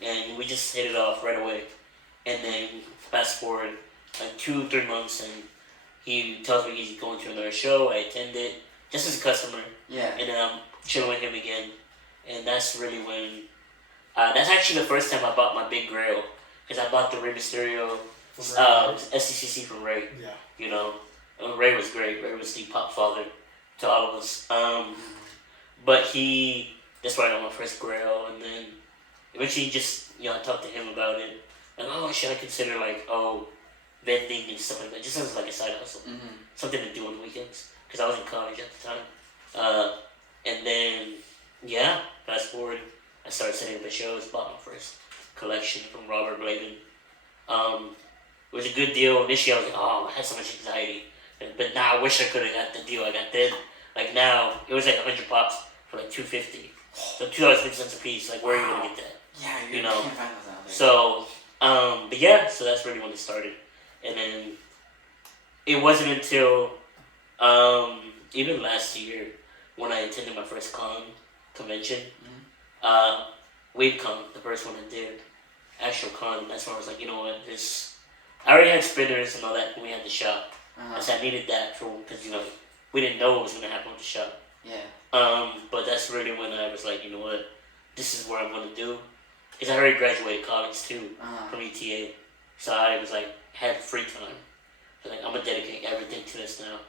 and we just hit it off right away. And then fast forward like 2-3 months, and he tells me he's going to another show. I attend it just as a customer. Yeah. And then I'm chilling with him again. And that's really when that's actually the first time I bought my big grail, because I bought the Rey Mysterio SCCC from Ray. Yeah. You know, Ray was great. Ray was the pop father to all of us. But that's where I got my first grail, and then eventually just, you know, I talked to him about it. Like, oh, should I consider vending and stuff like that? Just as like a side hustle, something to do on the weekends, because I was in college at the time. And then fast forward, I started setting up the shows, bought my first collection from Robert Bladen. It was a good deal. Initially, I was like, oh, I had so much anxiety. But now I wish I could have got the deal I got then. Like now, it was like 100 pops for like $2.50. So $2.50 a piece. Like, where are you gonna get that? Yeah, you know. Can't find those out there. So, so that's really when it started. And then it wasn't until even last year when I attended my first convention, WaveCon, the first one I did, actual con. That's when I was like, you know what, I already had spinners and all that when we had the shop. I said I needed that because, you know, we didn't know what was going to happen with the shop. Yeah. But that's really when I was like, you know what, this is what I'm going to do. Because I already graduated college too, from ETA. So I was like, had free time. So like, I'm going to dedicate everything to this now.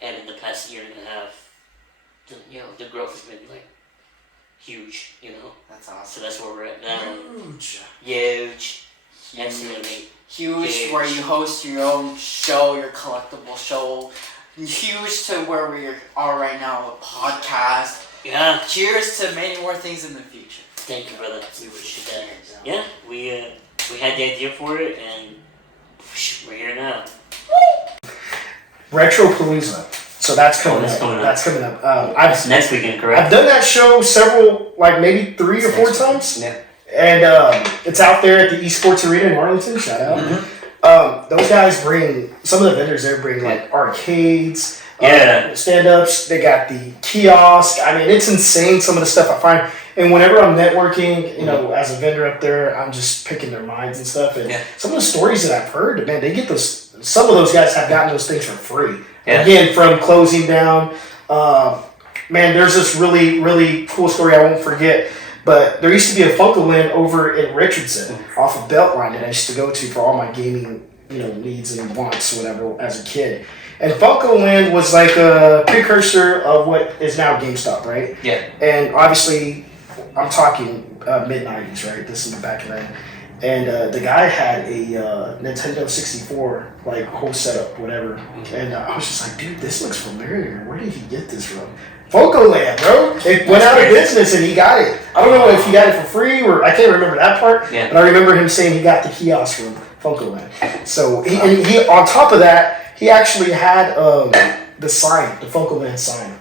And in the past year and a half, the growth has been like huge, you know. That's awesome. So that's where we're at now. Huge. Absolutely. Huge, where you host your own show, your collectible show. Huge to where we are right now, a podcast. Yeah. Cheers to many more things in the future. Thank you, brother. We appreciate that. Yeah, we had the idea for it, and we're here now. Retro Palooza. So that's coming that's up. coming up. That's coming up. That's next weekend, correct? I've done that show several, like maybe 3 or 4 times. Yeah. And it's out there at the Esports Arena in Arlington. Shout out. Those guys some of the vendors there bring like arcades, stand-ups. They got the kiosk. I mean, it's insane, some of the stuff I find. And whenever I'm networking, you know, as a vendor up there, I'm just picking their minds and stuff. And some of the stories that I've heard, man, they get those. Some of those guys have gotten those things for free. Yeah. Again, from closing down. Man, there's this really, really cool story I won't forget. But there used to be a FUNKO Land over in Richardson off of Beltline that I used to go to for all my gaming, you know, needs and wants, whatever, as a kid. And FUNKO Land was like a precursor of what is now GameStop, right? Yeah. And obviously, I'm talking mid-90s, right? This is back then. And the guy had a Nintendo 64, like, whole setup, whatever. And I was just like, dude, this looks familiar. Where did he get this from? FUNKO Land, bro. It went out of business and he got it. I don't know if he got it for free or I can't remember that part. Yeah. But I remember him saying he got the kiosk from FUNKO Land. So he on top of that, he actually had the sign, the FUNKO Land sign.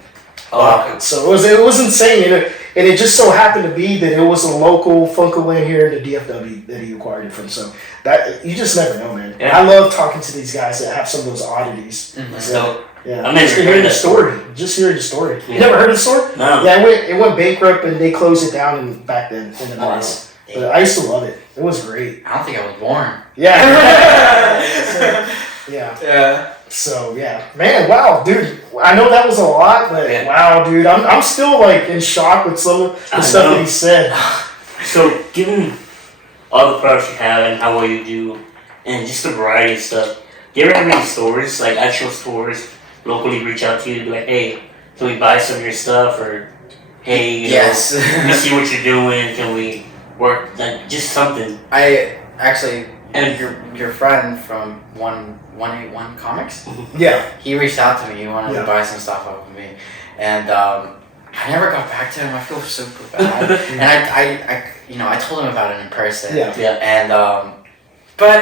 So it was insane, and it just so happened to be that it was a local FUNKO Land here in the DFW that he acquired it from. So that you just never know, man. Yeah. I love talking to these guys that have some of those oddities. So yeah, I'm just never hearing heard the that story. Just hearing the story. Yeah. You never heard of the story? No. Yeah, it went bankrupt and they closed it down back then in the 90s. But I used to love it. It was great. I don't think I was born. Yeah. Yeah. So yeah, man, wow, dude. I know that was a lot, but wow, dude, I'm still like in shock with some of the stuff that he said. So given all the products you have and how well you do, and just the variety of stuff. Do you ever have any stores, like actual stores, locally reach out to you to be like, hey, can we buy some of your stuff, or hey, you Yes. know, we see what you're doing, can we work, like just something. I actually, And your friend from 181 Comics, Yeah. he reached out to me. He wanted Yeah. to buy some stuff off of me, and I never got back to him. I feel super bad, and I told him about it in person. Yeah. And but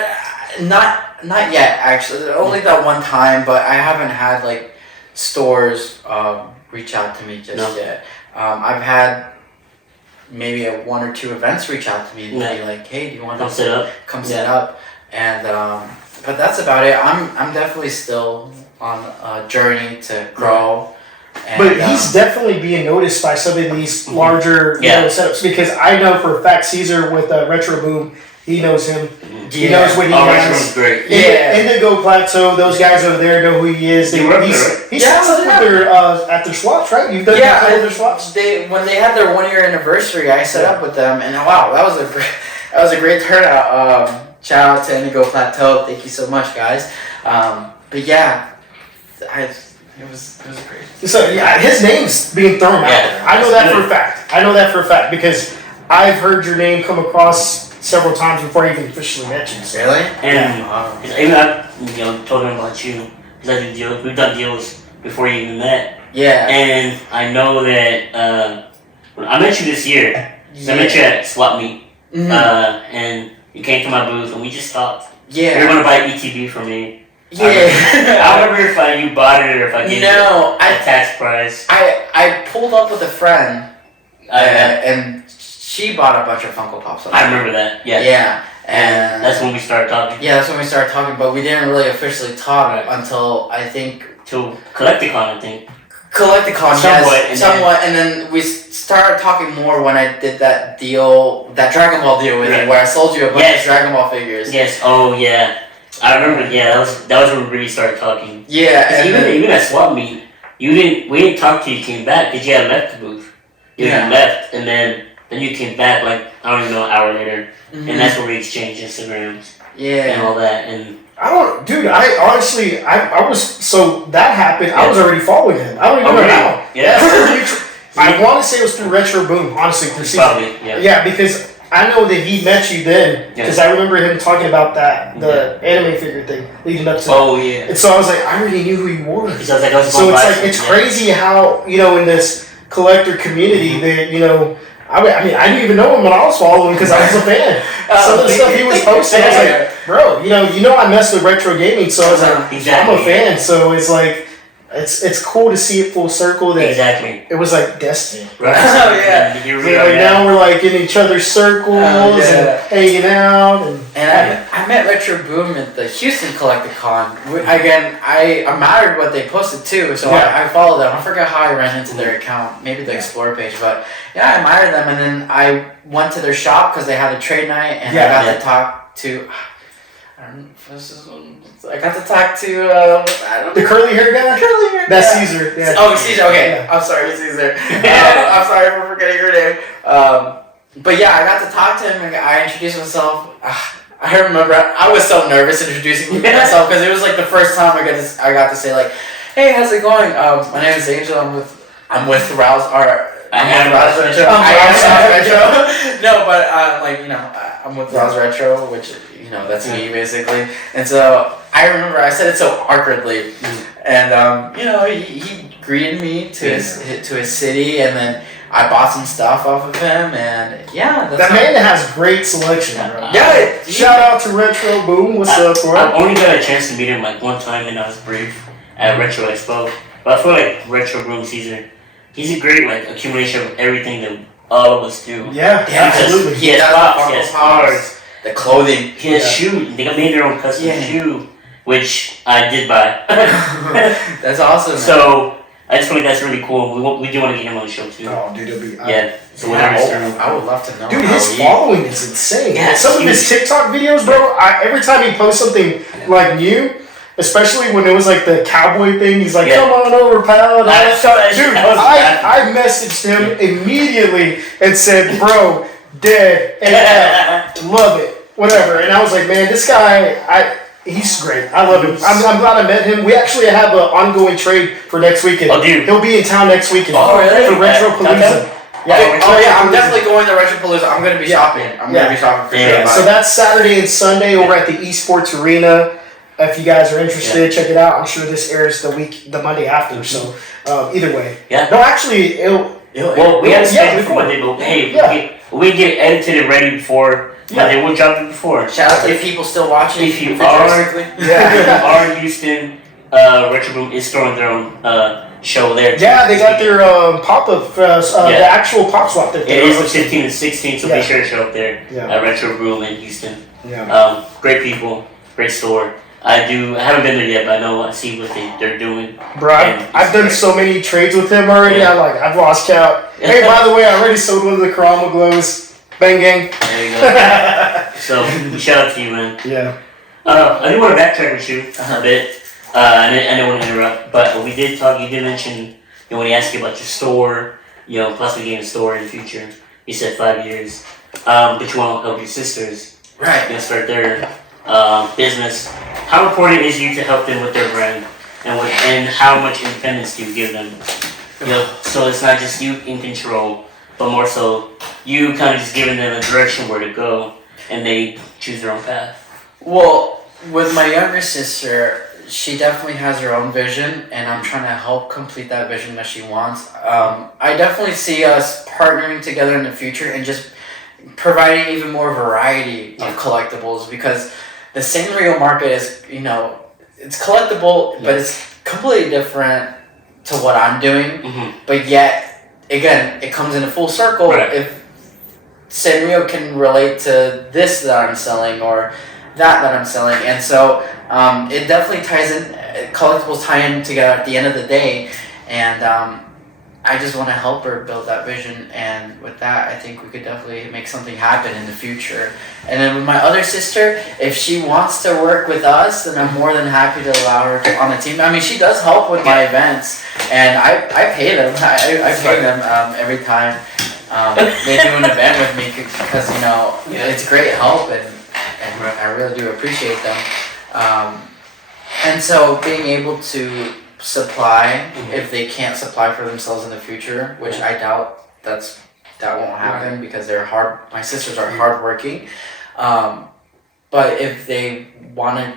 not yet actually. Only that one time, but I haven't had like stores reach out to me just yet. I've had maybe 1 or 2 events reach out to me and be like, "Hey, do you want come to set up. come set up?" And but that's about it. I'm definitely still on a journey to grow. And, But he's definitely being noticed by some of these larger setups, because I know for a fact Caesar with Retro Boom, he knows him. He knows what he Retro has. is great. Indigo Plateau, those guys over there know who he is. He sets up with their at their swaps, right? You've done their swaps. When they had their 1-year anniversary, I set up with them, and wow, that was a great turnout. Shout out to Indigo Plateau, thank you so much, guys. But yeah, it was great. So yeah, his name's being thrown out there. I know that for a fact. I know that for a fact because I've heard your name come across several times before I even officially met you. So. Really? And even I, told him about you because I do deals. We've done deals before you even met. Yeah. And I know that I met you this year. So I met you at Swap Meet, and you came to my booth and we just talked. Yeah. You were gonna buy ETB from me. Yeah. I remember if you bought it or if I gave you a tax price. I pulled up with a friend, and she bought a bunch of Funko Pops. I remember that. Yeah. Yeah. And that's when we started talking. Yeah, that's when we started talking, but we didn't really officially talk until I think till Collecticon, I think. Collecticon, somewhat, and then we started talking more when I did that deal, that Dragon Ball deal with you, where I sold you a bunch of Dragon Ball figures. Yes. Oh yeah. I remember. Yeah, that was when we really started talking. Yeah. And even at Swap Meet, we didn't talk till you came back because you had left the booth. You left, and then you came back like I don't even know an hour later, and that's where we exchanged Instagrams. Yeah. And all that and. I honestly, I was, so that happened, I was already following him. I don't even know how. Yeah. I want to say it was through Retro Boom, honestly, through Caesar. Probably, yeah, because I know that he met you then, because I remember him talking about the anime figure thing leading up to yeah. And so I was like, I already knew who you were. So it's crazy how, in this collector community that, I didn't even know him when I was following because I was a fan. Some of the stuff he was posting, I was like, bro, I mess with retro gaming, so I was like, I'm a fan. So it's like, it's cool to see it full circle. That it was like destiny. Right. Now we're like in each other's circles and hanging out. And I met Retro Boom at the Houston Collecticon. Again, I admired what they posted too, so I followed them. I forgot how I ran into their account, maybe the Explore page, but I admired them. And then I went to their shop because they had a trade night, and I got to talk to. I got to talk to the curly hair guy. That's Caesar. Yeah. Oh, Caesar. Okay, I'm sorry, Caesar. I'm sorry for forgetting your name. But yeah, I got to talk to him and I introduced myself. I remember I was so nervous introducing myself because it was like the first time I got to say like, "Hey, how's it going? My name is Angel. I'm with Rouse. Rouse Retro. No, but I'm with Rouse Retro, which that's me basically. And so I remember I said it so awkwardly, and he greeted me to his city, and then I bought some stuff off of him, and that man has great selection, bro. Shout out to Retro Boom. What's up, bro? I've only got a chance to meet him like one time, and I was brief at Retro Expo. But I feel like Retro Boom Caesar, he's a great accumulation of everything that all of us do. Yeah, absolutely. He has pops, he has cars, the clothing, he has shoes. They made their own custom shoe, which I did buy. That's awesome. So I just think that's really cool. We do want to get him on the show too. Oh, dude, it'll be. So I would love to know. Dude, his following is insane. Yeah, some of his TikTok videos, bro. Every time he posts something like new, especially when it was like the cowboy thing, he's like, "Come on over, pal." I messaged him immediately and said, "Bro, dead, and love it, whatever. And I was like, man, this guy, he's great. I love him. I'm glad I met him. We actually have an ongoing trade for next weekend. Oh, dude. He'll be in town next weekend. Oh, really? For Retro Palooza. Okay. Yeah, I'm definitely going to Retropalooza. I'm going to be shopping. I'm going to be shopping for sure. So that's Saturday and Sunday over at the Esports Arena. If you guys are interested, check it out. I'm sure this airs the Monday after. So either way. Yeah. No, actually, well, we had to schedule it for Monday, but hey, we get it edited and ready before Monday. We'll drop it before. Shout out to the people still watching. If you are in Houston, Retro Room is throwing their own show there. Yeah, they got their pop-up, the actual pop swap that It they is the 15th and 16th, so be sure to show up there at Retro Room in Houston. Yeah. Great people, great store. I haven't been there yet, but I see what they're doing. Bro, I've done so many trades with him already. Yeah. I've lost count. Hey, by the way, I already sold one of the Karama glows. Bang gang. There you go. So shout out to you, man. Yeah. I do want to backtrack with you a bit. I don't want to interrupt, but we did talk. You did mention when he asked you about your store, possibly getting a store in the future. You said 5 years, but you want to help your sisters, Right. Start their business. How important is you to help them with their brand, and how much independence do you give them? So it's not just you in control, but more so you kind of just giving them a direction where to go, and they choose their own path. Well, with my younger sister, she definitely has her own vision, and I'm trying to help complete that vision that she wants. I definitely see us partnering together in the future and just providing even more variety of collectibles, because the Sanrio market is, it's collectible, but it's completely different to what I'm doing. Mm-hmm. But yet, again, it comes in a full circle. Right. If Sanrio can relate to this that I'm selling or that I'm selling, and so it definitely ties in. Collectibles tie in together at the end of the day, and I just want to help her build that vision. And with that, I think we could definitely make something happen in the future. And then with my other sister, if she wants to work with us, then I'm more than happy to allow her on the team. I mean, she does help with my events, and I pay them. I pay them every time they do an event with me, because it's great help, and I really do appreciate them. And so being able to supply, if they can't supply for themselves in the future, which I doubt that won't happen, because they're hard. My sisters are hardworking. But if they want to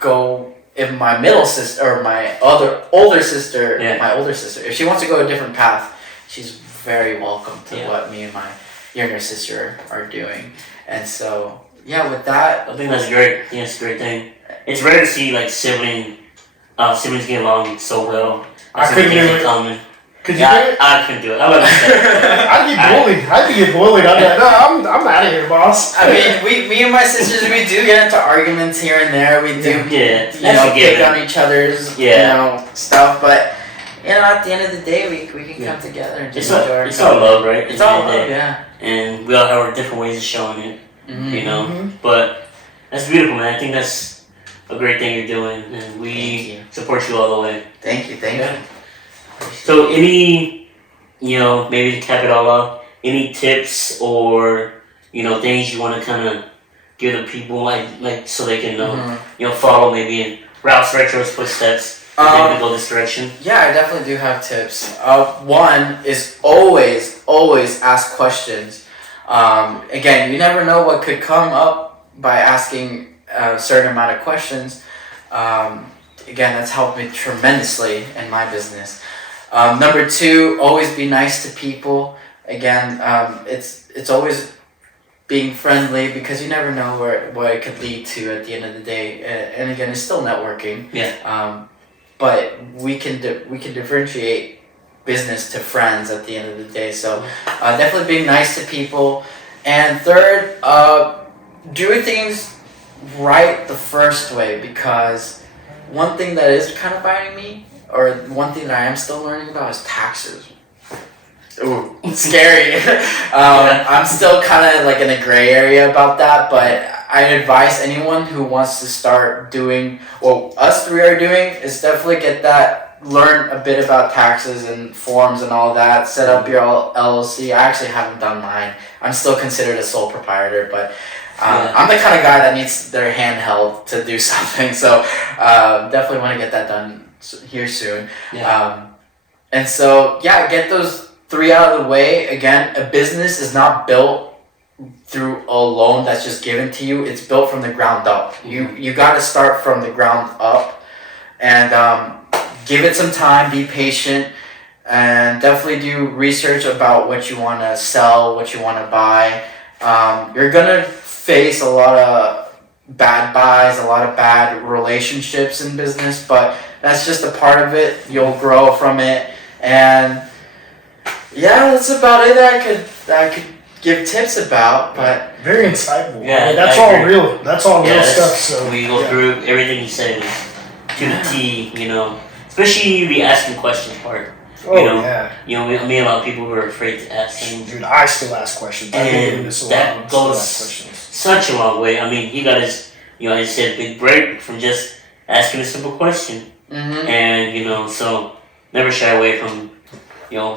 go, if my middle sister or my older sister, if she wants to go a different path, she's very welcome to what me and my younger sister are doing. And so with that, I think that's great. Yeah, it's a great thing. It's rare to see siblings get along so well. I couldn't do it. Could you do it? I couldn't do it. I love it. I'd get bullied. I'm like, no, I'm out of here, boss. I mean, me and my sisters, we do get into arguments here and there. We do, pick on each other's, stuff. But at the end of the day, we can come together and just enjoy ourselves. It's all love, right? It's all love, yeah. And we all have our different ways of showing it, Mm-hmm. But that's beautiful, man. I think that's a great thing you're doing, and we support you all the way. Thank you. So any, maybe to cap it all off, any tips or, things you want to kind of give the people, like so they can, follow maybe in Rouse Retro's footsteps, maybe go this direction? Yeah, I definitely do have tips. One is always ask questions. Again, you never know what could come up by asking a certain amount of questions. Again, that's helped me tremendously in my business. Number two, always be nice to people. Again, it's always being friendly, because you never know what it could lead to at the end of the day. And again, it's still networking. Yeah. But we can differentiate business to friends at the end of the day. So definitely being nice to people. And third, doing things right the first way, because one thing that is kind of biting me, or one thing that I am still learning about, is taxes. Ooh, scary. I'm still kind of like in a gray area about that, but I advise anyone who wants to start doing what us three are doing is definitely get that learn a bit about taxes and forms and all that, set up your LLC. I actually haven't done mine. I'm still considered a sole proprietor, but I'm the kind of guy that needs their hand held to do something. So definitely want to get that done here soon. Yeah. And so, get those 3 out of the way. Again, a business is not built through a loan that's just given to you. It's built from the ground up. You got to start from the ground up, and give it some time, be patient, and definitely do research about what you want to sell, what you want to buy. You're gonna face a lot of bad buys, a lot of bad relationships in business, but that's just a part of it. You'll grow from it, and that's about it that I could give tips about. But very insightful. Yeah, I mean, that's all real. That's all real stuff. So we go through everything you said to the T. You know, especially the asking questions part. Oh, you know, yeah. You know, me and a lot of people were afraid to ask things. Dude, I still ask questions. I've been doing this a that while, goes still ask questions. such a long way. I mean, he got his, he said big break from just asking a simple question. Mm-hmm. And, so never shy away from,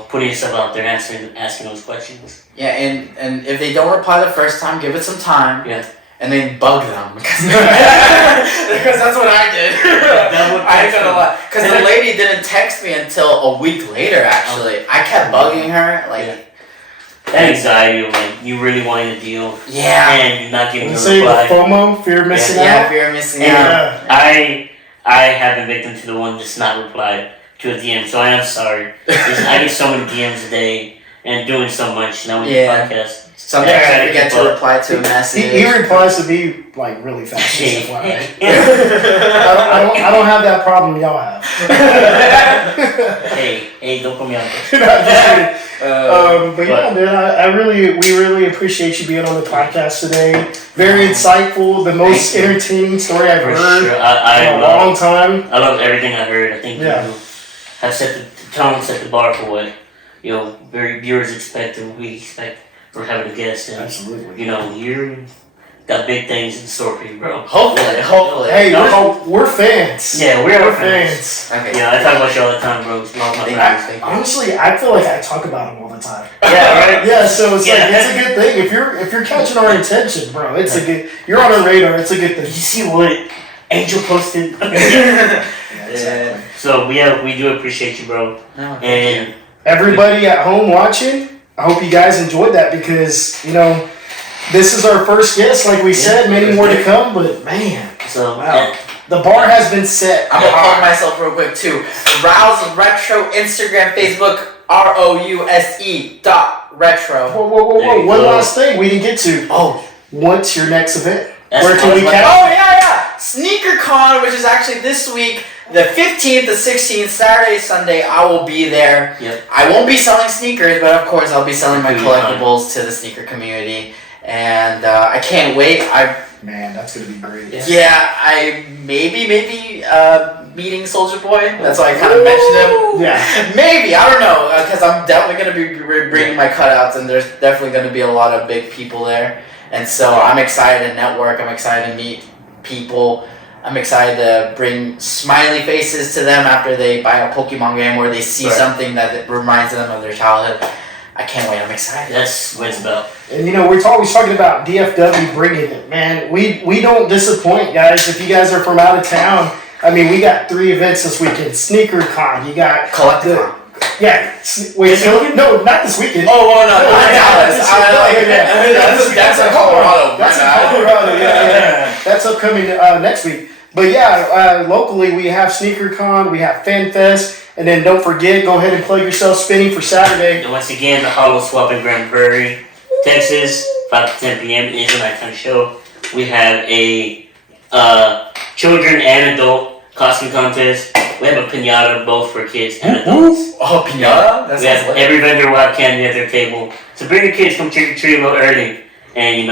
putting yourself out there, asking those questions. Yeah, and if they don't reply the first time, give it some time. Yeah. And then bug them. Because that's what I did. I ain't gonna lie. Because the lady didn't text me until a week later, actually. I kept bugging her. That anxiety of, you really wanting a deal. Yeah. And you're not getting a Say the reply. FOMO, fear of missing out. Yeah, fear of missing out. Yeah. I have been victim to the one that's not replied to a DM, so I am sorry. I get so many DMs a day and doing so much now with the podcast. Sometimes I forget to reply to a message. He replies to me really fast. I don't have that problem y'all have. hey, don't put me on this. But yeah, man, we really appreciate you being on the podcast today. Very insightful, the most entertaining story I've heard in a long time. I love everything I heard. I think you have set the tone, set the bar for what viewers expect and we expect for having a guest. And, absolutely. You got big things in store for you, bro. Hopefully. Hey, we're fans. Yeah, we're fans. Okay. Yeah, I talk about you all the time, bro. Honestly, I feel like I talk about him all the time. Yeah, right. Yeah, so it's it's a good thing. If you're catching our attention, bro, it's a good. You're on our radar. It's a good thing. You see what Angel posted? Exactly. So we do appreciate you, bro. No, and everybody at home watching, I hope you guys enjoyed that because this is our first guest, like we said, many more to come. But man, wow. The bar has been set. I'm gonna plug myself real quick too. Rouse Retro, Instagram, Facebook, ROUSE.retro. Whoa. One last thing we didn't get to. What's your next event? Where can we catch? Oh, yeah. SneakerCon, which is actually this week, the 15th, the 16th, Saturday, Sunday, I will be there. Yep. I won't be selling sneakers, but of course I'll be selling my collectibles to the sneaker community. And I can't wait. Man, that's going to be great. Yeah, I maybe meeting Soulja Boy. That's why I kind of mentioned him. Yeah. Maybe, I don't know, because I'm definitely going to be bringing my cutouts, and there's definitely going to be a lot of big people there. And so I'm excited to network. I'm excited to meet people. I'm excited to bring smiley faces to them after they buy a Pokemon game or they see something that reminds them of their childhood. I can't wait. I'm excited. That's what it's about. And we're always talking about DFW bringing it, man. We don't disappoint, guys. If you guys are from out of town, I mean, we got 3 events this weekend. SneakerCon. You got Collecticon. Yeah. Wait, no, not this weekend. Oh, no, that's in Colorado. That's in Colorado. Yeah. That's upcoming next week. But yeah, locally we have SneakerCon, we have FanFest, and then don't forget, go ahead and plug yourself spinning for Saturday. And once again, the Hollow Swap in Grand Prairie, Texas, 5 to 10 p.m. is a nighttime show. We have a children and adult costume contest. We have a piñata both for kids and adults. Oh, piñata? We have every vendor will have candy at their table. So bring your kids, come trick or treat a little early, and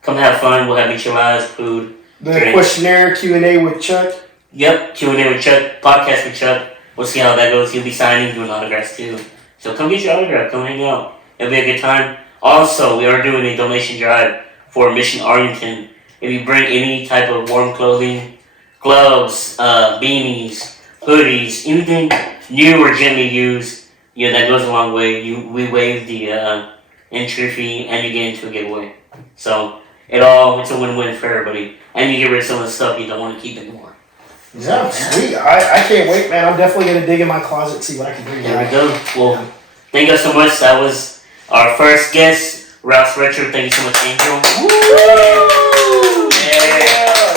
come have fun. We'll have enchiladas, food. The questionnaire Q&A with Chuck. Yep, Q&A with Chuck, podcast with Chuck. We'll see how that goes. He'll be signing, doing autographs too. So come get your autograph, come hang out. It'll be a good time. Also, we are doing a donation drive for Mission Arlington. If you bring any type of warm clothing, gloves, beanies, hoodies, anything new or gently used, that goes a long way. We waive the entry fee, and you get into a giveaway. So it's a win-win for everybody, and you get rid of some of the stuff you don't want to keep anymore. Yeah, sweet. I can't wait, man. I'm definitely gonna dig in my closet and see what I can bring There we back. go. Well, thank you so much. That was our first guest, Rouse Retro. Thank you so much, Angel. Woo! Yeah.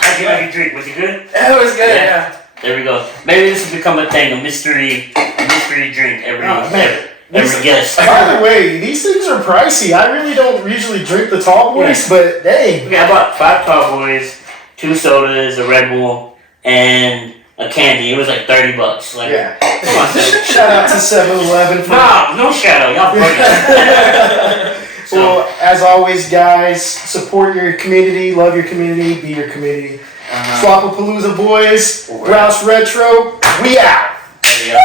How'd you like your drink? Was it good? It was good. Yeah. There we go. Maybe this will become a thing, a mystery drink every guest. By the way, these things are pricey. I really don't usually drink the tall boys, but dang. Okay, I bought 5 Tall Boys, 2 sodas, a Red Bull, and a candy. It was like $30. Like, Yeah. come on, Sid. Shout out to 7-Eleven. No shout out. Y'all brilliant. Well, as always, guys, support your community, love your community, be your community. Swapapalooza boys, Rouse Retro, we out. There you go.